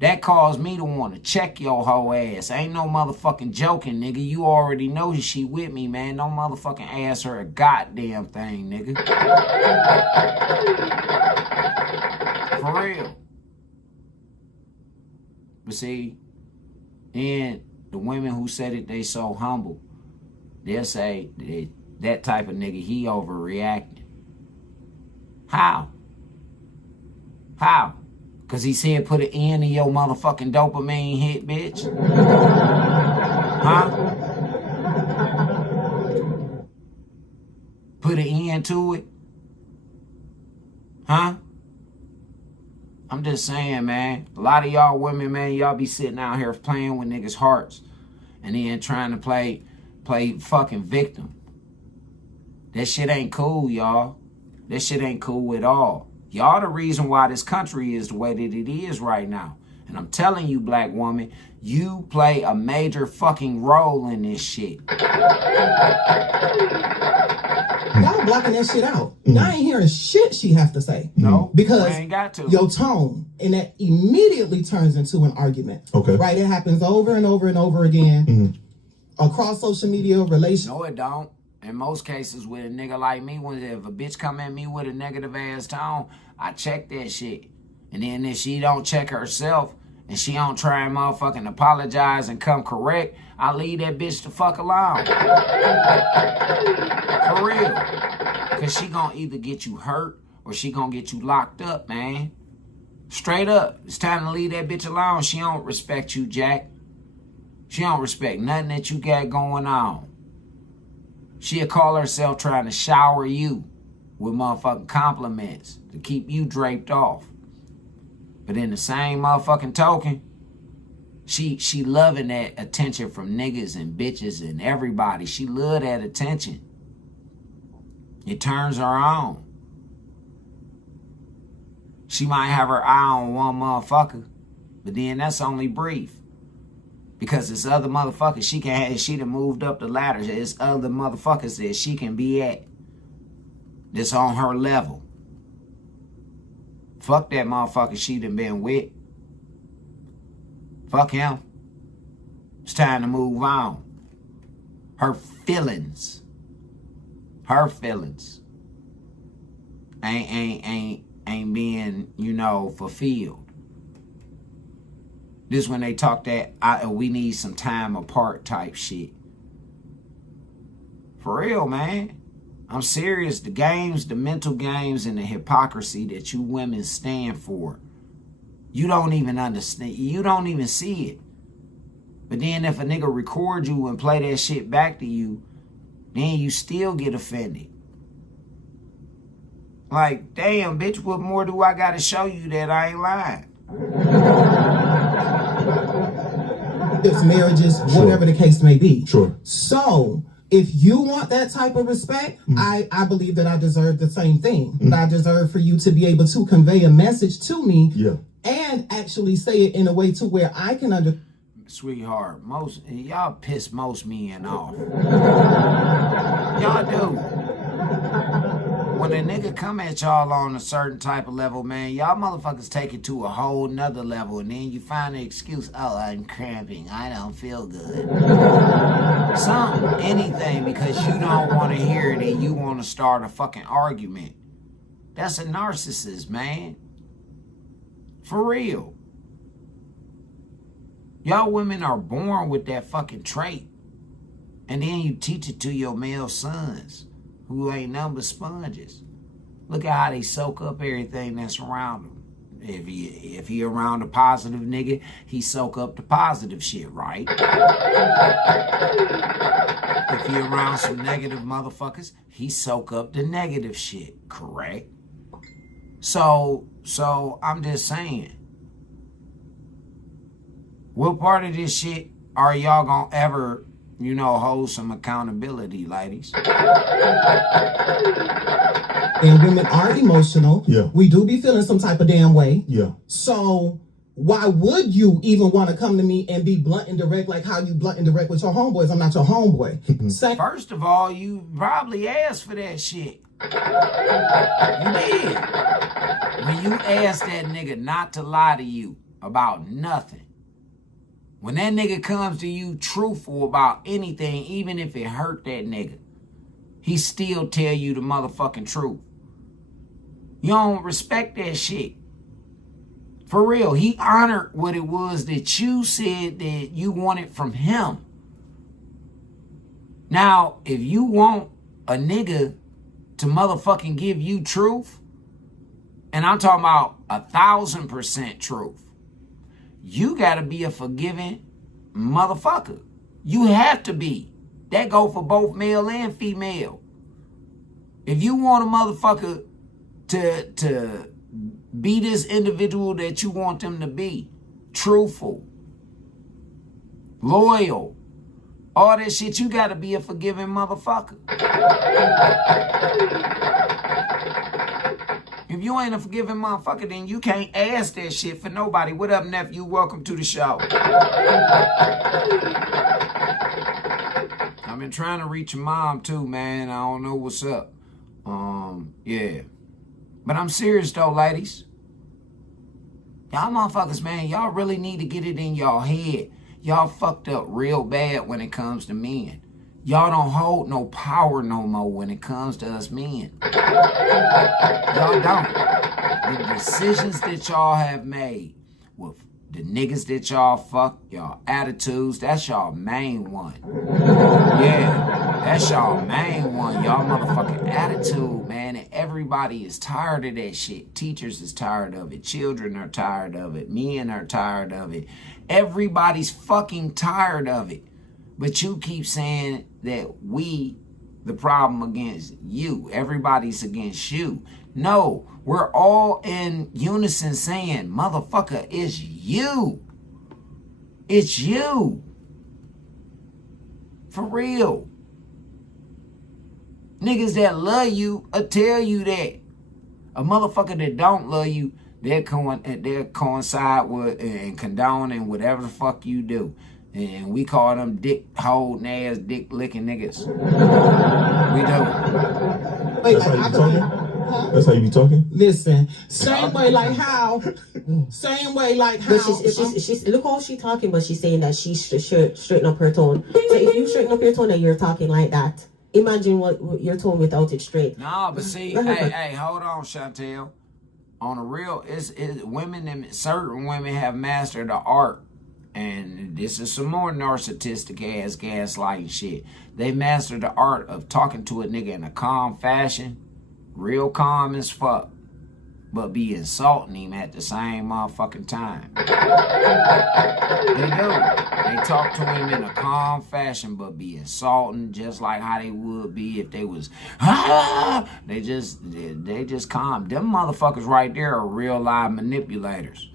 that caused me to want to check your hoe ass. Ain't no motherfucking joking, nigga. You already know that she with me, man. Don't motherfucking ask her a goddamn thing, nigga. For real. But see, and the women who said it, they so humble, they'll say that type of nigga, he overreacting. How? Because he said put an end in your motherfucking dopamine hit, bitch. Huh? Put an end to it. Huh? I'm just saying, man. A lot of y'all women, man, y'all be sitting out here playing with niggas' hearts and then trying to play fucking victim. That shit ain't cool, y'all. That shit ain't cool at all. Y'all the reason why this country is the way that it is right now. And I'm telling you, black woman, you play a major fucking role in this shit. Y'all blocking that shit out. Y'all ain't hearing shit she have to say. No, because I ain't got to. Your tone, and that immediately turns into an argument. Okay. Right? It happens over and over and over again. Across social media, relations. No, it don't. In most cases, with a nigga like me, if a bitch come at me with a negative ass tone, I check that shit. And then if she don't check herself and she don't try and motherfucking apologize and come correct, I leave that bitch the fuck alone. For real. Because she gonna either get you hurt or she gonna get you locked up, man. Straight up. It's time to leave that bitch alone. She don't respect you, Jack. She don't respect nothing that you got going on. She'll call herself trying to shower you with motherfucking compliments to keep you draped off. But in the same motherfucking token, she loving that attention from niggas and bitches and everybody. She love that attention. It turns her on. She might have her eye on one motherfucker, but then that's only brief. Because there's other motherfuckers she done moved up the ladder. There's other motherfuckers that she can be at. That's on her level. Fuck that motherfucker she done been with. Fuck him. It's time to move on. Her feelings. ain't being, you know, fulfilled. This when they talk that we need some time apart type shit. For real, man. I'm serious. The games, the mental games, and the hypocrisy that you women stand for, you don't even understand. You don't even see it. But then if a nigga record you and play that shit back to you, then you still get offended. Like, damn, bitch, what more do I gotta show you that I ain't lying? It's marriages, whatever the case may be. Sure. So, if you want that type of respect, I believe that I deserve the same thing. That I deserve for you to be able to convey a message to me and actually say it in a way to where I can understand. Sweetheart, y'all piss most men off. Y'all do. When a nigga come at y'all on a certain type of level, man, y'all motherfuckers take it to a whole nother level, and then you find the excuse, oh, I'm cramping, I don't feel good. Anything, because you don't want to hear it and you want to start a fucking argument. That's a narcissist, man. For real. Y'all women are born with that fucking trait. And then you teach it to your male sons, who ain't nothing but sponges. Look at how they soak up everything that's around them. If he around a positive nigga, he soak up the positive shit, right? If he around some negative motherfuckers, he soak up the negative shit, correct? So I'm just saying, what part of this shit are y'all gonna ever, you know, hold some accountability, ladies? And women are emotional. Yeah. We do be feeling some type of damn way. Yeah. So why would you even want to come to me and be blunt and direct like how you blunt and direct with your homeboys? I'm not your homeboy. First of all, you probably asked for that shit. You did. When you asked that nigga not to lie to you about nothing, when that nigga comes to you truthful about anything, even if it hurt that nigga, he still tell you the motherfucking truth. You don't respect that shit. For real, he honored what it was that you said that you wanted from him. Now, if you want a nigga to motherfucking give you truth, and I'm talking about 1,000% truth, you gotta be a forgiving motherfucker. You have to be. That go for both male and female. If you want a motherfucker to be this individual that you want them to be, truthful, loyal, all that shit, you gotta be a forgiving motherfucker. If you ain't a forgiving motherfucker, then you can't ask that shit for nobody. What up, nephew? Welcome to the show. I've been trying to reach your mom too, man. I don't know what's up. Yeah. But I'm serious though, ladies. Y'all motherfuckers, man, y'all really need to get it in y'all head. Y'all fucked up real bad when it comes to men. Y'all don't hold no power no more when it comes to us men. Y'all don't. The decisions that y'all have made with the niggas that y'all fuck, y'all attitudes, that's y'all main one. Yeah, that's y'all main one. Y'all motherfucking attitude, man. And everybody is tired of that shit. Teachers is tired of it. Children are tired of it. Men are tired of it. Everybody's fucking tired of it. But you keep saying that we, the problem against you. Everybody's against you. No, we're all in unison saying, motherfucker, it's you. It's you. For real. Niggas that love you will tell you that. A motherfucker that don't love you, they'll coincide with and condone and whatever the fuck you do. And we call them dick holding ass, dick licking niggas. We do. Wait, That's how you talking? That's how you be talking? Listen, same way like how. But she's look how she talking, but she's saying that she straighten up her tone. So if you straighten up your tone and you're talking like that, imagine what you're told without it straight. No, but see, hey, hold on, Chantel. On a real, it's women, and certain women have mastered the art, and this is some more narcissistic ass gaslighting shit. They mastered the art of talking to a nigga in a calm fashion, real calm as fuck, but be insulting him at the same motherfucking time. They do. They talk to him in a calm fashion, but be insulting, just like how they would be if they was, they just calm. Them motherfuckers right there are real live manipulators.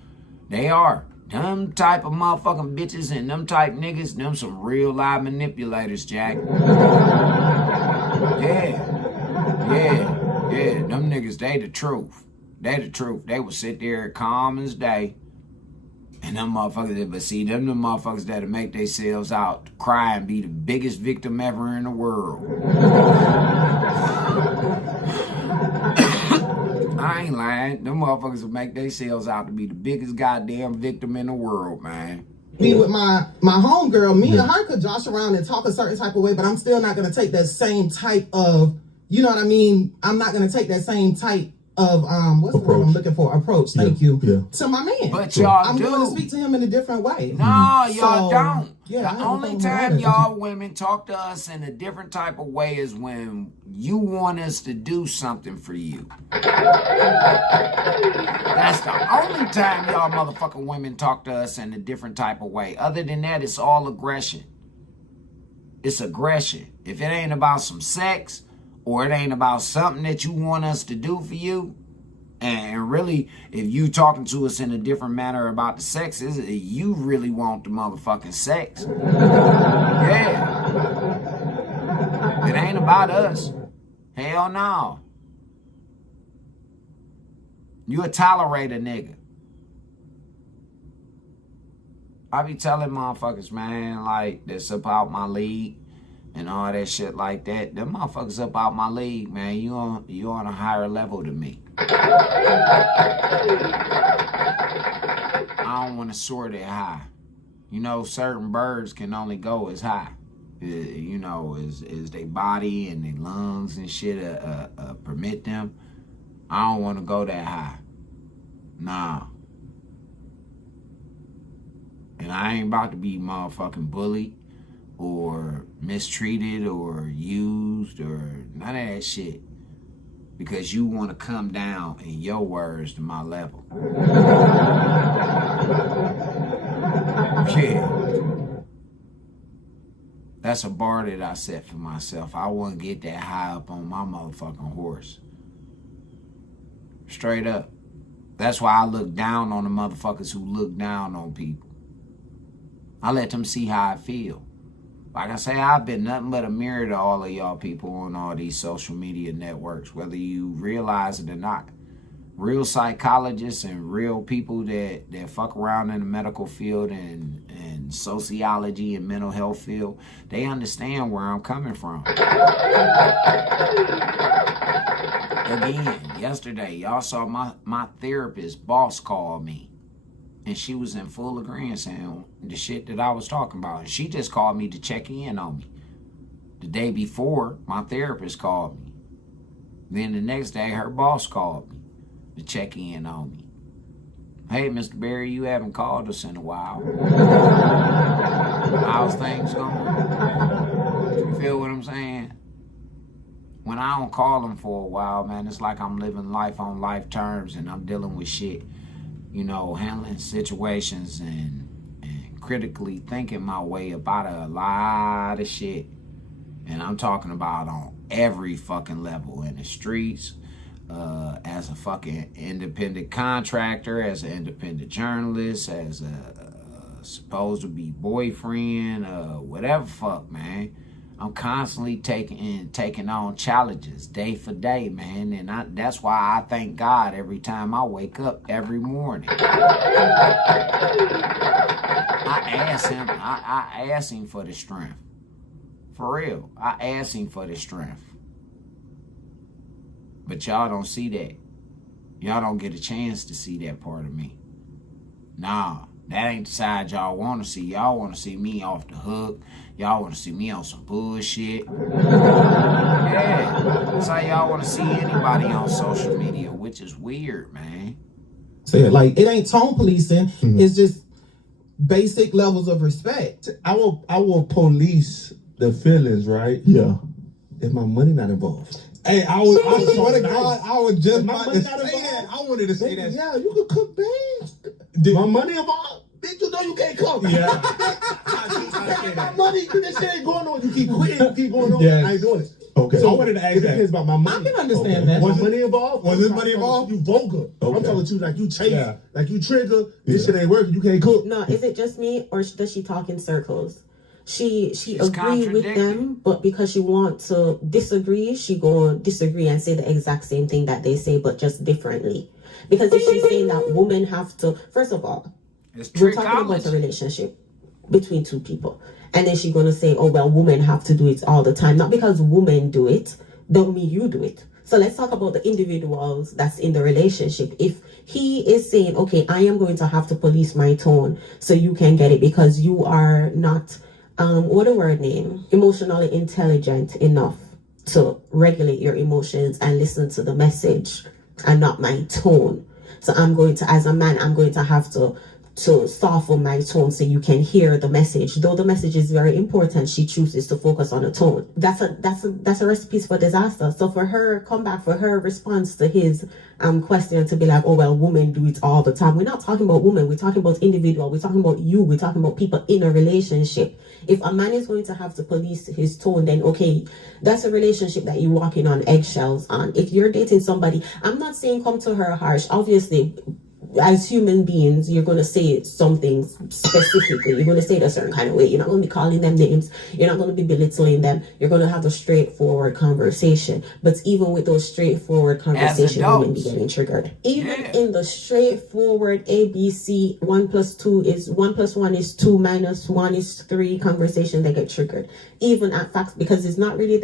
They are. Them type of motherfucking bitches and them type niggas, them some real live manipulators, Jack. Yeah. Them niggas, they the truth. They the truth. They would sit there calm as day. And them motherfuckers, but see, them the motherfuckers that'll make themselves out to cry and be the biggest victim ever in the world. I ain't lying. Them motherfuckers will make themselves out to be the biggest goddamn victim in the world, man. Be with my homegirl, me and her could josh around and talk a certain type of way, but I'm still not going to take that same type of, you know what I mean? I'm not going to take that same type of what's the word I'm looking for? Approach. Thank you. To my man. But y'all I'm going to speak to him in a different way. No, y'all don't. Yeah, the only time y'all women talk to us in a different type of way is when you want us to do something for you. That's the only time y'all motherfucking women talk to us in a different type of way. Other than that, it's all aggression. It's aggression. If it ain't about some sex, or it ain't about something that you want us to do for you, and really, if you talking to us in a different manner about the sex, is it you really want the motherfucking sex? Yeah. It ain't about us. Hell no. You'll tolerate a nigga. I be telling motherfuckers, man, like, that's about my league and all that shit like that. Them motherfuckers up out my league, man. You on a higher level than me. I don't want to soar that high. You know, certain birds can only go as high. You know, as their body and their lungs and shit permit them. I don't want to go that high. Nah. And I ain't about to be motherfucking bullied or mistreated or used or none of that shit because you want to come down in your words to my level. Yeah. That's a bar that I set for myself. I wouldn't get that high up on my motherfucking horse. Straight up. That's why I look down on the motherfuckers who look down on people. I let them see how I feel. Like I say, I've been nothing but a mirror to all of y'all people on all these social media networks, whether you realize it or not. Real psychologists and real people that fuck around in the medical field and sociology and mental health field, they understand where I'm coming from. Again, yesterday, y'all saw my therapist boss call me. And she was in full agreement saying the shit that I was talking about. And she just called me to check in on me. The day before, my therapist called me. Then the next day, her boss called me to check in on me. Hey, Mr. Berry, you haven't called us in a while. How's things going? You feel what I'm saying? When I don't call them for a while, man, it's like I'm living life on life terms and I'm dealing with shit. You know, handling situations and critically thinking my way about a lot of shit. And I'm talking about on every fucking level, in the streets, as a fucking independent contractor, as an independent journalist, as a supposed to be boyfriend, whatever fuck, man. I'm constantly taking on challenges day for day, man. And that's why I thank God every time I wake up every morning. I ask him for the strength. For real. I ask him for the strength. But y'all don't see that. Y'all don't get a chance to see that part of me. Nah. That ain't the side y'all want to see. Y'all want to see me off the hook. Y'all want to see me on some bullshit. Yeah, that's how y'all want to see anybody on social media, which is weird, man. Say it like it ain't tone policing. It's just basic levels of respect. I will police the feelings, right? Yeah. If my money not involved. Hey, I swear to God, I was just about to say that. I wanted to say that. Yeah, you can cook beans. My money involved. Bitch, you know you can't cook. Yeah. My money, this shit ain't going on. You keep quitting, you keep going on. Yes. I ain't doing it. Okay. So I wanted to ask it that. depends about my money. I can understand that. Was money involved? Was this money involved? You vulgar. Okay. I'm talking to you like you chase, Yeah. like you trigger. This shit ain't working. You can't cook. No, is it just me or does she talk in circles? She agree with contradicting. them, but because she want to disagree, she go disagree and say the exact same thing that they say, but just differently. Because if she's saying that women have to, first of all, It's we're talking about a relationship between two people, and then she's gonna say, "Oh well, women have to do it all the time." Not because women do it, don't mean you do it. So let's talk about the individuals that's in the relationship. If he is saying, "Okay, I am going to have to police my tone so you can get it because you are not." What a word name, emotionally intelligent enough to regulate your emotions and listen to the message and not my tone. So I'm going to, as a man, I'm going to have to soften my tone so you can hear the message. Though the message is very important, she chooses to focus on a tone. That's a recipe for disaster. So for her comeback, for her response to his question to be like, oh well, women do it all the time. We're not talking about women, we're talking about individual, we're talking about you, we're talking about people in a relationship. If a man is going to have to police his tone, then okay, that's a relationship that you're walking on eggshells on. If you're dating somebody, I'm not saying come to her harsh. Obviously, as human beings, you're going to say something specifically. You're going to say it a certain kind of way. You're not going to be calling them names. You're not going to be belittling them. You're going to have a straightforward conversation. But even with those straightforward conversations, women be getting triggered. Even in the straightforward ABC, 1 + 2 is 1 + 1 is 2 - 1 is 3 conversation, they get triggered. Even at facts, because they're not really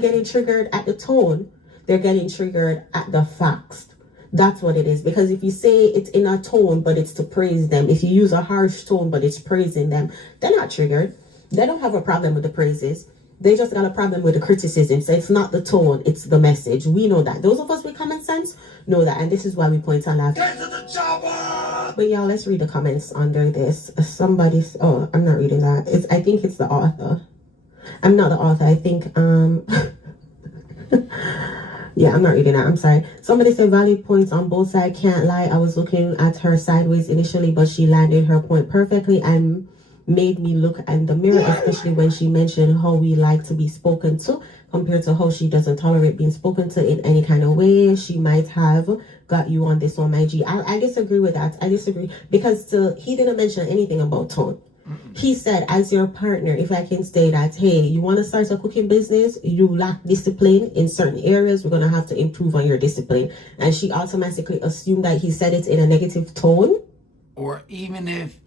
getting triggered at the tone. They're getting triggered at the facts. That's what it is. Because if you say it's in a tone, but it's to praise them, if you use a harsh tone, but it's praising them, they're not triggered. They don't have a problem with the praises. They just got a problem with the criticism. So it's not the tone, it's the message. We know that. Those of us with common sense know that. And this is why we point and laugh. Get to the chopper! But y'all, let's read the comments under this. Somebody's, oh, I'm not reading that. I think it's the author. I'm not the author. I think, yeah, I'm not reading that. I'm sorry. Somebody said valid points on both sides. Can't lie. I was looking at her sideways initially, but she landed her point perfectly and made me look in the mirror, especially when she mentioned how we like to be spoken to compared to how she doesn't tolerate being spoken to in any kind of way. She might have got you on this one, my G. I disagree with that. I disagree because he didn't mention anything about tone. He said, as your partner, if I can say that, hey, you want to start a cooking business, you lack discipline in certain areas, we're going to have to improve on your discipline. And she automatically assumed that he said it in a negative tone. Or even if,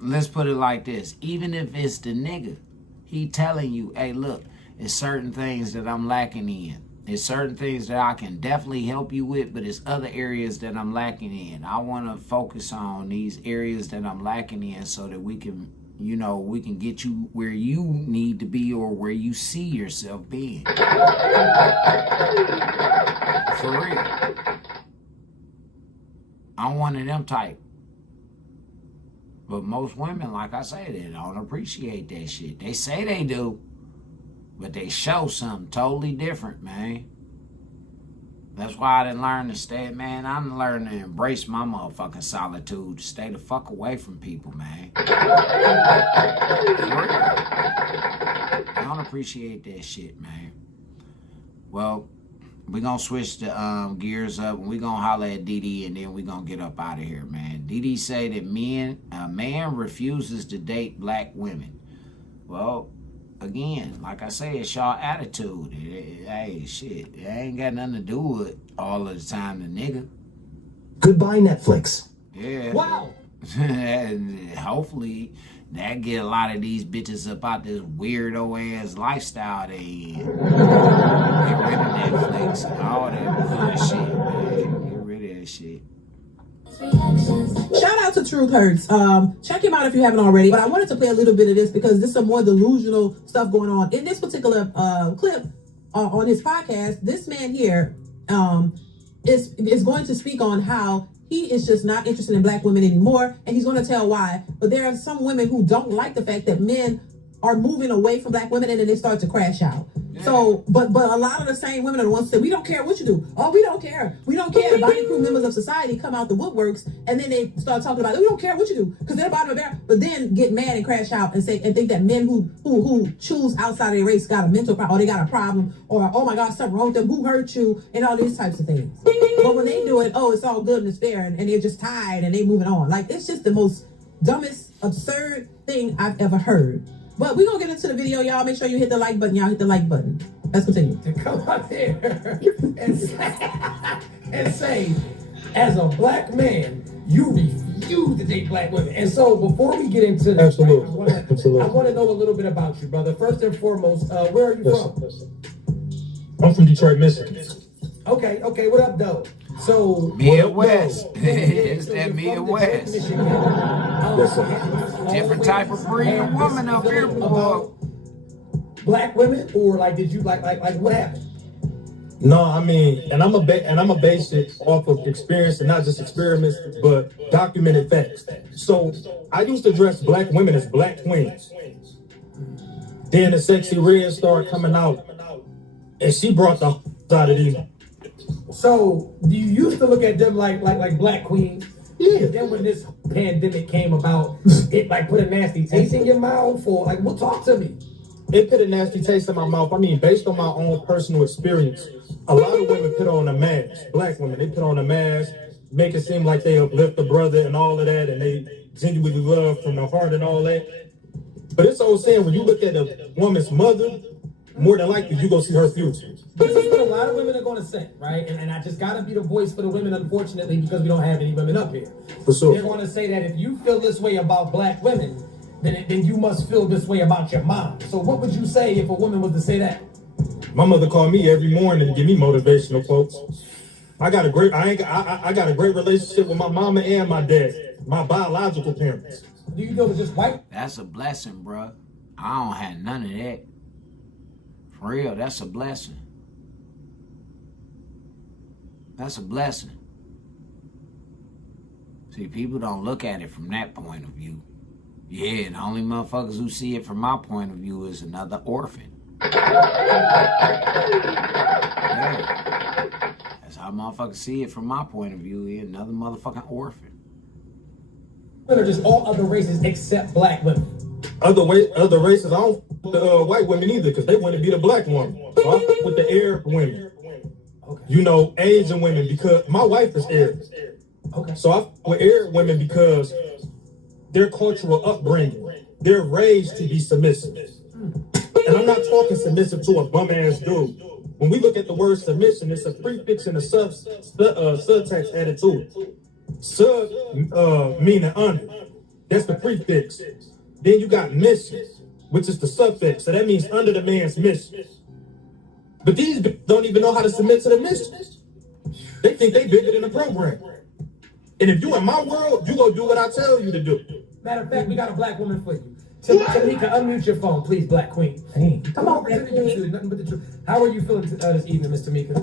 let's put it like this, even if it's the nigga, he telling you, hey, look, it's certain things that I'm lacking in. There's certain things that I can definitely help you with, but it's other areas that I'm lacking in. I want to focus on these areas that I'm lacking in so that we can, you know, we can get you where you need to be or where you see yourself being. For real. I'm one of them type. But most women, like I say, they don't appreciate that shit. They say they do, but they show something totally different, man. That's why I didn't learn to stay, man. I didn't learn to embrace my motherfucking solitude. Stay the fuck away from people, man. I don't appreciate that shit, man. Well, we're going to switch the gears up, and we're going to holler at Didi, and then we're going to get up out of here, man. Didi say that a man refuses to date black women. Well, again, like I say, it's y'all attitude. Hey, shit, it ain't got nothing to do with all of the time the nigga. Goodbye, Netflix. Yeah. Wow. Hopefully, that get a lot of these bitches up out this weirdo-ass lifestyle they in. Get rid of Netflix and all that bullshit, man. Get rid of that shit. Shout out to True Truth Hurts. Check him out if you haven't already. But I wanted to play a little bit of this because there's some more delusional stuff going on in this particular clip on his podcast. This man here is going to speak on how he is just not interested in black women anymore, and he's going to tell why. But there are some women who don't like the fact that men are moving away from black women, and then they start to crash out. Yeah. So, but a lot of the same women are the ones that say, we don't care what you do. Oh, we don't care. We don't care. The body crew members of society come out the woodworks, and then they start talking about, we don't care what you do, because they're bottom of the barrel. But then get mad and crash out and say and think that men who choose outside of their race got a mental problem, or they got a problem, or oh my God, something wrong with them, who hurt you, and all these types of things. But when they do it, oh, it's all good and it's fair, and they're just tired and they moving on. Like, it's just the most dumbest, absurd thing I've ever heard. But we're going to get into the video, y'all. Make sure you hit the like button. Y'all hit the like button. Let's continue. To come out there and say, as a black man, you refuse to date black women. And so before we get into this, Absolutely. I want to know a little bit about you, brother. First and foremost, where are you from? I'm from Detroit, Michigan. Okay. What up, though? So Midwest. It's that Midwest. Different type of breed of woman up here, boy. Black women, or like, did you like what happened? No, I mean, and I'm a base it off of experience, and not just experiments, but documented facts. So I used to dress black women as black queens. Then the Sexy Red started coming out, and she brought the out of these. So do you used to look at them like black queens? Yeah. And then when this pandemic came about, it like put a nasty taste in your mouth, or like, well, talk to me. It put a nasty taste in my mouth. I mean, based on my own personal experience, a lot of women put on a mask. Black women, they put on a mask, make it seem like they uplift the brother and all of that, and they genuinely love from the heart and all that. But it's old saying, when you look at a woman's mother, more than likely you go see her future. This is what a lot of women are going to say, right? And I just got to be the voice for the women, unfortunately, because we don't have any women up here. For sure. They're going to say that if you feel this way about black women, then you must feel this way about your mom. So what would you say if a woman was to say that? My mother called me every morning to give me motivational quotes. I got a great relationship with my mama and my dad, my biological parents. Do you know it's just white? That's a blessing, bro. I don't have none of that. For real, that's a blessing. That's a blessing. See, people don't look at it from that point of view. Yeah, the only motherfuckers who see it from my point of view is another orphan. Yeah. That's how motherfuckers see it from my point of view. Yeah, another motherfucking orphan. Women are just all other races except black women. Other races, I don't the white women either, because they want to be the black woman. So I fuck with the Arab women. Okay. You know, Asian women, because my wife is Arab. Okay. So I fuck with Arab women because their cultural upbringing, they're raised to be submissive. And I'm not talking submissive to a bum ass dude. When we look at the word submission, it's a prefix and a subtext added to it. Sub meaning under. That's the prefix. Then you got mission, which is the suffix. So that means under the man's mission. But these don't even know how to submit to the mission. They think they bigger than the program. And if you in my world, you gonna do what I tell you to do. Matter of fact, we got a black woman for you. Tamika, unmute your phone, please, black queen. Come on, nothing but the truth. How are you feeling this evening, Miss Tamika?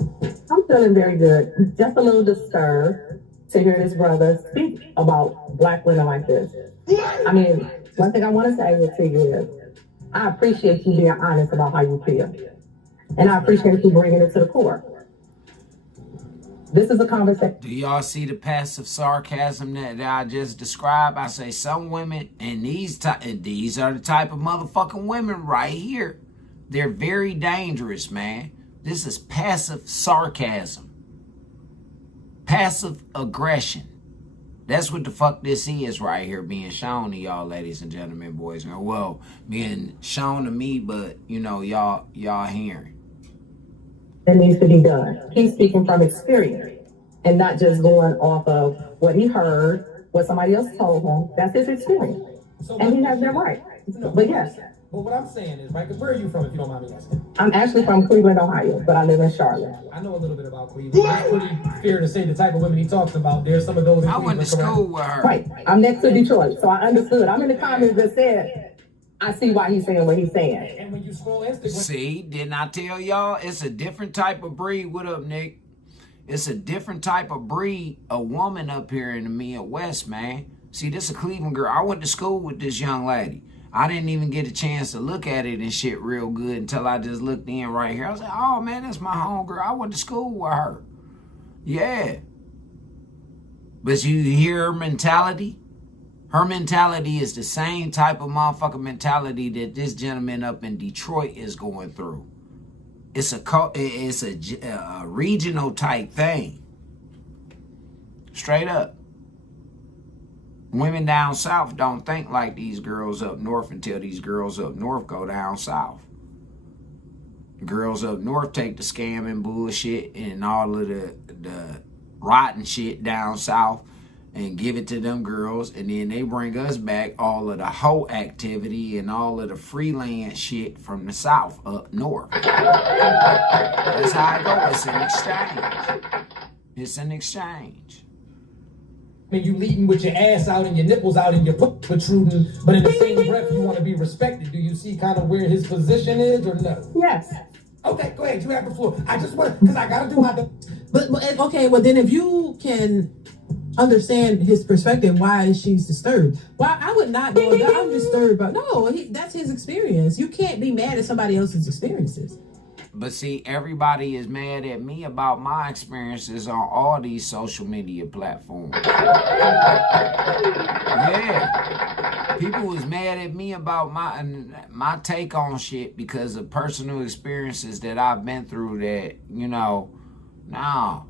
I'm feeling very good. Just a little disturbed to hear this brother speak about black women like this. I mean, one thing I want to say to you is, I appreciate you being honest about how you feel. And I appreciate you bringing it to the core. This is a conversation. Do y'all see the passive sarcasm that I just described? I say some women, and these are the type of motherfucking women right here. They're very dangerous, man. This is passive sarcasm. Passive aggression. That's what the fuck this is right here being shown to y'all, ladies and gentlemen, boys and girls. Well, being shown to me, but, you know, y'all hearing. That needs to be done. He's speaking from experience and not just going off of what he heard, what somebody else told him. That's his experience. And he has that right. But yes. But what I'm saying is, right, because where are you from, if you don't mind me asking? I'm actually from Cleveland, Ohio, but I live in Charlotte. I know a little bit about Cleveland. It's pretty fair to say the type of women he talks about. There's some of those in I went to Cleveland, school with her. Right. I'm next to Detroit, so I understood. I'm in the comments that said, I see why he's saying what he's saying. And when you scroll Instagram... See, didn't I tell y'all? It's a different type of breed. What up, Nick? It's a different type of breed, a woman up here in the Midwest, man. See, this is a Cleveland girl. I went to school with this young lady. I didn't even get a chance to look at it and shit real good until I just looked in right here. I was like, oh, man, that's my homegirl. I went to school with her. Yeah. But you hear her mentality? Her mentality is the same type of motherfucking mentality that this gentleman up in Detroit is going through. It's a regional type thing. Straight up. Women down south don't think like these girls up north until these girls up north go down south. Girls up north take the scam and bullshit and all of the rotten shit down south and give it to them girls, and then they bring us back all of the hoe activity and all of the freelance shit from the south up north. That's how it goes. It's an exchange. It's an exchange. I mean, you leading with your ass out and your nipples out and your foot protruding, but in the same breath, you want to be respected. Do you see kind of where his position is, or no? Yes. Okay, go ahead. You have the floor. I just want, because I got to do my... But okay, well then if you can understand his perspective, why she's disturbed. Why I would not go, I'm disturbed, but no, that's his experience. You can't be mad at somebody else's experiences. But see, everybody is mad at me about my experiences on all these social media platforms. Yeah. People was mad at me about my take on shit because of personal experiences that I've been through that, you know, no.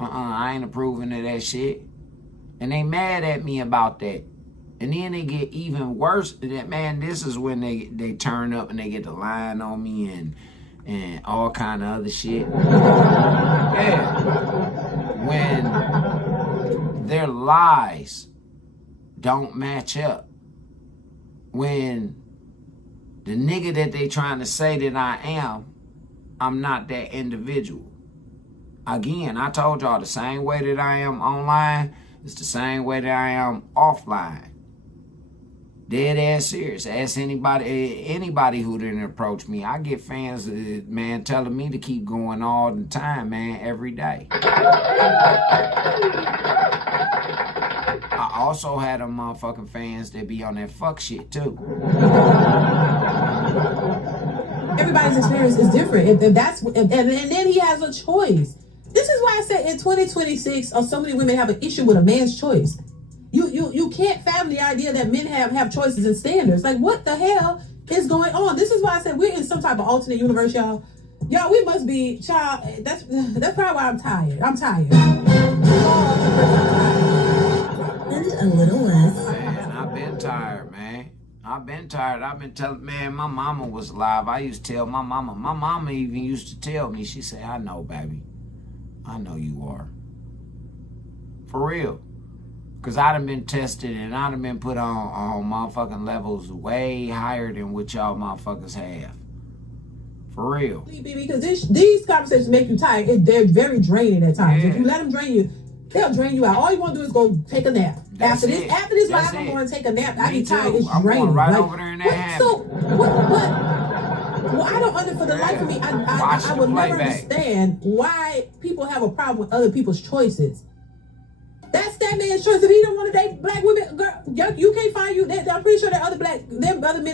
I ain't approving of that shit. And they mad at me about that. And then they get even worse. That, man, this is when they turn up and they get the line on me and all kind of other shit. Yeah. When their lies don't match up. When the nigga that they trying to say that I am, I'm not that individual. Again, I told y'all the same way that I am online is the same way that I am offline. Dead ass serious. Ask anybody who didn't approach me. I get fans, man, telling me to keep going all the time, man, every day. I also had them motherfucking fans that be on that fuck shit too. Everybody's experience is different. And then he has a choice. This is why I said in 2026, so many women have an issue with a man's choice. You can't fathom the idea that men have choices and standards. Like, what the hell is going on? This is why I said we're in some type of alternate universe, y'all. Y'all, we must be, child, that's probably why I'm tired. I'm tired. And a little less. Man, I've been tired, man. I've been tired. I've been telling, man, my mama was alive. I used to tell my mama even used to tell me, she said, I know, baby. I know you are. For real. Because I done been tested and I done been put on motherfucking levels way higher than what y'all motherfuckers have. For real. Because these conversations make you tired. They're very draining at times. Yeah. If you let them drain you, they'll drain you out. All you want to do is go take a nap. After this live, I'm going to take a nap. I be tired. It's draining. Going right over there in that habit. So, well, I don't for the life of me, I would never understand why people have a problem with other people's choices. That's that man's choice. If he don't want to date black women, girl, you can't find you. I'm pretty sure there are other men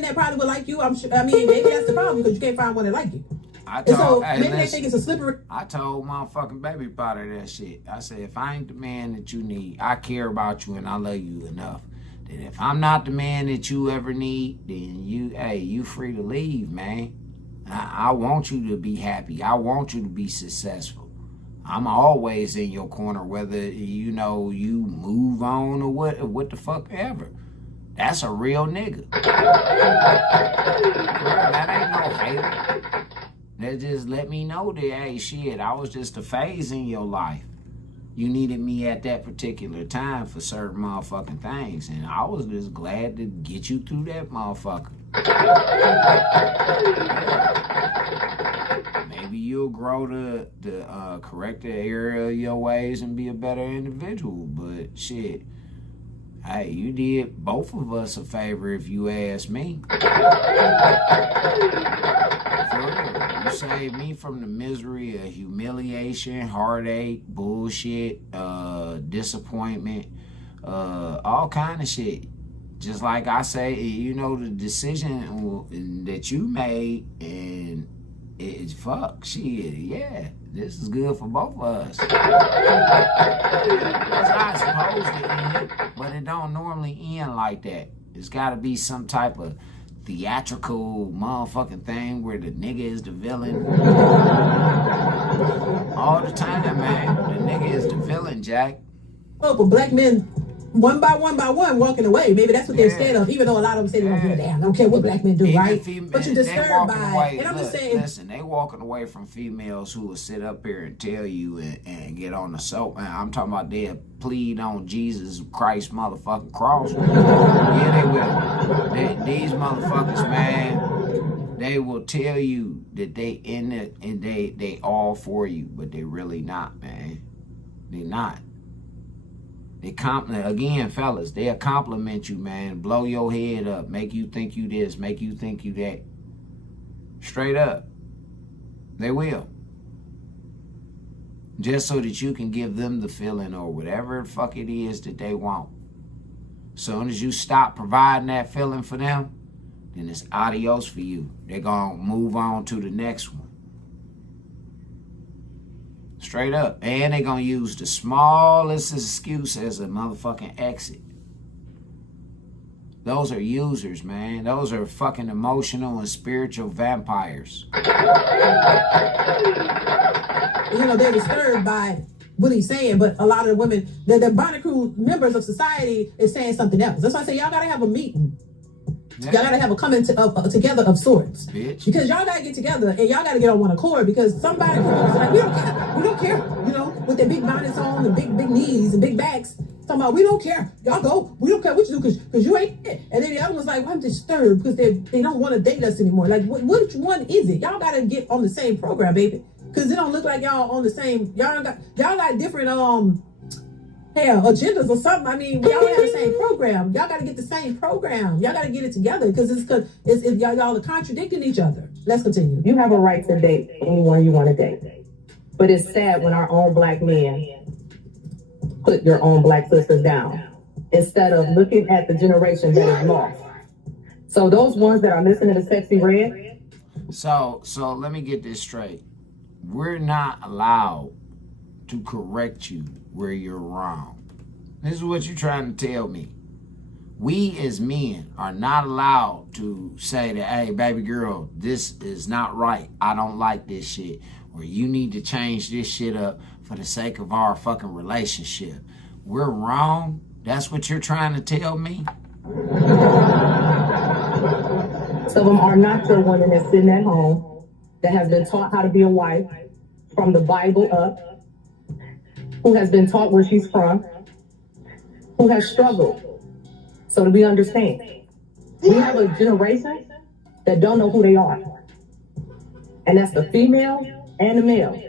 that probably would like you. I mean, maybe that's the problem because you can't find one that like you. They think it's a slippery. I told motherfucking baby Potter that shit. I said, if I ain't the man that you need, I care about you and I love you enough. Then if I'm not the man that you ever need, then you free to leave, man. I want you to be happy. I want you to be successful. I'm always in your corner, whether, you know, you move on or what the fuck ever. That's a real nigga. That ain't no hater. That just let me know that, hey, shit, I was just a phase in your life. You needed me at that particular time for certain motherfucking things. And I was just glad to get you through that motherfucker. Maybe you'll grow to correct the area of your ways and be a better individual. But shit, hey, you did both of us a favor if you ask me. You saved me from the misery of humiliation, heartache, bullshit, disappointment, all kind of shit. Just like I say, you know, the decision that you made, and it's fuck, shit, yeah, this is good for both of us. That's how it's supposed to end, but it don't normally end like that. It's got to be some type of theatrical motherfucking thing where the nigga is the villain. All the time, man, the nigga is the villain, Jack. Oh, but black men, one by one, walking away. Maybe that's what they're scared of, even though a lot of them say they don't give a damn. Don't care what black men do, right? But you're disturbed by it. And I'm just saying. Listen, they walking away from females who will sit up here and tell you and get on the soap. I'm talking about they'll plead on Jesus Christ motherfucking cross. Yeah, they will. These motherfuckers, man, they will tell you that they in it and they all for you, but they really not, man. They not. Again, fellas, they'll compliment you, man, blow your head up, make you think you this, make you think you that. Straight up. They will. Just so that you can give them the feeling or whatever the fuck it is that they want. Soon as you stop providing that feeling for them, then it's adios for you. They're going to move on to the next one. Straight up. And they're going to use the smallest excuse as a motherfucking exit. Those are users, man. Those are fucking emotional and spiritual vampires. You know, they're disturbed by what he's saying, but a lot of the women, the Bonnet Crew members of society is saying something else. That's why I say y'all got to have a meeting. Yeah. Y'all gotta have a coming together of sorts. Bitch. Because y'all gotta get together and y'all gotta get on one accord, because somebody comes like, we don't care, you know, with their big bonnets on, the big knees and big backs, talking about, we don't care, y'all go, we don't care what you do, because you ain't it. And then the other one's like, well, I'm disturbed because they don't want to date us anymore. Like, which one is it? Y'all gotta get on the same program, baby, because it don't look like y'all on the same. Y'all got different agendas or something. I mean, we all have the same program. Y'all got to get the same program. Y'all got to get it together, because y'all are contradicting each other. Let's continue. You have a right to date anyone you want to date. But it's sad when our own black men put your own black sisters down instead of looking at the generation that is lost. So those ones that are listening to Sexy Red. So let me get this straight. We're not allowed to correct you where you're wrong. This is what you're trying to tell me. We as men are not allowed to say that, hey, baby girl, this is not right. I don't like this shit. Or you need to change this shit up for the sake of our fucking relationship. We're wrong? That's what you're trying to tell me? Some of them are not your women that's sitting at home, that has been taught how to be a wife from the Bible up, who has been taught where she's from, who has struggled. So that we understand, we have a generation that don't know who they are. And that's the female and the male.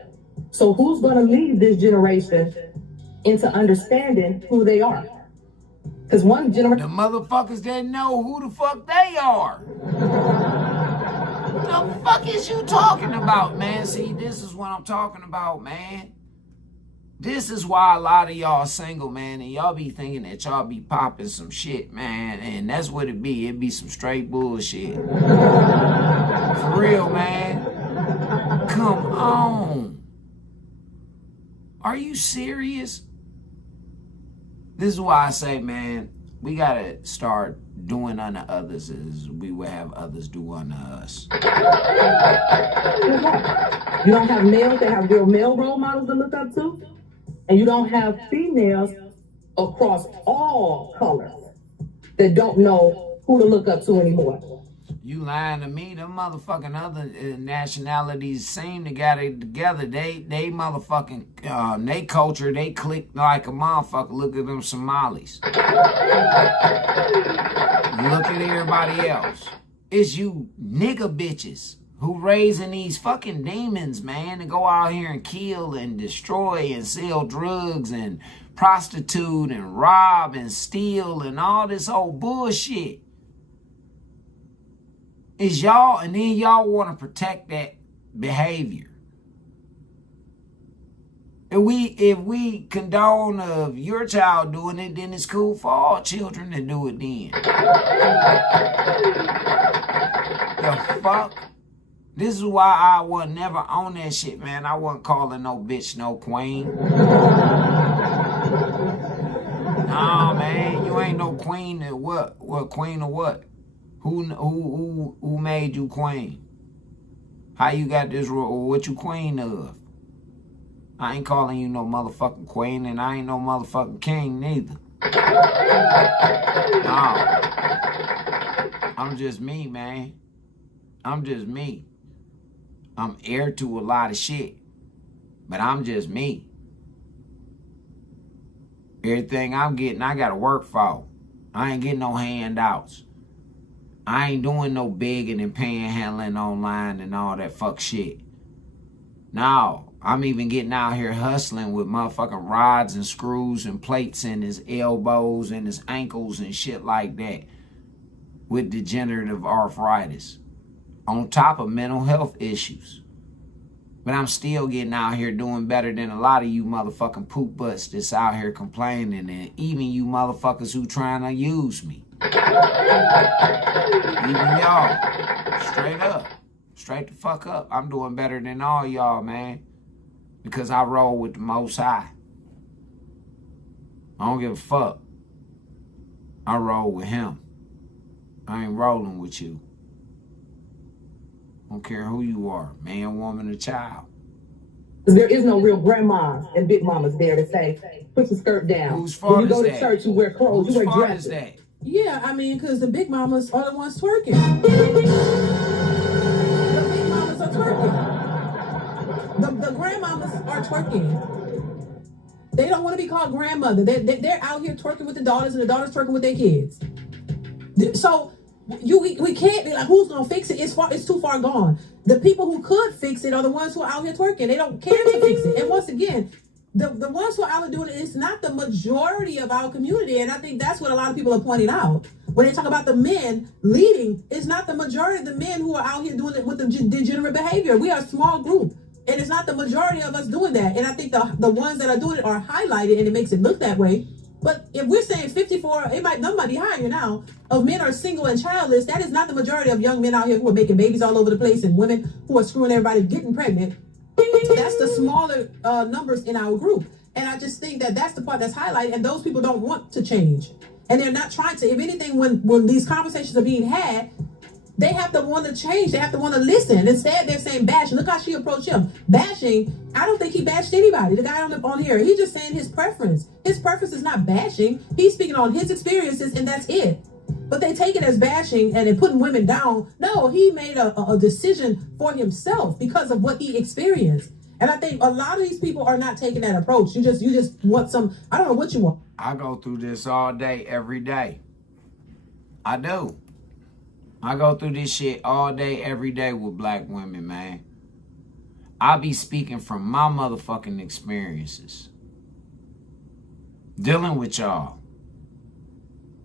So who's gonna lead this generation into understanding who they are? Because one generation... The motherfuckers that know who the fuck they are. What the fuck is you talking about, man? See, this is what I'm talking about, man. This is why a lot of y'all single, man, and y'all be thinking that y'all be popping some shit, man, and that's what it be. It be some straight bullshit. For real, man. Come on. Are you serious? This is why I say, man, we gotta start doing unto others as we would have others do unto us. You don't have males that have real male role models to look up to? And you don't have females across all colors that don't know who to look up to anymore. You lying to me? Them motherfucking other nationalities seem to get it together. They motherfucking, they culture, they click like a motherfucker. Look at them Somalis. Look at everybody else. It's you nigga bitches who raising these fucking demons, man, to go out here and kill and destroy and sell drugs and prostitute and rob and steal and all this old bullshit. It's y'all, and then y'all want to protect that behavior. If we condone of your child doing it, then it's cool for all children to do it then. The fuck? This is why I was never on that shit, man. I wasn't calling no bitch no queen. Nah, man, you ain't no queen of what? What queen of what? Who made you queen? How you got this role? What you queen of? I ain't calling you no motherfucking queen, and I ain't no motherfucking king neither. No. I'm just me, man. I'm just me. I'm heir to a lot of shit, but I'm just me. Everything I'm getting, I gotta work for. I ain't getting no handouts. I ain't doing no begging and panhandling online and all that fuck shit. No, I'm even getting out here hustling with motherfucking rods and screws and plates in his elbows and his ankles and shit like that with degenerative arthritis, on top of mental health issues. But I'm still getting out here doing better than a lot of you motherfucking poop butts that's out here complaining, and even you motherfuckers who trying to use me. Even y'all. Straight up. Straight the fuck up. I'm doing better than all y'all, man. Because I roll with the Most High. I don't give a fuck. I roll with him. I ain't rolling with you. I don't care who you are, man, woman, or child. There is no real grandmas and big mamas there to say, put your skirt down. Whose fault when you go is to that? church, you wear clothes, Whose you wear fault dresses. is that? Yeah, I mean, because the big mamas are the ones twerking. The big mamas are twerking. The grandmamas are twerking. They don't want to be called grandmother. They're out here twerking with the daughters, and the daughters twerking with their kids. So we can't be like, who's gonna fix it? It's too far gone. The people who could fix it are the ones who are out here twerking. They don't care to fix it. And once again, the ones who are out here doing it is not the majority of our community. And I think that's what a lot of people are pointing out. When they talk about the men leading, it's not the majority of the men who are out here doing it with the degenerate behavior. We are a small group. And it's not the majority of us doing that. And I think the ones that are doing it are highlighted, and it makes it look that way. But if we're saying 54, that might be higher now, of men are single and childless, that is not the majority of young men out here who are making babies all over the place and women who are screwing everybody getting pregnant. That's the smaller numbers in our group. And I just think that that's the part that's highlighted, and those people don't want to change. And they're not trying to. If anything, when these conversations are being had, they have to want to change. They have to want to listen. Instead, they're saying bashing. Look how she approached him. Bashing. I don't think he bashed anybody. The guy on here, he's just saying his preference. His preference is not bashing. He's speaking on his experiences, and that's it. But they take it as bashing and then putting women down. No, he made a decision for himself because of what he experienced. And I think a lot of these people are not taking that approach. You just want some, I don't know what you want. I go through this all day, every day. I do. I go through this shit all day, every day with black women, man. I be speaking from my motherfucking experiences. Dealing with y'all.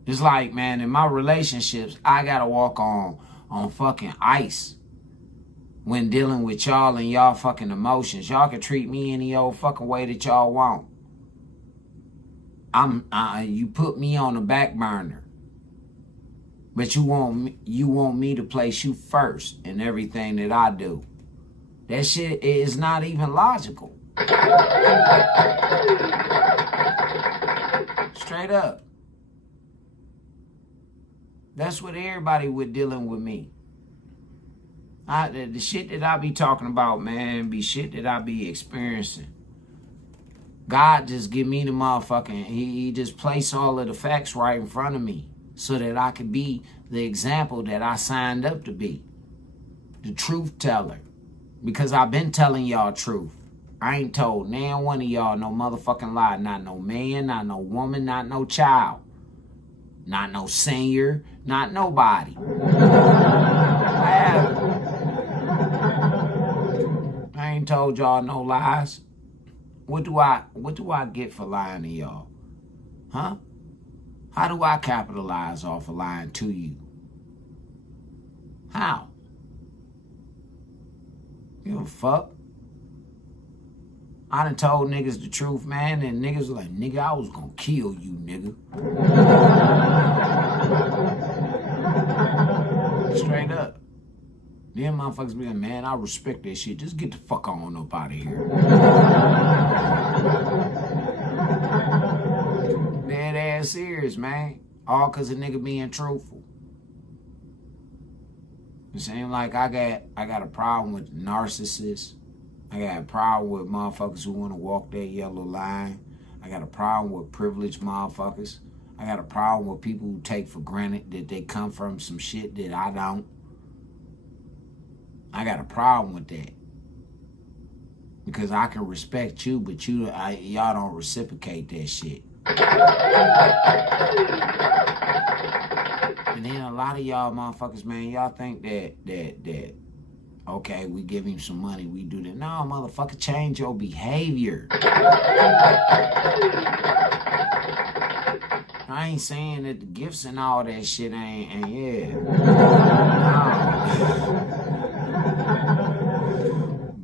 It's like, man, in my relationships, I gotta walk on fucking ice when dealing with y'all and y'all fucking emotions. Y'all can treat me any old fucking way that y'all want. You put me on the back burner. But you want me to place you first in everything that I do. That shit is not even logical. Straight up. That's what everybody would dealing with me. The shit that I be talking about, man, be shit that I be experiencing. God just give me the motherfucking, he just place all of the facts right in front of me so that I could be the example that I signed up to be. The truth teller. Because I've been telling y'all truth. I ain't told nan one of y'all no motherfucking lie. Not no man, not no woman, not no child. Not no senior, not nobody. ain't told y'all no lies. What do I get for lying to y'all? Huh? How do I capitalize off of lying to you? How? Give a fuck. I done told niggas the truth, man, and niggas like, nigga, I was gonna kill you, nigga. Straight up. Then motherfuckers be like, man, I respect that shit. Just get the fuck on up out of here. Dead ass serious, man. All cause a nigga being truthful. It seems like I got a problem with narcissists. I got a problem with motherfuckers who want to walk that yellow line. I got a problem with privileged motherfuckers. I got a problem with people who take for granted that they come from some shit that I don't. I got a problem with that. Because I can respect you, but y'all don't reciprocate that shit. And then a lot of y'all motherfuckers, man, y'all think that okay, we give him some money, we do that. No, motherfucker, change your behavior. I ain't saying that the gifts and all that shit ain't yeah. No.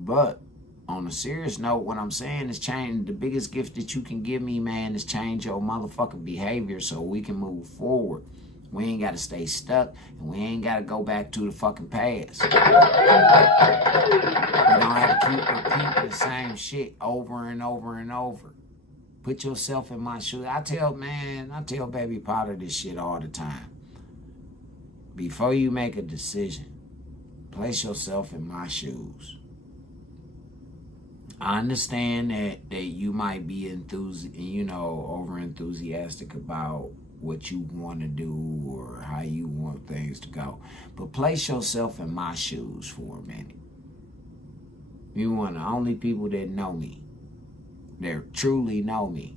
But on a serious note, what I'm saying is change. The biggest gift that you can give me, man, is change your motherfucking behavior so we can move forward. We ain't got to stay stuck, and we ain't got to go back to the fucking past. We don't have to keep repeating the same shit over and over and over. Put yourself in my shoes. I tell Baby Potter this shit all the time. Before you make a decision, place yourself in my shoes. I understand that you might be over enthusiastic about what you want to do or how you want things to go. But place yourself in my shoes for a minute. You're one of the only people that know me. That truly know me.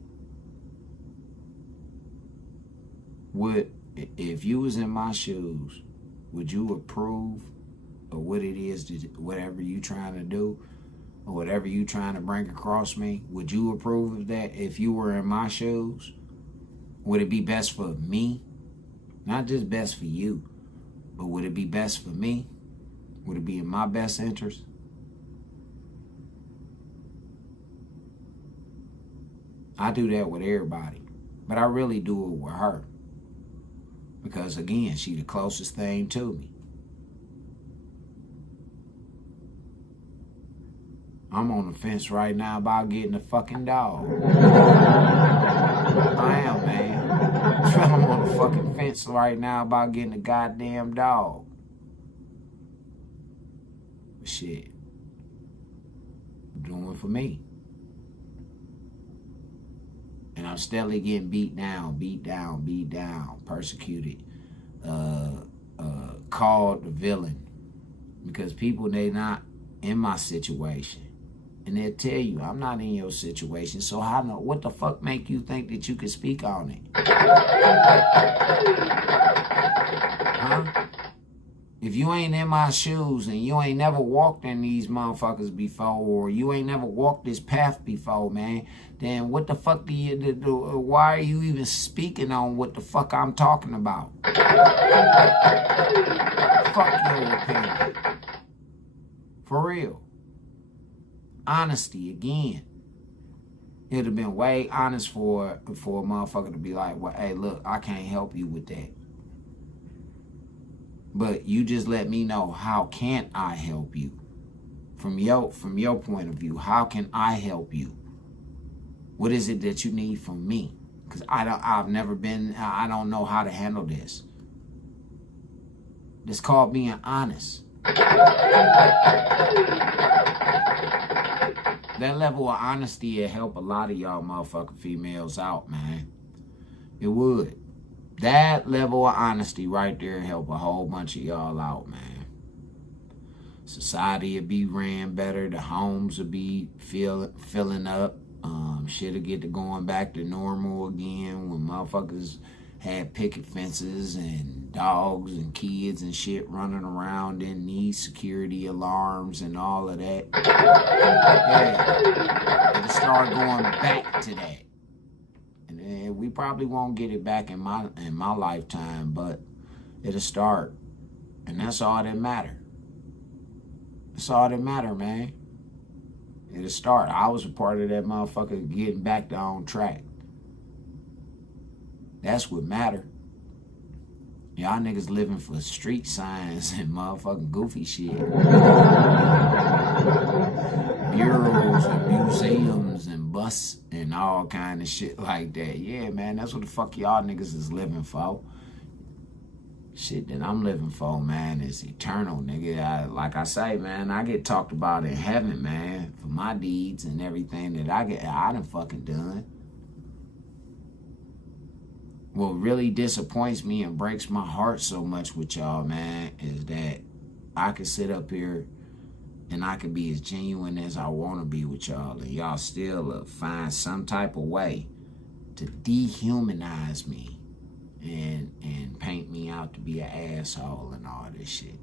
If you was in my shoes, would you approve of what it is, whatever you trying to do? Or whatever you trying to bring across me? Would you approve of that if you were in my shoes? Would it be best for me? Not just best for you, but would it be best for me? Would it be in my best interest? I do that with everybody, but I really do it with her. Because again, she the closest thing to me. I'm on the fence right now about getting a fucking dog. I am, man. I'm on the fucking fence right now about getting a goddamn dog. Shit. I'm doing it for me. And I'm steadily getting beat down, persecuted, called the villain. Because people, they not in my situation. And they'll tell you, I'm not in your situation, so what the fuck make you think that you can speak on it? Huh? If you ain't in my shoes and you ain't never walked in these motherfuckers before, or you ain't never walked this path before, man, then what the fuck why are you even speaking on what the fuck I'm talking about? Fuck your opinion. For real. Honesty again. It'd have been way honest for a motherfucker to be like, well, hey, look, I can't help you with that. But you just let me know, how can I help you? From your point of view, how can I help you? What is it that you need from me? Because I don't know how to handle this. It's called being honest. That level of honesty will help a lot of y'all motherfucking females out, man. It would. That level of honesty right there help a whole bunch of y'all out, man. Society will be ran better. The homes will be filling up. Shit'll get to going back to normal again when motherfuckers had picket fences and dogs and kids and shit running around, didn't need security alarms and all of that. Yeah, it'll start going back to that. And we probably won't get it back in my lifetime, but it'll start. And that's all that matter. That's all that matter, man. It'll start. I was a part of that motherfucker getting back on track. That's what matter. Y'all niggas living for street signs and motherfucking goofy shit. Murals and museums and busts and all kind of shit like that. Yeah, man, that's what the fuck y'all niggas is living for. Shit that I'm living for, man, is eternal, nigga. Like I say, man, I get talked about in heaven, man, for my deeds and everything that I done fucking done. What really disappoints me and breaks my heart so much with y'all, man, is that I can sit up here and I can be as genuine as I want to be with y'all, and y'all still find some type of way to dehumanize me and paint me out to be an asshole and all this shit.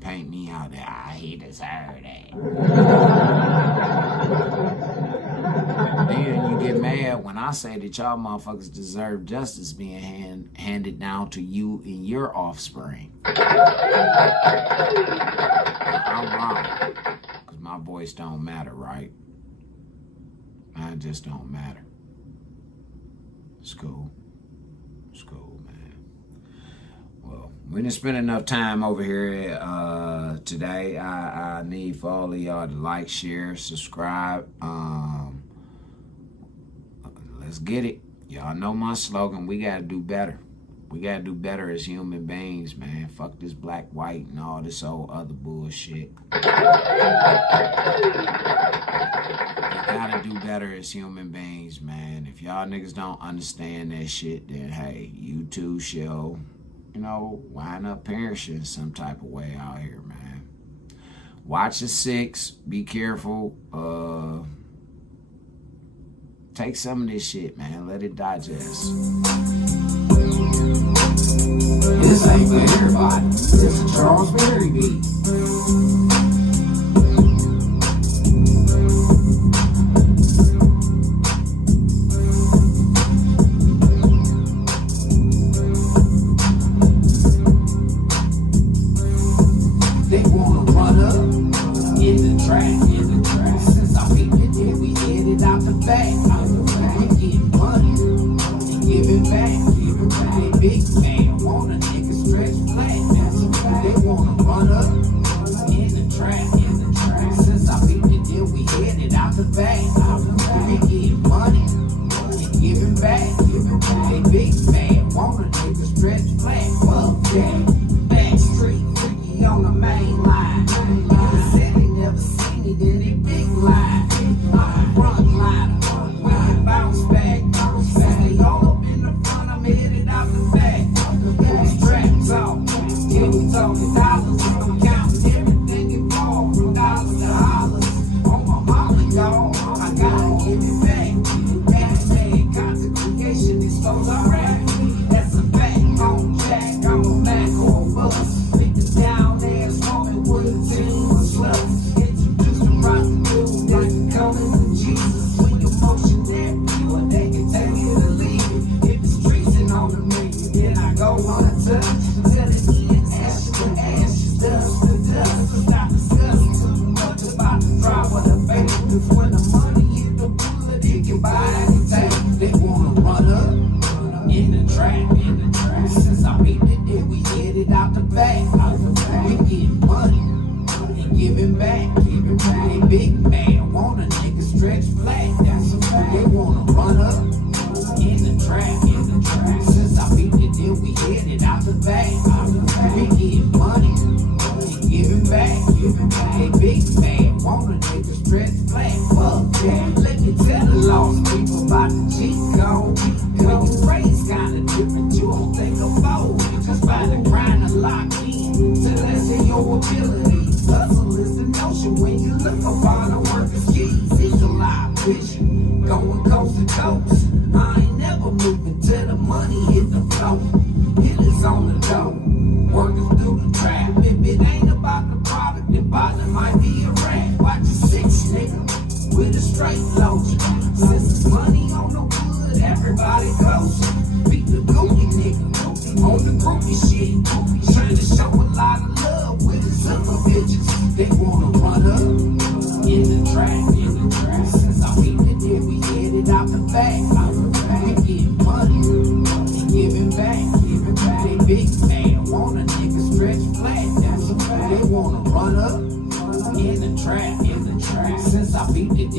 Paint me out that he deserved that. Then you get mad when I say that y'all motherfuckers deserve justice being handed down to you and your offspring. I'm wrong, because my voice don't matter, right? I just don't matter. It's cool. It's cool, man. Well, we didn't spend enough time over here today. I need for all of y'all to like, share, subscribe. Let's get it. Y'all know my slogan. We got to do better. We got to do better as human beings, man. Fuck this black, white, and all this old other bullshit. We got to do better as human beings, man. If y'all niggas don't understand that shit, then hey, you too shall, wind up perishing some type of way out here, man. Watch the 6. Be careful. Take some of this shit, man. Let it digest. This ain't for everybody. This is a Charles Berry beat. They wanna run up in the track. Since I picked it, then we headed out the back. We getting money and giving back. They big man want a nigga stretch flat. They wanna run up in the track. Since I picked it, then we headed out the back. We getting money and giving back. They big man want a nigga stretch flat. Fuck that. Back street, freaky on the main line. Said they never seen me, then they big line. I'm front liner, when I bounce back. They all up in the front, I'm headed out the back. Straps off, yeah, we talking dollars. I'm counting everything involved, from dollars to hollers. On my mama, y'all, I gotta give it back. Batman, content creation, expose our rap. That's a fact, on Jack, I'm a Mac or a bus. Pick the down ass woman with a team of sluts. Introduce the prostitute, that's coming to Jesus. When your motion that pure, they can take it or leave it. If it's treason on the menu, then I go untouched. Till it ends, ashes to ashes, dust to dust. Stop discussing too much about the drop of the faith. Cause when the money hit the bullet, it can buy anything. They wanna run up in the track. Since I beat it, then we headed out the back. We getting money and giving back. They big man want a nigga stretch flat. They wanna run up in the track. Since I beat it, then we headed out the back. We getting money and giving back. They big man want a nigga stretch flat. Fuck that. Let me tell the lost people about the cheat code. When you raise kinda different, you don't think about it. Just by the grind and lock in to lessen your ability. Hustle is the notion when you look upon the work of keys. It's a live vision, going coast to coast. I ain't never moving to the low. Hitters on the low. Working through the trap. If it ain't about the product, then bottom might be a rat. Watch a 6 nigga with a straight lotion. Since the money on the wood, everybody close. Beat the goofy nigga on the groupie shit. Trying to show a lot of love with his other bitches. They wanna run up in the trap. Since I beat the deal, we headed out the back. We getting money and giving back. They big man want a nigga stretch flat. That's a fact. They wanna run up in the trap. Since I beat the deal.